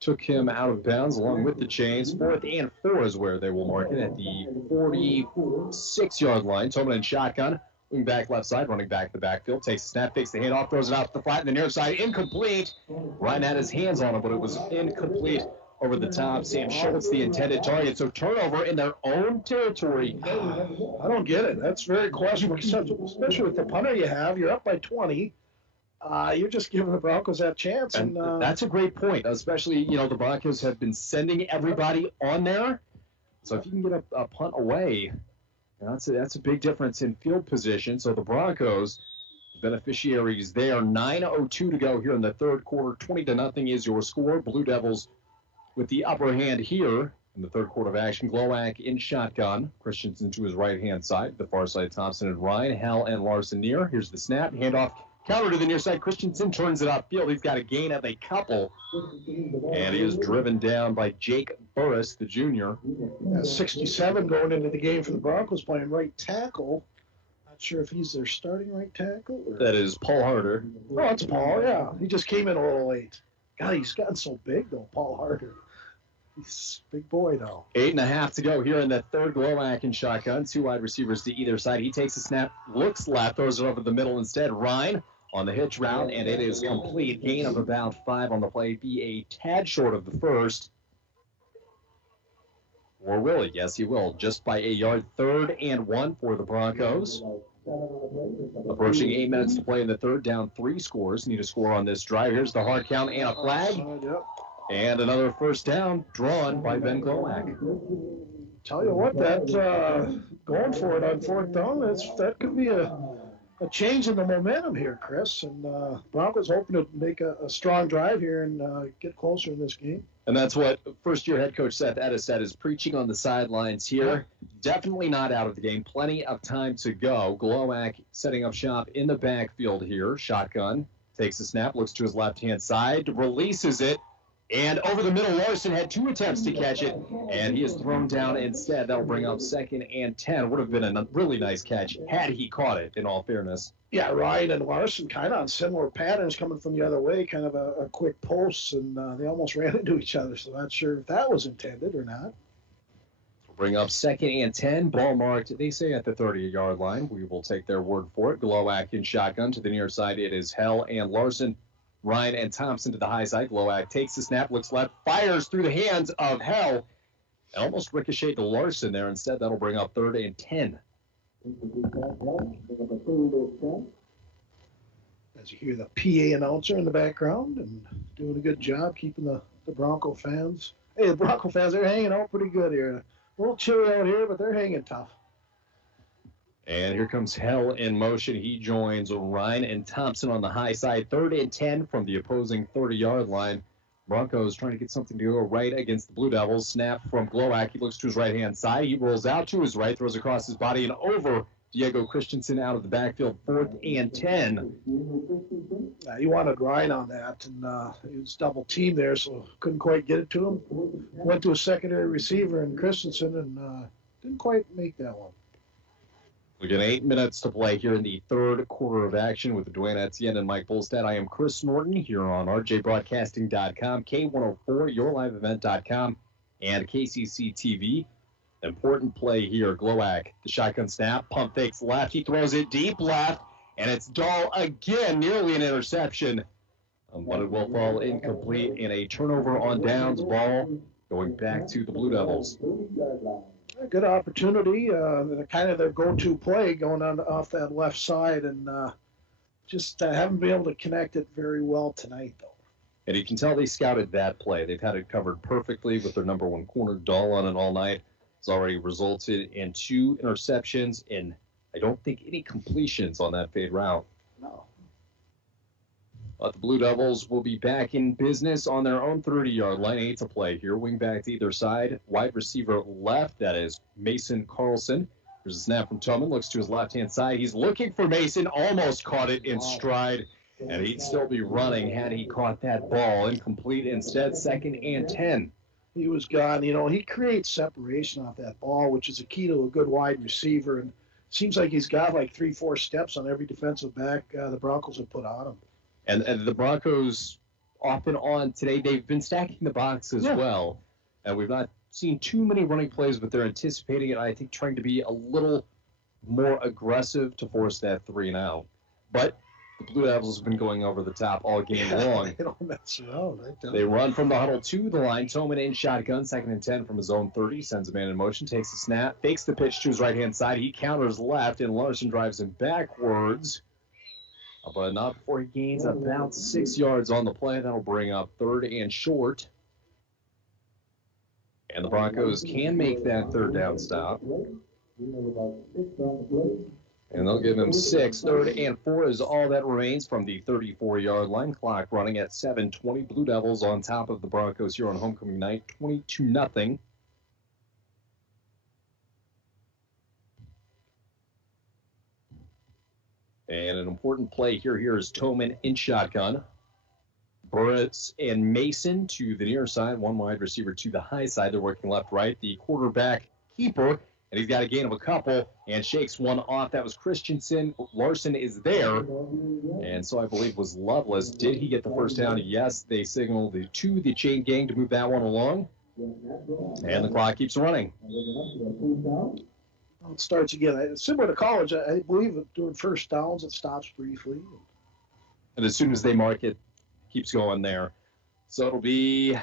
took him out of bounds along with the chains. 4th and 4 is where they will mark it at the 46-yard line. Tobin in shotgun. Wing back left side, running back the backfield. Takes the snap, fakes the handoff, throws it out to the flat in the near side. Incomplete. Ryan had his hands on it, but it was incomplete. Over the top, Sam Schultz, the intended target. So turnover in their own territory. I don't get it. That's very questionable, especially with the punter you have. You're up by 20. You're just giving the Broncos that chance. And that's a great point, especially, the Broncos have been sending everybody on there. So if you can get a punt away, that's a big difference in field position. So the Broncos, beneficiaries there. 9:02 to go here in the third quarter. 20-0 is your score. Blue Devils with the upper hand here in the third quarter of action. Glowacz in shotgun. Christensen to his right-hand side. The far side, Thompson and Ryan. Hell and Larson near. Here's the snap. Handoff. Counter to the near side. Christensen turns it upfield. He's got a gain of a couple. And he is driven down by Jake Burris, the junior. 67 going into the game for the Broncos, playing right tackle. Not sure if he's their starting right tackle. Or... That is Paul Harder. Oh, it's Paul, yeah. He just came in a little late. God, he's gotten so big, though, Paul Harder. He's a big boy now. 8.5 to go here in the third. Glowacz in shotgun. 2 wide receivers to either side. He takes a snap, looks left, throws it over the middle instead. Ryan on the hitch route, and it is complete. Gain of about 5 on the play. Be a tad short of the first. Or will he? Yes, he will. Just by a yard. 3rd and 1 for the Broncos. Approaching 8 minutes to play in the third. Down 3 scores. Need a score on this drive. Here's the hard count and a flag. And another first down drawn by Ben Glowacz. Tell you what, that going for it on 4th down, that could be a change in the momentum here, Chris. And Broncos hoping to make a strong drive here and get closer in this game. And that's what first-year head coach Seth Ettis said is preaching on the sidelines here. Definitely not out of the game. Plenty of time to go. Glowacz setting up shop in the backfield here. Shotgun. Takes the snap. Looks to his left-hand side. Releases it. And over the middle, Larson had 2 attempts to catch it, and he is thrown down instead. That'll bring up 2nd and 10. Would have been a really nice catch had he caught it, in all fairness. Yeah, Ryan and Larson kind of on similar patterns coming from the other way, kind of a quick post, and they almost ran into each other, so not sure if that was intended or not. We'll bring up 2nd and 10. Ball marked, they say, at the 30-yard line. We will take their word for it. Glowak in shotgun to the near side. It is Hell and Larson. Ryan and Thompson to the high side. Glowak takes the snap, looks left, fires through the hands of Hell, and almost ricocheted to Larson there. Instead, that'll bring up 3rd and 10. As you hear the PA announcer in the background and doing a good job keeping the Bronco fans. Hey, the Bronco fans, they're hanging out pretty good here. A little chilly out here, but they're hanging tough. And here comes Hell in motion. He joins Ryan and Thompson on the high side. 3rd and 10 from the opposing 30-yard line. Broncos trying to get something to go right against the Blue Devils. Snap from Glowak. He looks to his right-hand side. He rolls out to his right, throws across his body and over Diego Christensen out of the backfield. 4th and 10. You wanted Ryan on that, and he was double teamed there, so couldn't quite get it to him. Went to a secondary receiver in Christensen and didn't quite make that one. We got 8 minutes to play here in the 3rd quarter of action with Dwayne Etienne and Mike Bolstad. I am Chris Norton here on rjbroadcasting.com, K104, yourliveevent.com, and KCC TV. Important play here. Glowak, the shotgun snap, pump fakes left. He throws it deep left, and it's Dahl again, nearly an interception. But it will fall incomplete in a turnover on downs. Ball going back to the Blue Devils. A good opportunity, kind of their go-to play going on off that left side, and just haven't been able to connect it very well tonight, though. And you can tell they scouted that play. They've had it covered perfectly with their number 1 corner, Dahl, on it all night. It's already resulted in 2 interceptions and I don't think any completions on that fade route. No. But the Blue Devils will be back in business on their own 30-yard line. 8 to play here. Wing back to either side. Wide receiver left. That is Mason Carlson. There's a snap from Tillman. Looks to his left-hand side. He's looking for Mason. Almost caught it in stride. And he'd still be running had he caught that ball. Incomplete instead. 2nd and 10. He was gone. You know, he creates separation off that ball, which is a key to a good wide receiver. And it seems like he's got like 3-4 steps on every defensive back the Broncos have put on him. And the Broncos, off and on today, they've been stacking the box as well. And we've not seen too many running plays, but they're anticipating it, I think, trying to be a little more aggressive to force that 3 and out. But the Blue Devils have been going over the top all game long. They don't mess around. They run from the huddle to the line. Tillman in shotgun, 2nd and 10 from his own 30. Sends a man in motion, takes the snap, fakes the pitch to his right-hand side. He counters left, and Larson drives him backwards. But not before he gains about 6 yards on the play. That'll bring up 3rd and short. And the Broncos can make that 3rd down stop. And they'll give him 6. 3rd and 4 is all that remains from the 34-yard line. Clock running at 7:20. Blue Devils on top of the Broncos here on homecoming night, 22-0. And an important play here is Tillman in shotgun. Burris and Mason to the near side. 1 wide receiver to the high side. They're working left-right. The quarterback keeper, and he's got a gain of a couple and shakes one off. That was Christensen. Larson is there. And so I believe was Loveless. Did he get the first down? Yes. They signaled to the chain gang to move that one along. And the clock keeps running. It starts again. Similar to college, I believe during first downs it stops briefly. And as soon as they mark it, keeps going there. So it'll be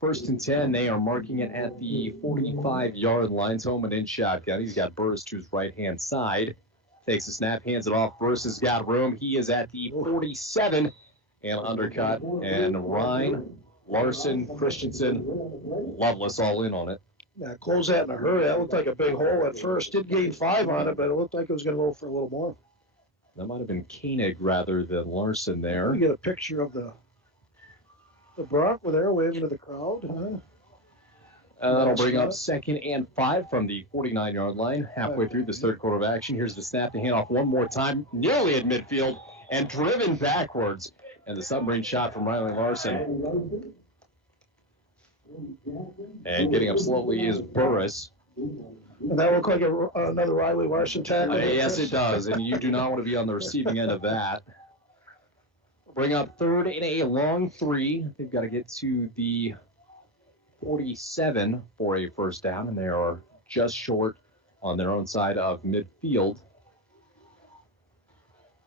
1st and 10. They are marking it at the 45-yard line. Tillman in shotgun. He's got Burris to his right-hand side. Takes the snap, hands it off. Burris has got room. He is at the 47 and undercut. And Ryan, Larson, Christensen, Loveless all in on it. Yeah, close that in a hurry. That looked like a big hole at first. Did gain 5 on it, but it looked like it was going to go for a little more. That might have been Koenig rather than Larson there. You get a picture of the Bronco there waving to the crowd, huh? That'll bring up 2nd and 5 from the 49-yard line. Halfway through this 3rd quarter of action. Here's the snap to hand off one more time, nearly at midfield, and driven backwards. And the submarine shot from Riley Larson. And getting up slowly is Burris. And that look like another Riley Larson tackle? Yes, it does, and you do not want to be on the receiving end of that. Bring up third and a long 3. They've got to get to the 47 for a first down, and they are just short on their own side of midfield.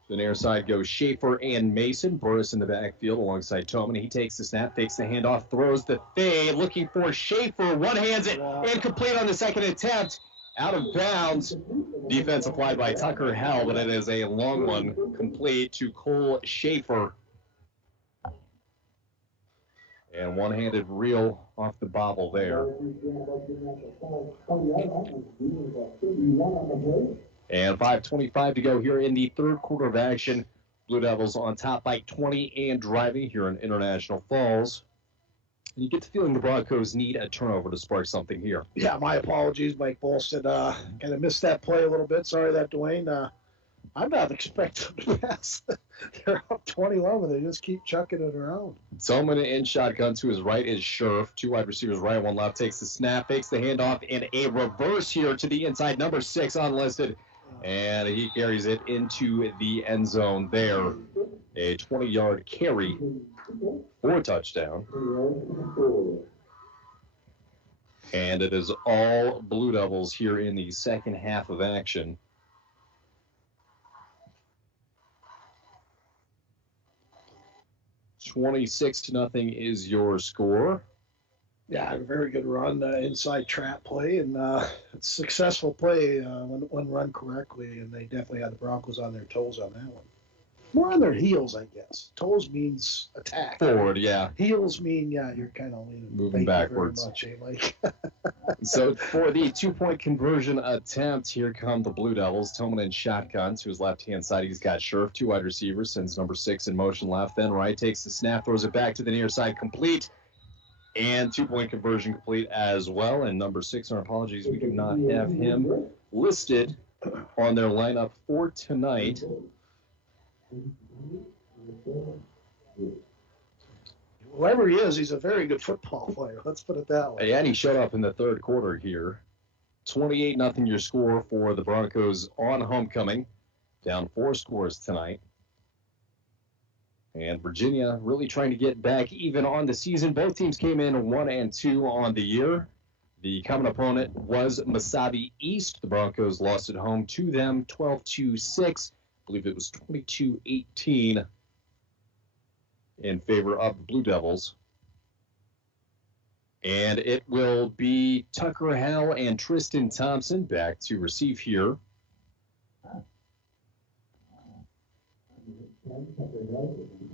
The near side goes Schaefer and Mason. Burris in the backfield alongside Toman. He takes the snap, fakes the handoff, throws the fade, looking for Schaefer. One-hands it, incomplete on the second attempt. Out of bounds. Defense applied by Tucker Hell, but it is a long one, complete to Cole Schaefer. And one-handed reel off the bobble there. And 5:25 to go here in the third quarter of action. Blue Devils on top by 20 and driving here in International Falls. And you get the feeling the Broncos need a turnover to spark something here. Yeah, my apologies. Mike Bolston kind of missed that play a little bit. Sorry that, Dwayne. I'm not expecting them to pass. They're up 21, but they just keep chucking it around. Toman in shotgun to his right is Sherf. 2 wide receivers right, 1 left. Takes the snap, fakes the handoff, and a reverse here to the inside. Number 6 unlisted. And he carries it into the end zone there. A 20-yard carry for a touchdown. And it is all Blue Devils here in the second half of action. $26-0 is your score. Yeah, a very good run, inside trap play, and it's a successful play when run correctly, and they definitely had the Broncos on their toes on that one. More on their heels, I guess. Toes means attack. Forward, yeah. Heels mean, yeah, you're kind of moving backwards. Very much, So for the 2-point conversion attempt, here come the Blue Devils. Toman in shotgun to his left-hand side. He's got Sherf, 2 wide receivers, sends number 6 in motion left, then right, takes the snap, throws it back to the near side, complete. And 2-point conversion complete as well. And number 6, our apologies, we do not have him listed on their lineup for tonight. Whoever he is, he's a very good football player. Let's put it that way. And he showed up in the third quarter here. 28-0 your score for the Broncos on homecoming. Down 4 scores tonight. And Virginia really trying to get back even on the season. Both teams came in 1-2 on the year. The common opponent was Mesabi East. The Broncos lost at home to them 12-6. I believe it was 22-18 in favor of the Blue Devils. And it will be Tucker Howell and Tristan Thompson back to receive here.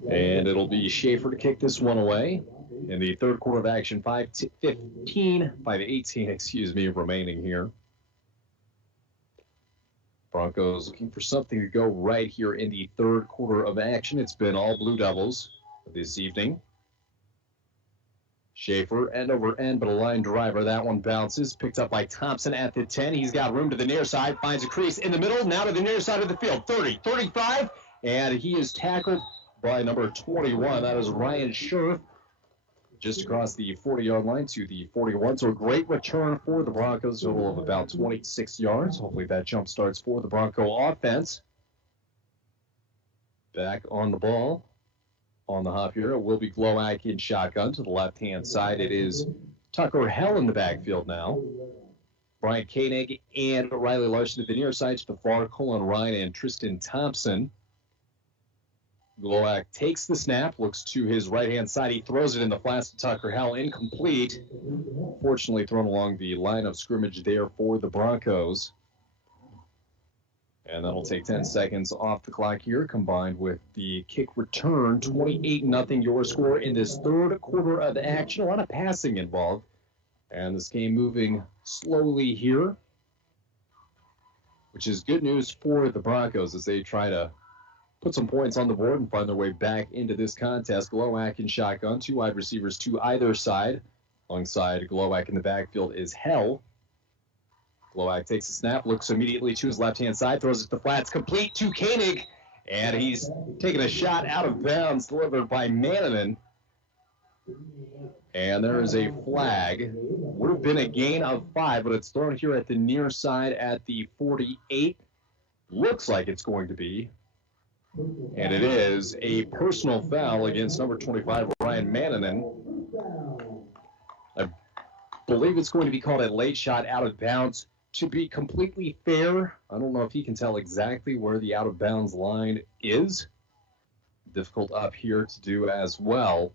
And it'll be Schaefer to kick this one away. In the third quarter of action, 5:18 remaining here. Broncos looking for something to go right here in the third quarter of action. It's been all Blue Devils this evening. Schaefer end over end, but a line driver. That one bounces. Picked up by Thompson at the 10. He's got room to the near side. Finds a crease in the middle. Now to the near side of the field. 30, 35. And he is tackled by number 21. That is Ryan Sherf. Just across the 40-yard line to the 41. So a great return for the Broncos. Total of about 26 yards. Hopefully that jump starts for the Bronco offense. Back on the ball. On the hop here, it will be Glowak in shotgun to the left-hand side. It is Tucker Hell in the backfield now. Brian Koenig and Riley Larson to the near side to the far. Colin Ryan and Tristan Thompson. Glowak takes the snap, looks to his right-hand side. He throws it in the flats to Tucker Hell, incomplete. Fortunately thrown along the line of scrimmage there for the Broncos. And that'll take 10 seconds off the clock here, combined with the kick return. 28-0 your score in this third quarter of action. A lot of passing involved. And this game moving slowly here, which is good news for the Broncos as they try to put some points on the board and find their way back into this contest. Glowak in shotgun, 2 wide receivers to either side. Alongside Glowak in the backfield is Hell. Glowak takes a snap, looks immediately to his left-hand side, throws it to the flats, complete to Koenig, and he's taking a shot out of bounds, delivered by Manaman. And there is a flag. Would have been a gain of 5, but it's thrown here at the near side at the 48. Looks like it's going to be. And it is a personal foul against number 25, Ryan Mannanen. I believe it's going to be called a late shot out of bounds. To be completely fair, I don't know if he can tell exactly where the out of bounds line is. Difficult up here to do as well.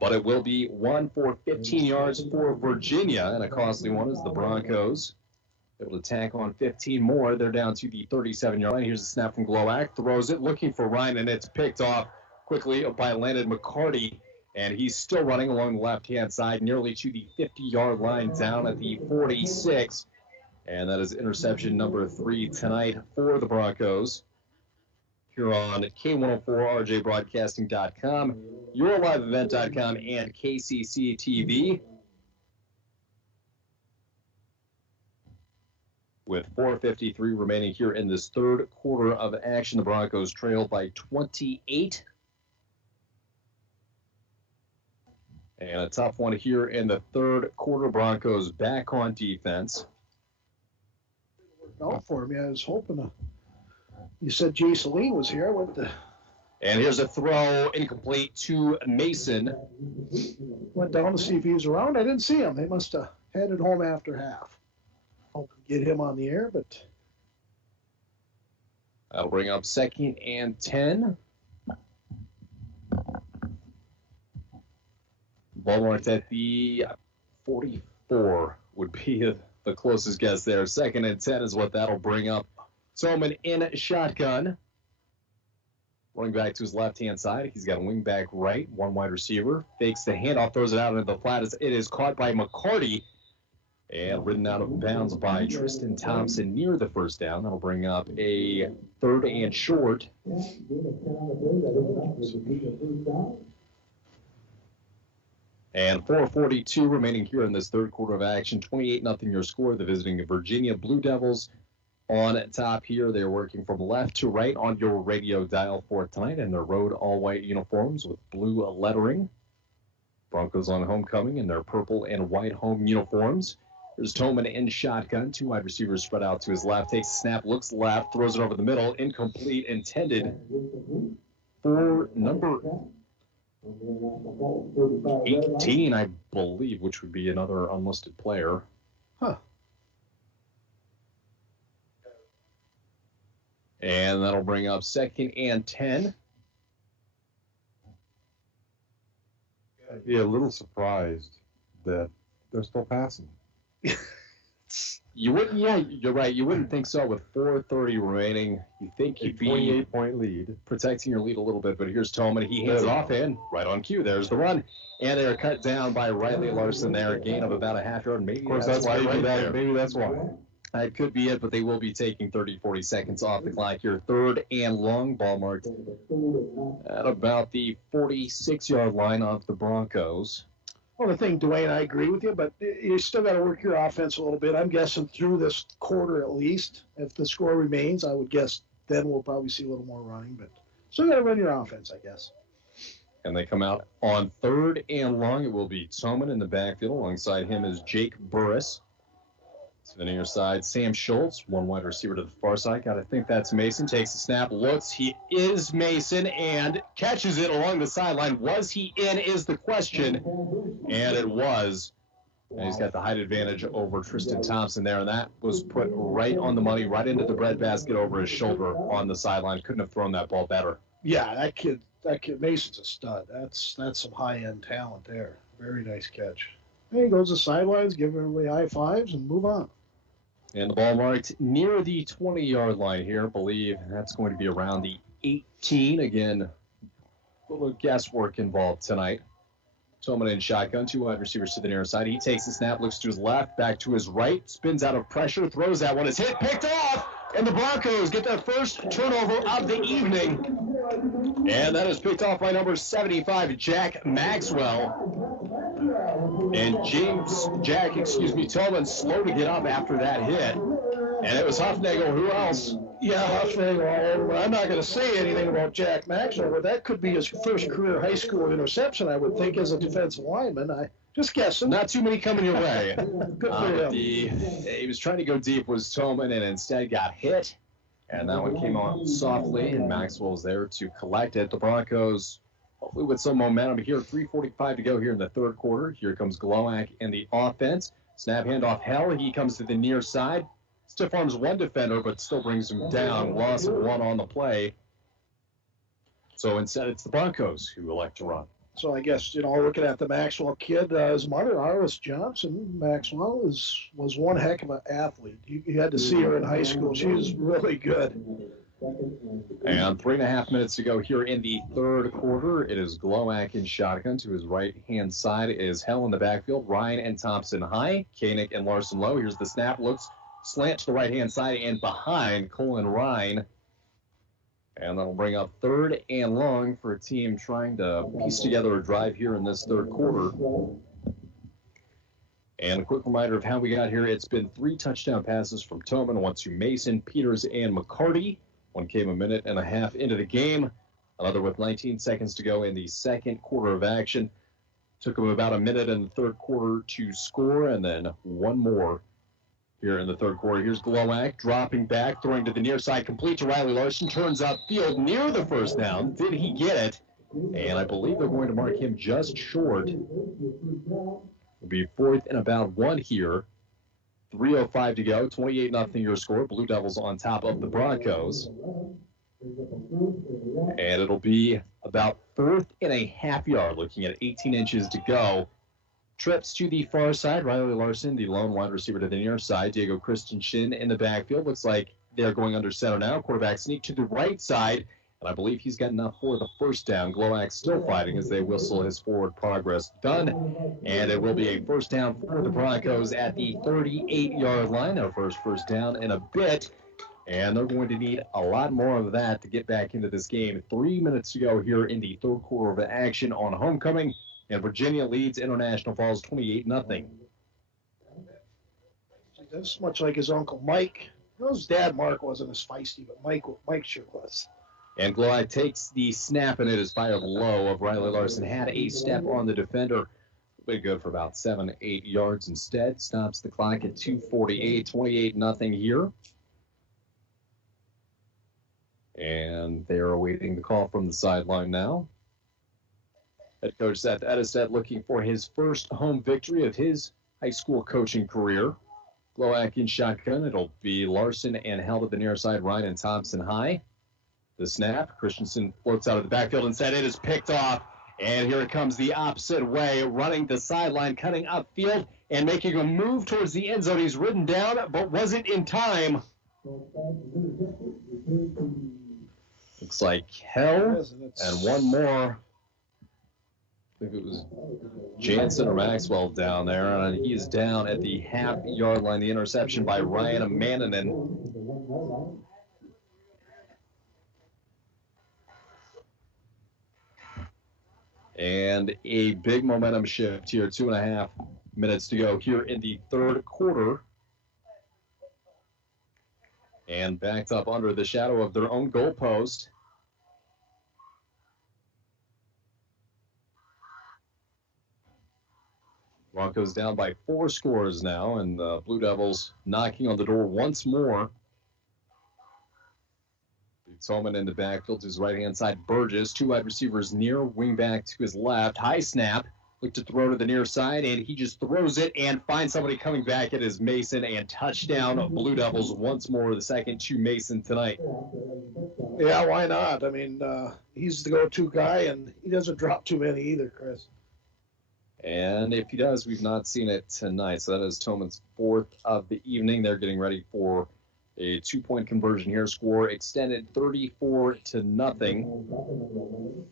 But it will be 1 for 15 yards for Virginia, and a costly one as the Broncos able to tack on 15 more. They're down to the 37-yard line. Here's a snap from Glowak. Throws it, looking for Ryan, and it's picked off quickly by Landon McCarty. And he's still running along the left-hand side, nearly to the 50-yard line, down at the 46. And that is interception number 3 tonight for the Broncos. Here on K104, RJBroadcasting.com, YourLiveEvent.com, and KCC TV. With 4:53 remaining here in this third quarter of action, the Broncos trail by 28. And a tough one here in the third quarter. Broncos back on defense. Out for me. I was hoping you said Jay Saline was here. And here's a throw, incomplete to Mason. Went down to see if he was around. I didn't see him. They must have headed home after half. Hope to get him on the air, but that'll bring up 2nd and 10. Ball marked at the 44 would be the closest guess there. 2nd and 10 is what that'll bring up. Tillman in shotgun. Running back to his left-hand side. He's got a wing back right, one wide receiver. Fakes the handoff, throws it out into the flat. It is caught by McCarty and ridden out of bounds by Tristan Thompson near the first down. That'll bring up a 3rd and short. And 4:42 remaining here in this third quarter of action. 28-0 your score. The visiting Virginia Blue Devils on top here. They're working from left to right on your radio dial for tonight in their road all-white uniforms with blue lettering. Broncos on homecoming in their purple and white home uniforms. There's Tillman in shotgun. 2 wide receivers spread out to his left. Takes a snap, looks left, throws it over the middle. Incomplete, intended for number 18, I believe, which would be another unlisted player. Huh. And that'll bring up 2nd and 10. I'd be a little surprised that they're still passing. You wouldn't, yeah, you're right. You wouldn't think so with 4:30 remaining. You think you'd be 28-point lead, protecting your lead a little bit, but here's Tillman. He hands it off in right on cue. There's the run, and they're cut down by Riley Larson there. A gain of about a half yard. Maybe of course, that's why. Maybe that's why. That could be it, but they will be taking 30-40 seconds off the clock here. 3rd and long, ball marked at about the 46-yard line of the Broncos. Well, the thing, Dwayne, I agree with you, but you still got to work your offense a little bit. I'm guessing through this quarter at least. If the score remains, I would guess then we'll probably see a little more running, but still got to run your offense, I guess. And they come out on 3rd and long. It will be Tillman in the backfield. Alongside him is Jake Burris. To the near side, Sam Schultz, 1 wide receiver to the far side. Got to think that's Mason. Takes a snap, looks. He is Mason and catches it along the sideline. Was he in is the question. And it was. And he's got the height advantage over Tristan Thompson there. And that was put right on the money, right into the breadbasket over his shoulder on the sideline. Couldn't have thrown that ball better. Yeah, that kid, Mason's a stud. That's some high-end talent there. Very nice catch. There he goes to the sidelines, give everybody high fives, and move on. And the ball marked near the 20-yard line here. I believe that's going to be around the 18. Again, a little guesswork involved tonight. Tillman in shotgun, 2 wide receivers to the near side. He takes the snap, looks to his left, back to his right, spins out of pressure, throws that one. It's hit, picked off, and the Broncos get their first turnover of the evening. And that is picked off by number 75, Jack Maxwell. And Tillman slow to get up after that hit. And it was Huffnagel. Who else? Yeah, Huffman all over. I'm not going to say anything about Jack Maxwell, but that could be his first career high school interception, I would think, as a defensive lineman. I just guessing. Not too many coming your way. Good for him. He was trying to go deep, was Thoman, and instead got hit. And that one came on softly, and Maxwell was there to collect it. The Broncos, hopefully with some momentum here, 3:45 to go here in the third quarter. Here comes Glowak in the offense. Snap handoff Hell. He comes to the near side. Stiff arms one defender, but still brings him down. Loss of one on the play. So instead, it's the Broncos who elect to run. So I guess, looking at the Maxwell kid, his mother, Iris Johnson, Maxwell, was one heck of an athlete. You had to see her in high school. She was really good. And 3.5 minutes to go here in the third quarter. It is Glowak in shotgun. To his right-hand side is Hell in the backfield. Ryan and Thompson high. Koenig and Larson low. Here's the snap. Looks slant to the right-hand side and behind Cole and Ryan. And that'll bring up third and long for a team trying to piece together a drive here in this third quarter. And a quick reminder of how we got here. It's been 3 touchdown passes from Thoman, 1 to Mason, Peters, and McCarty. One came a minute and a half into the game. Another with 19 seconds to go in the second quarter of action. Took them about a minute in the third quarter to score, and then one more here in the third quarter. Here's Glowak dropping back, throwing to the near side, complete to Riley Larson. Turns upfield near the first down. Did he get it? And I believe they're going to mark him just short. It'll be 4th and about 1 here. 3:05 to go. 28-0 your score. Blue Devils on top of the Broncos. And it'll be about 4th and a half yard, looking at 18 inches to go. Trips to the far side. Riley Larson, the lone wide receiver, to the near side. Diego Christensen in the backfield. Looks like they're going under center now. Quarterback sneak to the right side. And I believe he's got enough for the first down. Glowak still fighting as they whistle his forward progress done. And it will be a first down for the Broncos at the 38-yard line. Their first down in a bit. And they're going to need a lot more of that to get back into this game. 3 minutes to go here in the third quarter of action on homecoming. And Virginia leads International Falls 28-0. That's much like his uncle Mike. His dad Mark wasn't as feisty, but Mike sure was. And Glowak takes the snap, and it is fired low of Riley Larson. Had a step on the defender. Way good for about 7-8 yards instead. Stops the clock at 2:48, 28-0 here. And they are awaiting the call from the sideline now. Head coach Seth Edestedt looking for his first home victory of his high school coaching career. Glowak in shotgun. It'll be Larson and Hell to the near side. Ryan and Thompson high. The snap. Christensen floats out of the backfield. Instead, it is picked off. And here it comes the opposite way, running the sideline, cutting upfield, and making a move towards the end zone. He's ridden down, but wasn't in time. Looks like Hell and one more. I think it was Jansen or Maxwell down there, and he is down at the half-yard line. The interception by Ryan Mannanen. And a big momentum shift here. 2.5 minutes to go here in the third quarter. And backed up under the shadow of their own goalpost. Broncos down by 4 scores now, and the Blue Devils knocking on the door once more. Thoman in the backfield to his right-hand side. Burgess, 2 wide receivers near, wingback to his left. High snap, look to throw to the near side, and he just throws it and finds somebody coming back. It is Mason, and touchdown Blue Devils once more, the second to Mason tonight. Yeah, why not? I mean, he's the go-to guy, and he doesn't drop too many either, Chris. And if he does, we've not seen it tonight. So that is Thoman's 4th of the evening. They're getting ready for a 2-point conversion here. Score extended 34-0.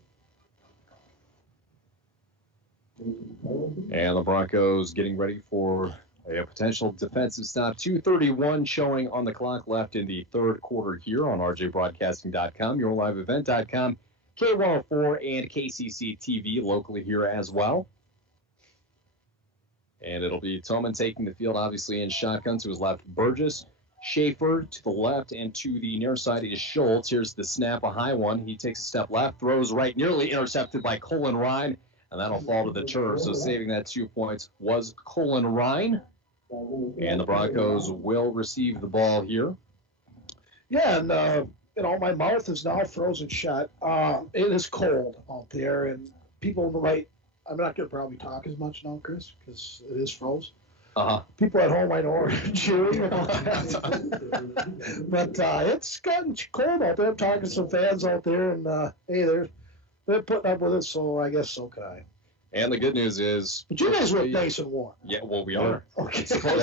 And the Broncos getting ready for a potential defensive stop. 2:31 showing on the clock left in the third quarter here on rjbroadcasting.com, yourliveevent.com, K104 and KCC TV locally here as well. And it'll be Thoman taking the field, obviously, in shotgun to his left. Burgess Schaefer to the left, and to the near side is Schultz. Here's the snap, a high one. He takes a step left, throws right, nearly intercepted by Colin Ryan, and that'll fall to the turf. So saving that 2 points was Colin Ryan. And the Broncos will receive the ball here. Yeah, and my mouth is now frozen shut. It is cold out there, and people might. I'm not going to probably talk as much now, Chris, because it is froze. People at home, I know, are cheering about that. But it's gotten cold out there. I'm talking to some fans out there, and hey, they're putting up with it, so I guess so can I. And the good news is... But you guys look nice and warm. Yeah, well, we are. Okay. It's supposed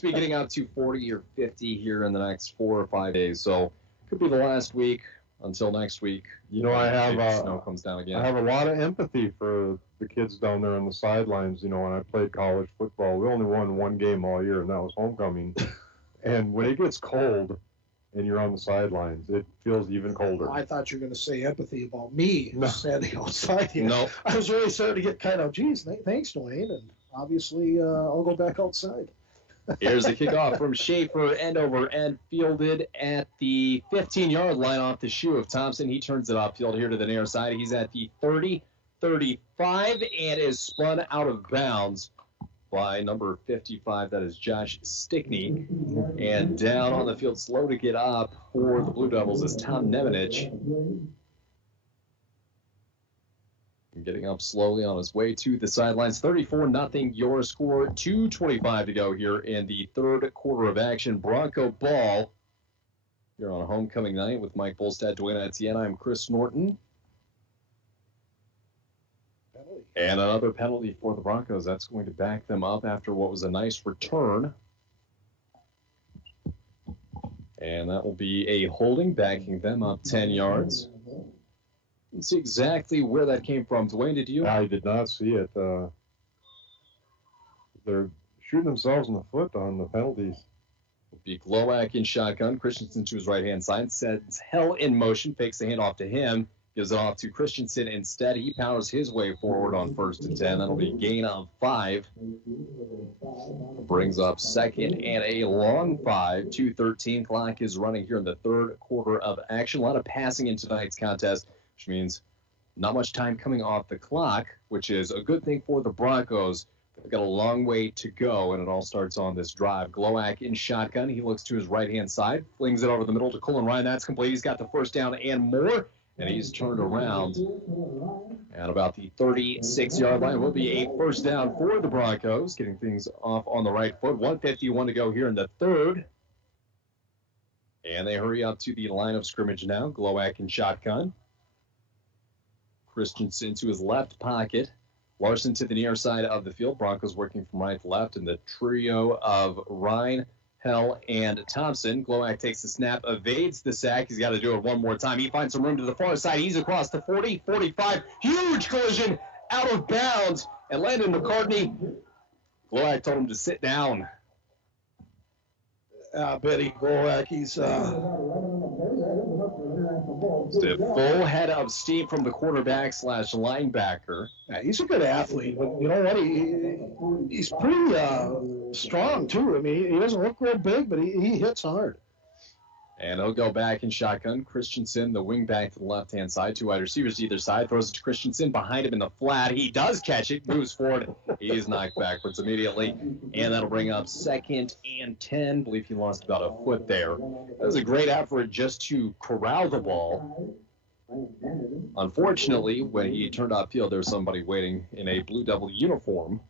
to be getting out to 40 or 50 here in the next 4 or 5 days, so could be the last week until next week. You know, snow comes down again. I have a lot of empathy for the kids down there on the sidelines. You know, when I played college football, we only won one game all year, and that was homecoming. And when it gets cold and you're on the sidelines, it feels even colder. I thought you were going to say empathy about me standing outside here. No. I was really starting to get kind of, geez, thanks, Dwayne, and obviously I'll go back outside. Here's the kickoff from Schaefer, end over end, fielded at the 15-yard line off the shoe of Thompson. He turns it upfield here to the near side. He's at the 30, 35, and is spun out of bounds by number 55. That is Josh Stickney. And down on the field, slow to get up for the Blue Devils is Tom Nemenich. Getting up slowly on his way to the sidelines. 34-0 your score. 2:25 to go here in the third quarter of action. Bronco ball here on homecoming night with Mike Bolstad, Dwayne Etienne. I'm Chris Norton. And another penalty for the Broncos. That's going to back them up after what was a nice return. And that will be a holding, backing them up 10 yards. Let's see exactly where that came from. Dwayne, did you? I did not see it. They're shooting themselves in the foot on the penalties. It'll be Glowacz in shotgun. Christensen to his right-hand side. Sends Hell in motion. Fakes the handoff to him. Gives it off to Christensen instead. He powers his way forward on 1st and 10. That'll be a gain of 5. Brings up second and a long 5. 2:13. Clock is running here in the third quarter of action. A lot of passing in tonight's contest, which means not much time coming off the clock, which is a good thing for the Broncos. They've got a long way to go, and it all starts on this drive. Glowacz in shotgun. He looks to his right-hand side, flings it over the middle to Colin Ryan. That's complete. He's got the first down and more, and he's turned around at about the 36-yard line. Will be a first down for the Broncos, getting things off on the right foot. 1:51 to go here in the third. And they hurry up to the line of scrimmage now. Glowacz in shotgun. Christensen to his left pocket. Larson to the near side of the field. Broncos working from right to left, and the trio of Ryan, Hell, and Thompson. Glowacz takes the snap, evades the sack. He's got to do it one more time. He finds some room to the far side. He's across the 40, 45. Huge collision out of bounds. And Landon McCartney, Glowacz told him to sit down. Betty Glowacz, he's the full head of steam from the quarterback / linebacker. Yeah, he's a good athlete, but you know what? He's pretty strong too. I mean, he doesn't look real big, but he hits hard. And he'll go back in shotgun. Christensen, the wing back to the left-hand side. 2 wide receivers to either side. Throws it to Christensen behind him in the flat. He does catch it. Moves forward. He is knocked backwards immediately. And that'll bring up 2nd and 10. I believe he lost about a foot there. That was a great effort just to corral the ball. Unfortunately, when he turned upfield, there was somebody waiting in a Blue Devil uniform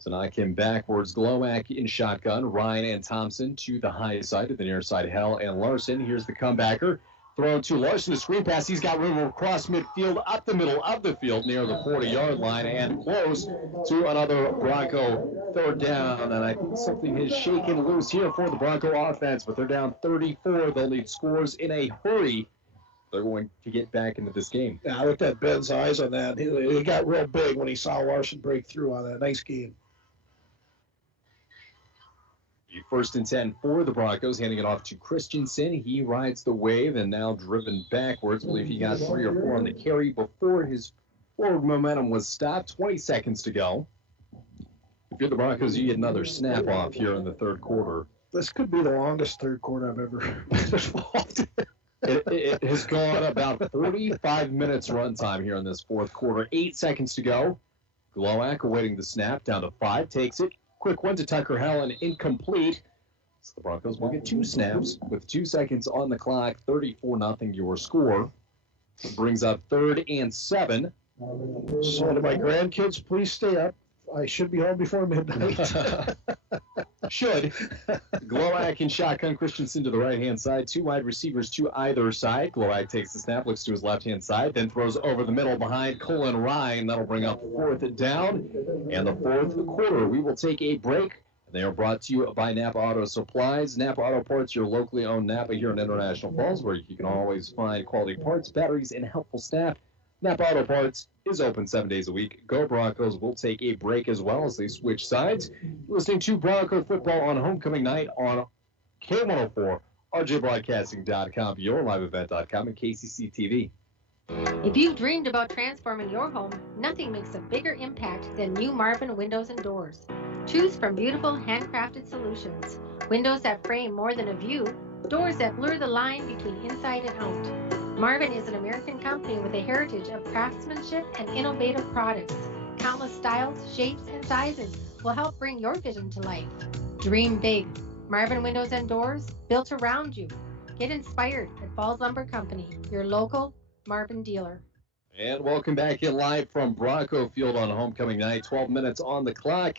to knock him backwards. Glowacz in shotgun. Ryan and Thompson to the high side, to the near side. Hell and Larson. Here's the comebacker. Thrown to Larson, a screen pass. He's got room across midfield, up the middle of the field, near the 40-yard line, and close to another Bronco third down. And I think something is shaken loose here for the Bronco offense, but they're down 34. They'll need scores in a hurry. They're going to get back into this game. Yeah, I looked at Ben's eyes on that. He got real big when he saw Larson break through on that. Nice game. 1st and 10 for the Broncos, handing it off to Christensen. He rides the wave and now driven backwards. I believe he got 3 or 4 on the carry before his forward momentum was stopped. 20 seconds to go. If you're the Broncos, you get another snap off here in the third quarter. This could be the longest third quarter I've ever been involved in. It has gone about 45 minutes runtime here in this fourth quarter. 8 seconds to go. Glowak awaiting the snap, down to 5, takes it. Quick one to Tucker Helen, incomplete. So the Broncos will get 2 snaps with 2 seconds on the clock. 34-0 your score. Brings up 3rd and 7. So to my grandkids, please stay up. I should be home before midnight. Should. Glowak and shotgun Christensen to the right-hand side. 2 wide receivers to either side. Glowak takes the snap, looks to his left-hand side, then throws over the middle behind Colin Ryan. That'll bring up 4th down. And the fourth quarter, we will take a break. They are brought to you by Napa Auto Supplies. Napa Auto Parts, your locally owned Napa here in International Falls, where you can always find quality parts, batteries, and helpful staff. Napa Auto Parts is open 7 days a week. Go Broncos. We'll take a break as well as they switch sides. You're listening to Bronco Football on homecoming night on K104, RJBroadcasting.com, YourLiveEvent.com, and KCC TV. If you've dreamed about transforming your home, nothing makes a bigger impact than new Marvin windows and doors. Choose from beautiful handcrafted solutions. Windows that frame more than a view, doors that blur the line between inside and out. Marvin is an American company with a heritage of craftsmanship and innovative products. Countless styles, shapes, and sizes will help bring your vision to life. Dream big. Marvin Windows and Doors, built around you. Get inspired at Falls Lumber Company, your local Marvin dealer. And welcome back in live from Bronco Field on homecoming night. 12 minutes on the clock.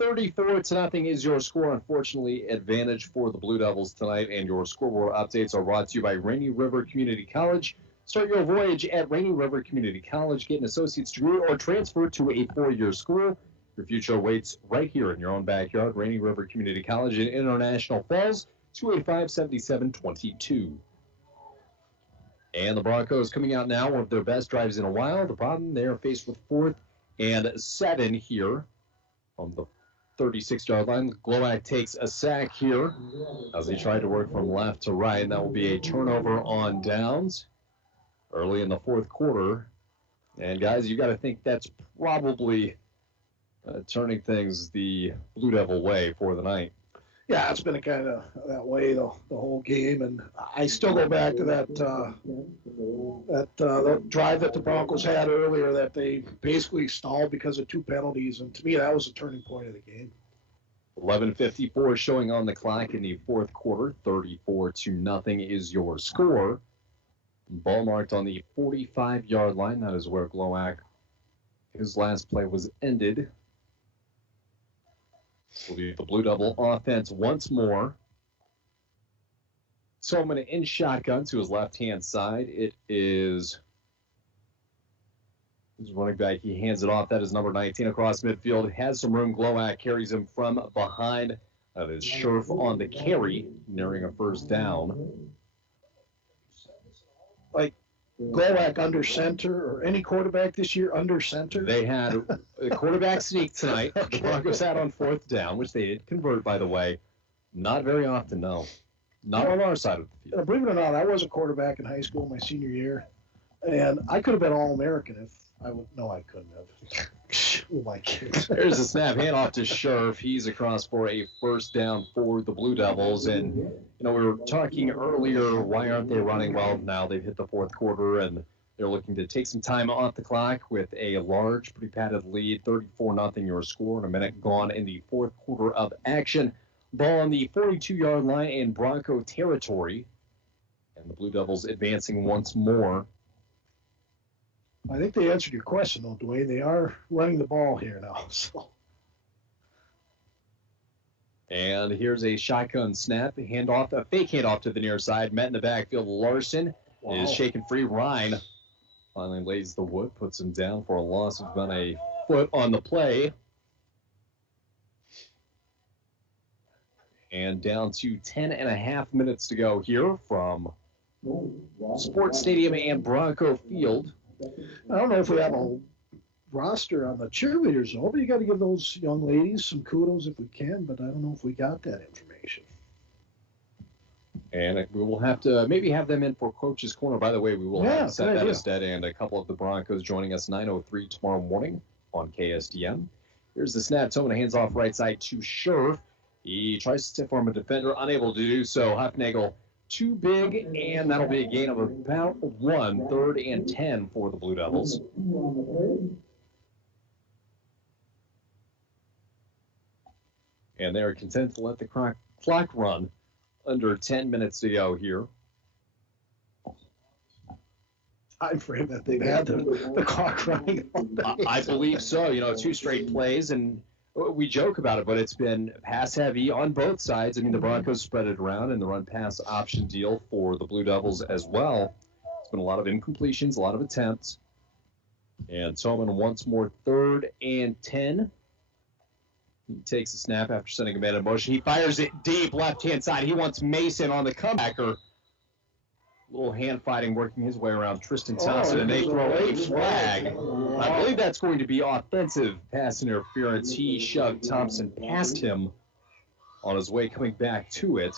34-0 is your score. Unfortunately, advantage for the Blue Devils tonight. And your scoreboard updates are brought to you by Rainy River Community College. Start your voyage at Rainy River Community College. Get an associate's degree or transfer to a 4-year school. Your future awaits right here in your own backyard. Rainy River Community College in International Falls, 285-7722. And the Broncos coming out now, one of their best drives in a while. The problem, they are faced with 4th and 7 here on the 36-yard line. Glowak takes a sack here as he tried to work from left to right, and that will be a turnover on downs early in the fourth quarter. And guys, you got to think that's probably turning things the Blue Devil way for the night. Yeah, it's been kind of that way the whole game, and I still go back to that the drive that the Broncos had earlier that they basically stalled because of 2 penalties, and to me that was a turning point of the game. 11:54 showing on the clock in the fourth quarter. 34-0 is your score. Ball marked on the 45-yard line. That is where Glowak, his last play was ended. Will be the Blue Devil offense once more. Tillman in shotgun to his left-hand side. It is his running back. He hands it off. That is number 19 across midfield. Has some room. Glowak carries him from behind. That is Sherf on the carry, nearing a first down. Like Glowak under center, or any quarterback this year under center? They had a quarterback sneak tonight. Okay. The Broncos had on 4th down, which they did convert, by the way. Not very often, no. Not on our side of the field. Believe it or not, I was a quarterback in high school my senior year, and I could have been All-American if I would. No, I couldn't have. Oh, my kids. There's a snap handoff to Sherf. He's across for a first down for the Blue Devils. And, you know, we were talking earlier, why aren't they running? Well, now they've hit the fourth quarter, and they're looking to take some time off the clock with a large, pretty padded lead. 34-0 your score, and a minute gone in the fourth quarter of action. Ball on the 42-yard line in Bronco territory. And the Blue Devils advancing once more. I think they answered your question, though, Dwayne. They are running the ball here now. So. And here's a shotgun snap, handoff, a fake handoff to the near side. Met in the backfield. Larson is shaken free. Ryan finally lays the wood, puts him down for a loss of about a foot on the play. And down to 10.5 minutes to go here from Sports Stadium and Bronco Field. I don't know if we have a roster on the cheerleaders, though, but you got to give those young ladies some kudos if we can, but I don't know if we got that information. And we will have to maybe have them in for Coach's Corner. By the way, we will have Seth Edestead and a couple of the Broncos joining us 9:03 tomorrow morning on KSDM. Here's the snap. Thompson hands off right side to Sherf. He tries to stiff arm a defender, unable to do so. Huffnagel too big, and that'll be a gain of about 1, 3rd and 10 for the Blue Devils. And they're content to let the clock run under 10 minutes to go here. Time frame that they've had the clock running all day. I believe so. You know, 2 straight plays, and we joke about it, but it's been pass heavy on both sides. I mean, the Broncos spread it around, and the run pass option deal for the Blue Devils as well. It's been a lot of incompletions, a lot of attempts. And Thompson once more, 3rd and 10. He takes a snap after sending a man in motion. He fires it deep left-hand side. He wants Mason on the comebacker. Little hand fighting working his way around Tristan Thompson, and they throw a flag. I believe that's going to be offensive pass interference. He shoved Thompson past him on his way coming back to it.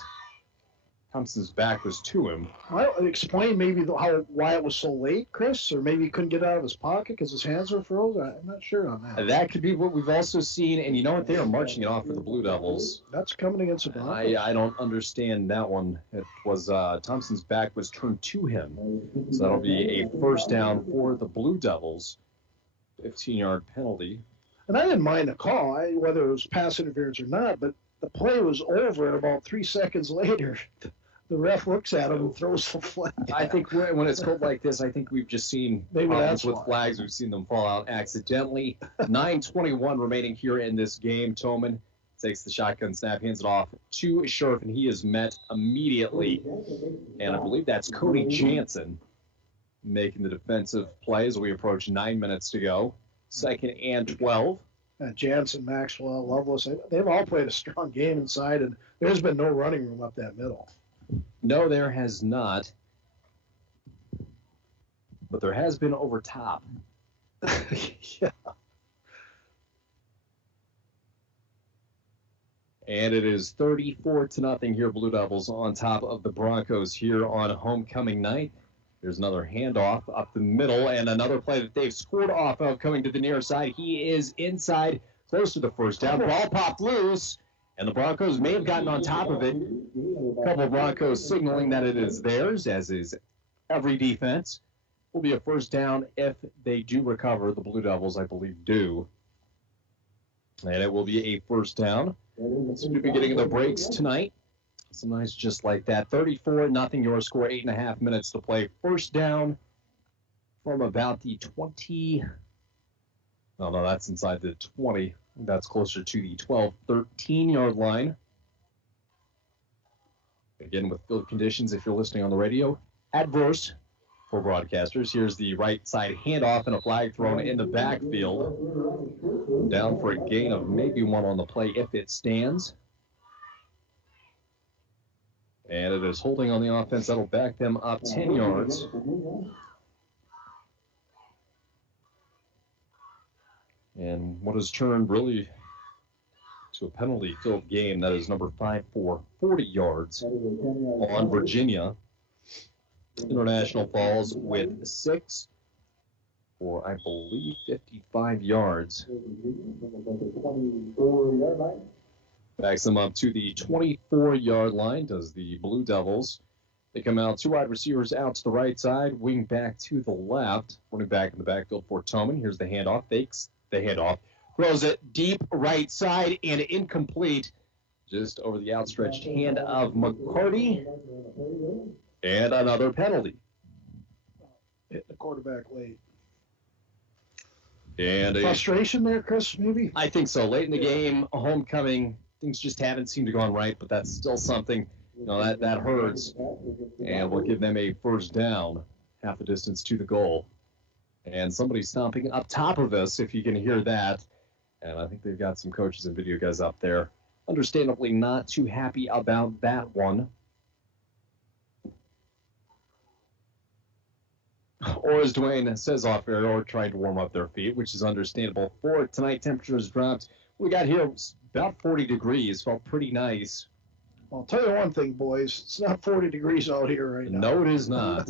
Thompson's back was to him. Well, explain maybe why it was so late, Chris, or maybe he couldn't get out of his pocket because his hands were frozen. I'm not sure on that. That could be what we've also seen, and you know what? They are marching it off for the Blue Devils. That's coming against the Broncos. I don't understand that one. It was Thompson's back was turned to him, so that'll be a first down for the Blue Devils. 15-yard penalty. And I didn't mind the call, whether it was pass interference or not, but the play was over, and about 3 seconds later, the ref looks at him and throws the flag. I think when it's called like this, I think we've just seen problems with flags. We've seen them fall out accidentally. 9:21 remaining here in this game. Thompson takes the shotgun snap, hands it off to Sherf, and he is met immediately. And I believe that's Cody Jansen making the defensive play as we approach 9 minutes to go. 2nd and 12. Jansen, Maxwell, Loveless, they've all played a strong game inside, and there's been no running room up that middle. No, there has not. But there has been over top. Yeah. And it is 34-0 here, Blue Devils on top of the Broncos here on homecoming night. There's another handoff up the middle, and another play that they've scored off of coming to the near side. He is inside, close to the first down. Ball popped loose, and the Broncos may have gotten on top of it. A couple of Broncos signaling that it is theirs, as is every defense. Will be a first down if they do recover. The Blue Devils, I believe, do. And it will be a first down. Seem to be getting the breaks tonight. Some nice just like that. 34-0 your score, 8.5 minutes to play. First down from about the 20. No, that's inside the 20. That's closer to the 12, 13-yard line. Again, with field conditions, if you're listening on the radio, adverse for broadcasters. Here's the right side handoff and a flag thrown in the backfield. Down for a gain of maybe 1 on the play if it stands. And it is holding on the offense. That'll back them up 10 yards. And what has turned really to a penalty-filled game, that is number 5 for 40 yards on Virginia. International Falls with 6 for, I believe, 55 yards. Backs them up to the 24-yard line, does the Blue Devils. They come out, 2 wide receivers out to the right side, wing back to the left. Running back in the backfield for Thompson. Here's the handoff, fakes the handoff, throws it deep right side and incomplete. Just over the outstretched hand of McCarty. And another penalty. Hit the quarterback late. And frustration there, Chris, maybe? I think so. Late in the game, homecoming, things just haven't seemed to go on right, but that's still something, you know, that hurts. And we'll give them a first down, half the distance to the goal. And somebody's stomping up top of us, if you can hear that. And I think they've got some coaches and video guys up there. Understandably not too happy about that one. Or as Dwayne says off air, or trying to warm up their feet, which is understandable. For tonight, temperatures dropped. We got here about 40 degrees. Felt pretty nice. Well, I'll tell you one thing, boys. It's not 40 degrees out here right now. No, it is not.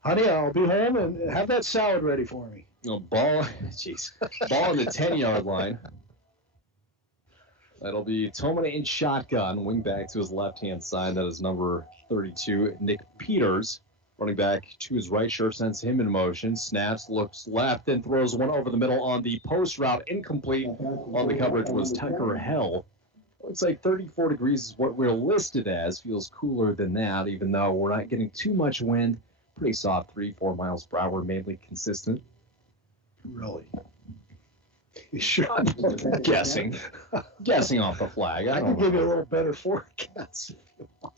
Honey, I'll be home and have that salad ready for me. No, ball, jeez. Ball on the 10-yard line. That'll be Thompson in shotgun, wing back to his left-hand side. That is number 32, Nick Peters. Running back to his right, Sherf sends him in motion. Snaps, looks left, then throws one over the middle on the post route. Incomplete on the coverage was Tucker Hell. Looks like 34 degrees is what we're listed as. Feels cooler than that, even though we're not getting too much wind. Pretty soft, 3-4 miles per hour, mainly consistent. Really? You sure? Guessing off the flag. I can give you a little better forecast if you want.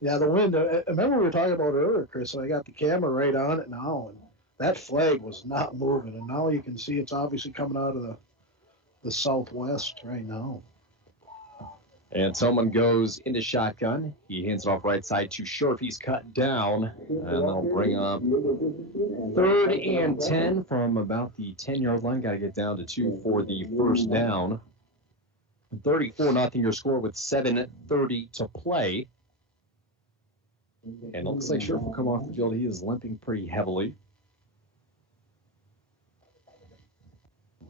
Yeah, the wind. I remember we were talking about it earlier, Chris, and I got the camera right on it now, and that flag was not moving. And now you can see it's obviously coming out of the southwest right now. And Thompson goes into shotgun. He hands it off right side to Sherf. He's cut down, and that'll bring up 3rd and 10 from about the 10-yard line. Got to get down to 2 for the first down. 34-0 your score with 7:30 to play. And it looks like Sherf will come off the field. He is limping pretty heavily.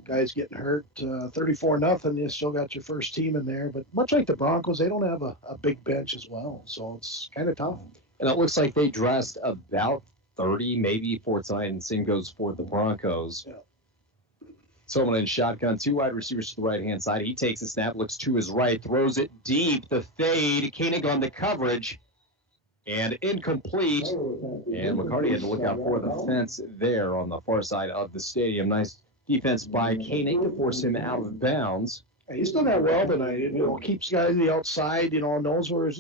Guys getting hurt, 34-0. You still got your first team in there, but much like the Broncos, they don't have a big bench as well, so it's kind of tough. And it looks like they dressed about 30, maybe for tonight, and same goes for the Broncos. Yeah. Someone in shotgun, 2 wide receivers to the right-hand side. He takes a snap, looks to his right, throws it deep. The fade, Koenig on the coverage, and incomplete. And McCarty had to look out for the fence there on the far side of the stadium. Nice defense by Koenig to force him out of bounds. He's done that well tonight. Keeps guys on the outside, knows where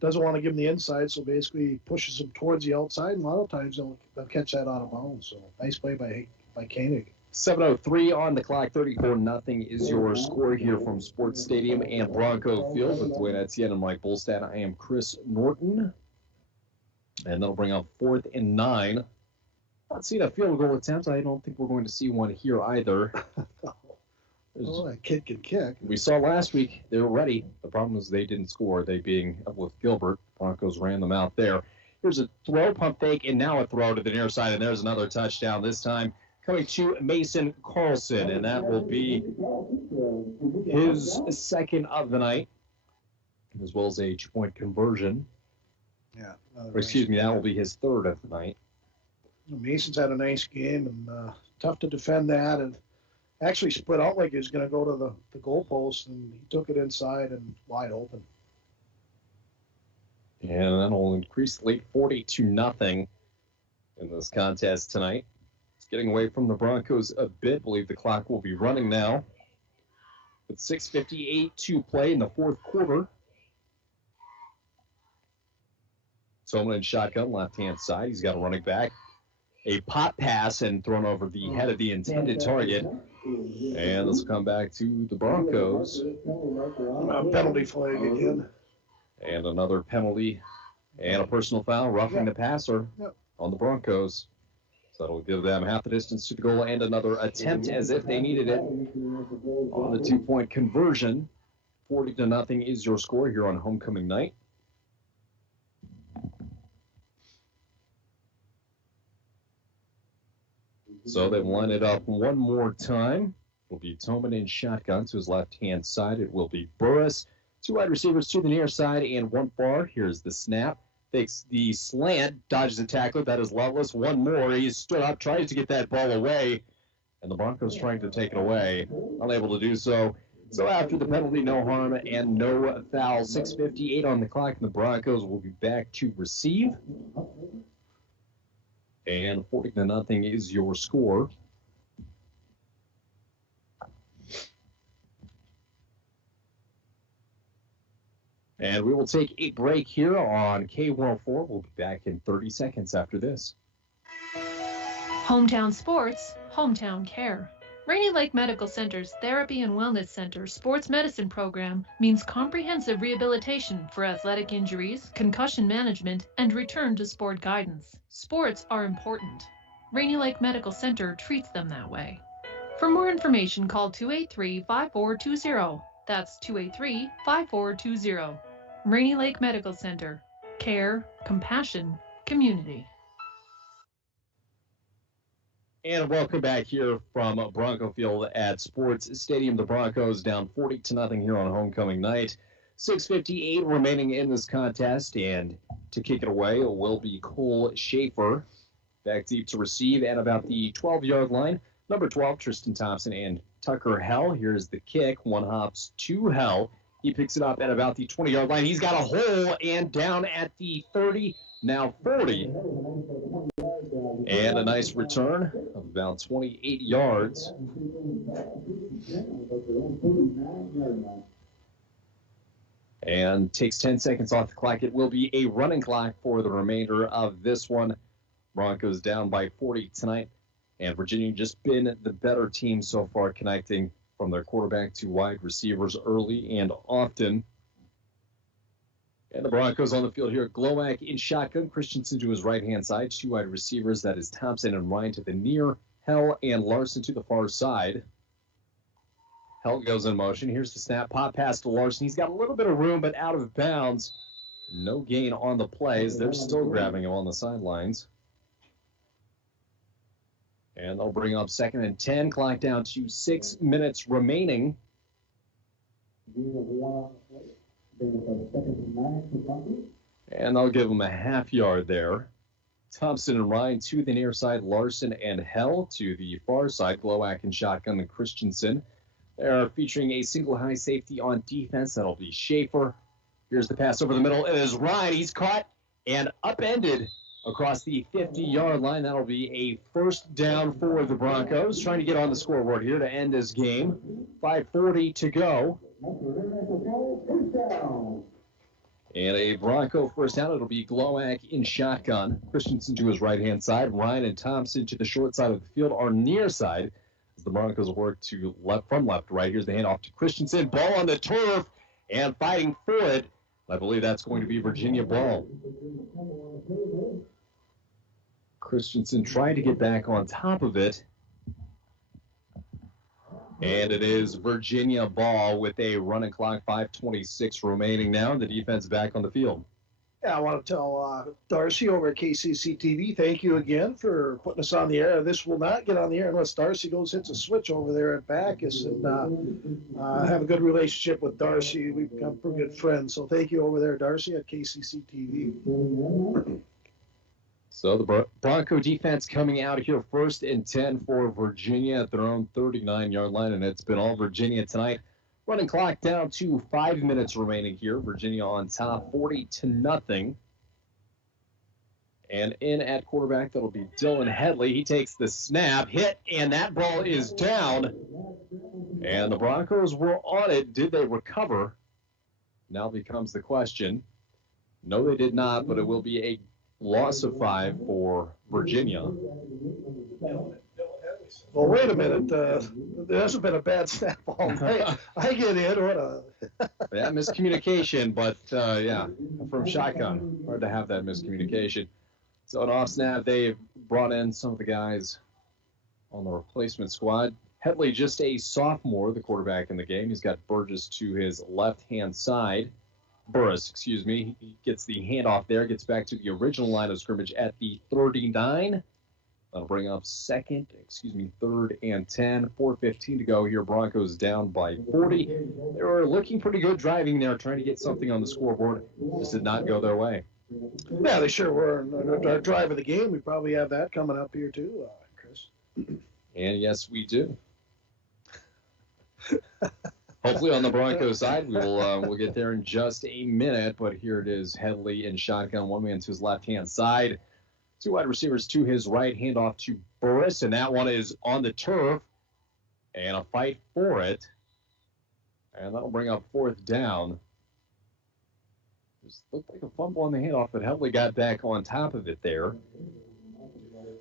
doesn't want to give him the inside, so basically pushes him towards the outside. And a lot of times they'll catch that out of bounds. So nice play by Koenig. 7:03 on the clock, 34-0 is your score here from Sports Stadium and Bronco Field. With Dwayne Etienne and Mike Bolstad, I am Chris Norton. And that'll bring up 4th and 9. Not seeing a field goal attempt. I don't think we're going to see one here either. That kid can kick. We saw last week they were ready. The problem is they didn't score. They being up with Gilbert. Broncos ran them out there. Here's a throw, pump fake, and now a throw to the near side, and there's another touchdown. This time coming to Mason Carlson, and that will be his second of the night, as well as a 2-point conversion. Yeah. That will be his third of the night. Mason's had a nice game, and tough to defend that, and actually split out like he was going to go to the goalpost, and he took it inside and wide open. And that'll increase the lead 40-0 in this contest tonight. It's getting away from the Broncos a bit. I believe the clock will be running now. With 6:58 to play in the fourth quarter. Thompson in shotgun, left-hand side. He's got a running back. A pop pass and thrown over the head of the intended target. And this will come back to the Broncos. Penalty flag again. And another penalty and a personal foul, roughing the passer on the Broncos. So that'll give them half the distance to the goal and another attempt as if they needed it on the 2-point conversion. 40-0 is your score here on homecoming night. So they line it up one more time. It will be Thompson in shotgun to his left-hand side. It will be Burris. 2 wide receivers to the near side and 1 far. Here's the snap. Takes the slant, dodges the tackler. That is Loveless. 1 more. He's stood up, tries to get that ball away. And the Broncos trying to take it away. Unable to do so. So after the penalty, no harm and no foul. 6:58 on the clock, and the Broncos will be back to receive. And 40-0 is your score. And we will take a break here on K104. We'll be back in 30 seconds after this. Hometown Sports, Hometown Care. Rainy Lake Medical Center's Therapy and Wellness Center sports medicine program means comprehensive rehabilitation for athletic injuries, concussion management, and return to sport guidance. Sports are important. Rainy Lake Medical Center treats them that way. For more information, call 283-5420. That's 283-5420. Rainy Lake Medical Center. Care, compassion, community. And welcome back here from Bronco Field at Sports Stadium. The Broncos down 40-0 here on homecoming night. 6:58 remaining in this contest, and to kick it away will be Cole Schaefer. Back deep to receive at about the 12-yard line. Number 12, Tristan Thompson and Tucker Hell. Here's the kick. One hops to Hell. He picks it up at about the 20-yard line. He's got a hole and down at the 30, now 40. And a nice return of about 28 yards. And takes 10 seconds off the clock. It will be a running clock for the remainder of this one. Broncos down by 40 tonight. And Virginia just been the better team so far, connecting from their quarterback to wide receivers early and often. And the Broncos on the field here. Glowacz in shotgun. Christensen to his right-hand side. Two wide receivers. That is Thompson and Ryan to the near. Hell and Larson to the far side. Hell goes in motion. Here's the snap. Pop pass to Larson. He's got a little bit of room, but out of bounds. No gain on the plays. They're still grabbing him on the sidelines. And they'll bring up 2nd and 10. Clock down to 6 minutes remaining. And they'll give him a half yard there. Thompson and Ryan to the near side. Larson and Hell to the far side. Glowacz and shotgun and Christensen. They're featuring a single high safety on defense. That'll be Schaefer. Here's the pass over the middle. It is Ryan. He's caught and upended across the 50-yard line. That'll be a first down for the Broncos. Trying to get on the scoreboard here to end this game. 5:40 to go. And a Bronco first down. It'll be Glowacz in shotgun. Christensen to his right-hand side. Ryan and Thompson to the short side of the field. Our near side, as the Broncos work to left from left to right. Here's the handoff to Christensen. Ball on the turf and fighting for it. I believe that's going to be Virginia ball. Christensen trying to get back on top of it. And it is Virginia ball with a running clock, 5:26 remaining now. The defense back on the field. Yeah, I want to tell Darcy over at KCC TV, thank you again for putting us on the air. This will not get on the air unless Darcy goes hits a switch over there at Bacchus, and have a good relationship with Darcy. We've become pretty good friends. So thank you over there, Darcy, at KCC TV. So the Bronco defense coming out here 1st and 10 for Virginia at their own 39-yard line, and it's been all Virginia tonight. Running clock down to 5 minutes remaining here. Virginia on top, 40-0. And in at quarterback, that'll be Dylan Headley. He takes the snap, hit, and that ball is down. And the Broncos were on it. Did they recover? Now becomes the question. No, they did not, but it will be a loss of 5 for Virginia. Well, wait a minute. There hasn't been a bad snap all night. I get in. What a... Yeah, miscommunication, but yeah, from shotgun. Hard to have that miscommunication. So an off snap, they've brought in some of the guys on the replacement squad. Headley, just a sophomore, the quarterback in the game. He's got Burgess to his left-hand side. Burris, excuse me. He gets the handoff there, gets back to the original line of scrimmage at the 39. That'll bring up 3rd and 10. 4:15 to go here. Broncos down by 40. They were looking pretty good driving there, trying to get something on the scoreboard. Just did not go their way. Yeah, they sure were. Our drive of the game, we probably have that coming up here too, Chris. And yes, we do. Hopefully on the Broncos side, we'll get there in just a minute. But here it is, Headley in shotgun, one man to his left-hand side. Two wide receivers to his right, handoff to Burris, and that one is on the turf. And a fight for it. And that'll bring up 4th down. Just looked like a fumble on the handoff, but Headley got back on top of it there.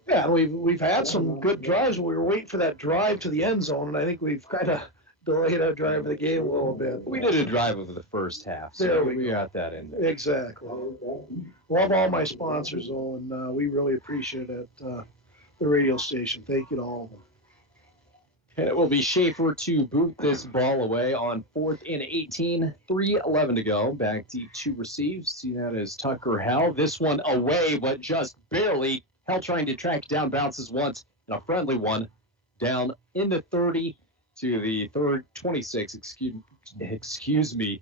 Yeah, we've had some good drives. We were waiting for that drive to the end zone, and I think we've kind of delayed our drive of the game a little bit. We did a drive over the first half, so we got that in there. Exactly. Love all my sponsors, though, and we really appreciate it at the radio station. Thank you to all of them. And it will be Schaefer to boot this ball away on 4th and 18. 3:11 to go. Back deep to receive. See that as Tucker Hell. This one away, but just barely. Hell trying to track down, bounces once and a friendly one down in the 30 to the 26, excuse me,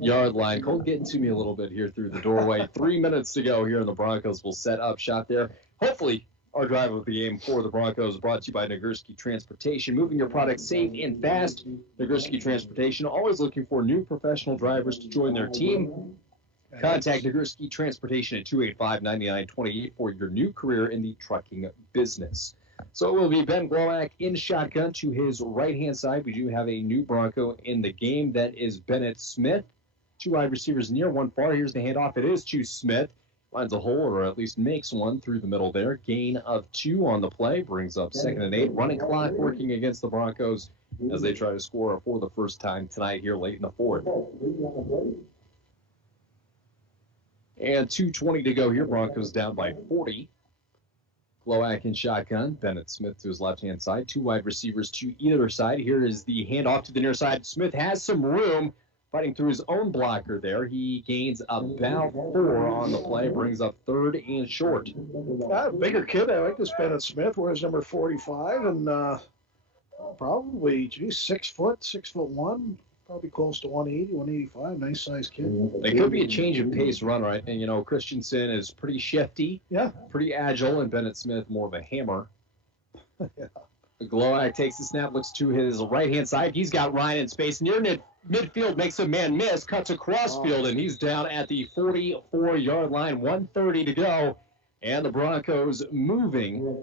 yard line. Cole getting to me a little bit here through the doorway. 3 minutes to go here, and the Broncos will set up shop there. Hopefully, our drive of the game for the Broncos brought to you by Nagurski Transportation. Moving your product safe and fast. Nagurski Transportation, always looking for new professional drivers to join their team. Contact Nagurski Transportation at 285-9928 for your new career in the trucking business. So it will be Ben Glowak in shotgun to his right-hand side. We do have a new Bronco in the game. That is Bennett Smith. 2 wide receivers near, 1 far. Here's the handoff. It is to Smith. Finds a hole, or at least makes one through the middle there. Gain of 2 on the play. Brings up 2nd and 8. Running clock working against the Broncos as they try to score for the first time tonight here late in the 4th. And 2:20 to go here. Broncos down by 40. Glowak in shotgun. Bennett Smith to his left-hand side. 2 wide receivers to either side. Here is the handoff to the near side. Smith has some room. Fighting through his own blocker there. He gains about 4 on the play. Brings up 3rd and short. Bigger kid. I like this Bennett Smith. Wears number 45 and probably, 6 foot, 6'1". Probably close to 180, 185. Nice sized kid. It could be a change of pace run, right? And, Christensen is pretty shifty. Yeah. Pretty agile, and Bennett Smith more of a hammer. Yeah. Glowak takes the snap, looks to his right-hand side. He's got Ryan in space near midfield, makes a man miss, cuts across field, and he's down at the 44-yard line. 1:30 to go, and the Broncos moving,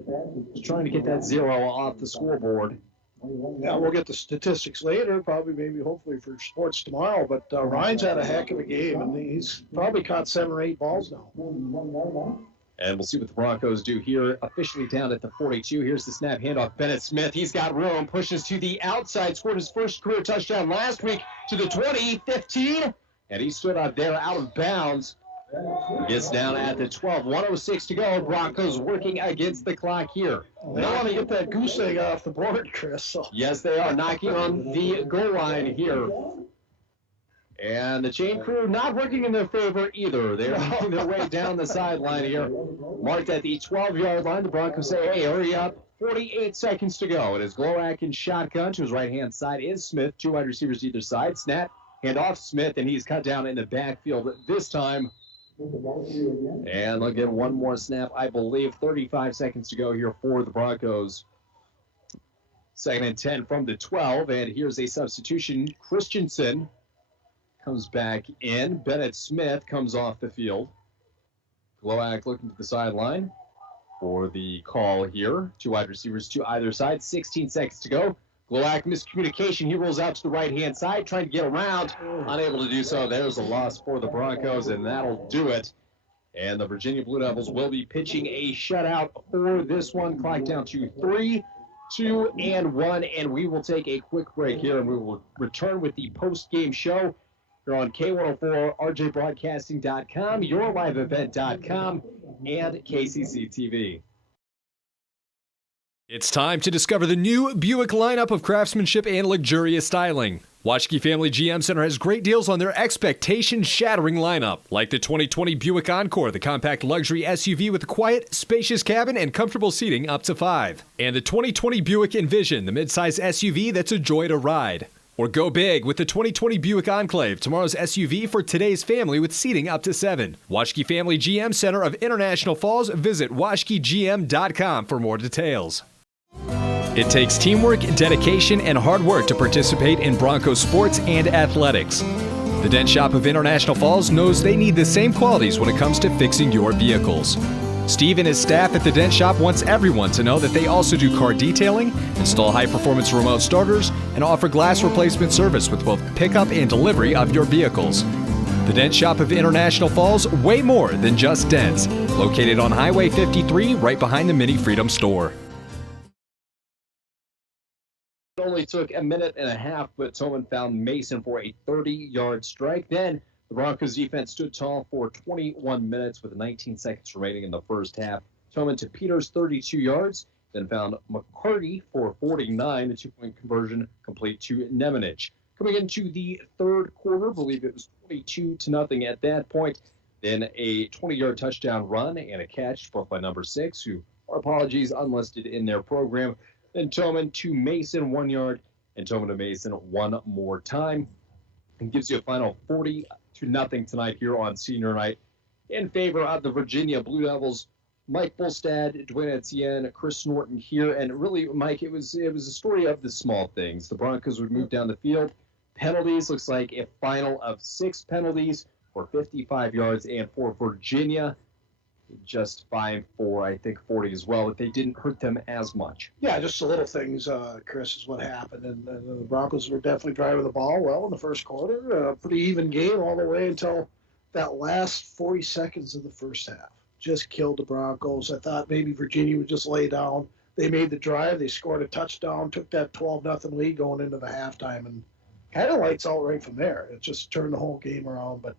just trying to get that 0 off the scoreboard. Yeah, we'll get the statistics later, hopefully for sports tomorrow, but Ryan's had a heck of a game, and he's probably caught 7 or 8 balls now. And we'll see what the Broncos do here, officially down at the 42. Here's the snap handoff. Bennett Smith, he's got room, pushes to the outside, scored his first career touchdown last week to the 20, 15, and he stood out there out of bounds. Gets down at the 12, 1:06 to go. Broncos working against the clock here. They want to get that goose egg off the board, Chris. So. Yes, they are knocking on the goal line here. And the chain crew not working in their favor either. They're making their way down the sideline here. Marked at the 12-yard line. The Broncos say, hey, hurry up. 48 seconds to go. It is Glowak in shotgun. To his right-hand side is Smith. 2 wide receivers either side. Snap, hand off Smith, and he's cut down in the backfield this time. And they'll get one more snap, I believe. 35 seconds to go here for the Broncos. 2nd and 10 from the 12. And here's a substitution. Christensen comes back in. Bennett Smith comes off the field. Glowak looking to the sideline for the call here. 2 wide receivers to either side. 16 seconds to go. Glowak miscommunication. He rolls out to the right-hand side, trying to get around. Unable to do so. There's a loss for the Broncos, and that'll do it. And the Virginia Blue Devils will be pitching a shutout for this one. Clock down to 3, 2, and 1. And we will take a quick break here, and we will return with the post-game show. You're on K104, RJBroadcasting.com, YourLiveEvent.com, and KCC TV. It's time to discover the new Buick lineup of craftsmanship and luxurious styling. Waschke Family GM Center has great deals on their expectation-shattering lineup, like the 2020 Buick Encore, the compact luxury SUV with a quiet, spacious cabin and comfortable seating up to 5. And the 2020 Buick Envision, the midsize SUV that's a joy to ride. Or go big with the 2020 Buick Enclave, tomorrow's SUV for today's family with seating up to 7. Waschke Family GM Center of International Falls. Visit waschkegm.com for more details. It takes teamwork, dedication, and hard work to participate in Broncos sports and athletics. The Dent Shop of International Falls knows they need the same qualities when it comes to fixing your vehicles. Steve and his staff at the Dent Shop wants everyone to know that they also do car detailing, install high-performance remote starters, and offer glass replacement service with both pickup and delivery of your vehicles. The Dent Shop of International Falls, way more than just dents. Located on Highway 53, right behind the Mini Freedom store. It only took a minute and a half, but Thompson found Mason for a 30-yard strike. Then the Broncos defense stood tall for 21 minutes with 19 seconds remaining in the first half. Thompson to Peters, 32 yards, then found McCarty for 49, a 2-point conversion complete to Nemenich. Coming into the third quarter, I believe it was 22-0 at that point. Then a 20-yard touchdown run and a catch, both by number 6, who unlisted in their program. Then Tillman to Mason, 1 yard, and Tillman to Mason one more time. And gives you a final 40-0 tonight here on senior night in favor of the Virginia Blue Devils. Mike Bolstad, Dwayne Etienne, Chris Norton here. And really, Mike, it was a story of the small things. The Broncos would move down the field. Penalties, looks like a final of 6 penalties for 55 yards, and for Virginia, just fine for, I think, 40 as well, but they didn't hurt them as much. Yeah, just the little things, Chris, is what happened. And the Broncos were definitely driving the ball well in the first quarter. A pretty even game all the way until that last 40 seconds of the first half. Just killed the Broncos. I thought maybe Virginia would just lay down. They made the drive. They scored a touchdown, took that 12-0 lead going into the halftime, and kind of lights out right from there. It just turned the whole game around. But,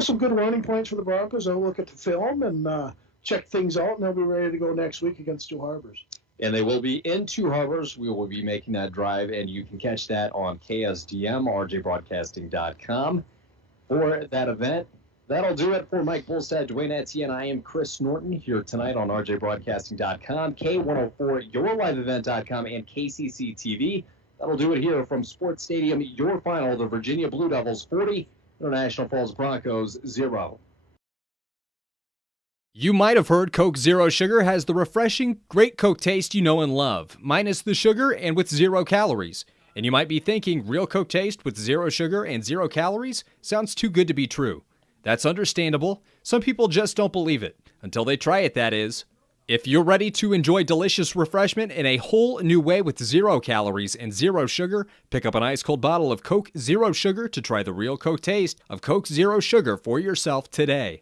some good learning points for the Broncos. They'll look at the film and check things out, and they'll be ready to go next week against Two Harbors. And they will be in Two Harbors. We will be making that drive, and you can catch that on KSDM, rjbroadcasting.com for that event. That'll do it for Mike Bolstad, Dwayne Etienne. I am Chris Norton here tonight on rjbroadcasting.com, K104, YourLiveEvent.com, and KCC TV. That'll do it here from Sports Stadium. Your final, the Virginia Blue Devils 40, International Falls Broncos 0. You might have heard Coke Zero Sugar has the refreshing, great Coke taste you know and love, minus the sugar and with 0 calories. And you might be thinking, real Coke taste with 0 sugar and 0 calories? Sounds too good to be true. That's understandable. Some people just don't believe it. Until they try it, that is. If you're ready to enjoy delicious refreshment in a whole new way with 0 calories and 0 sugar, pick up an ice-cold bottle of Coke Zero Sugar to try the real Coke taste of Coke Zero Sugar for yourself today.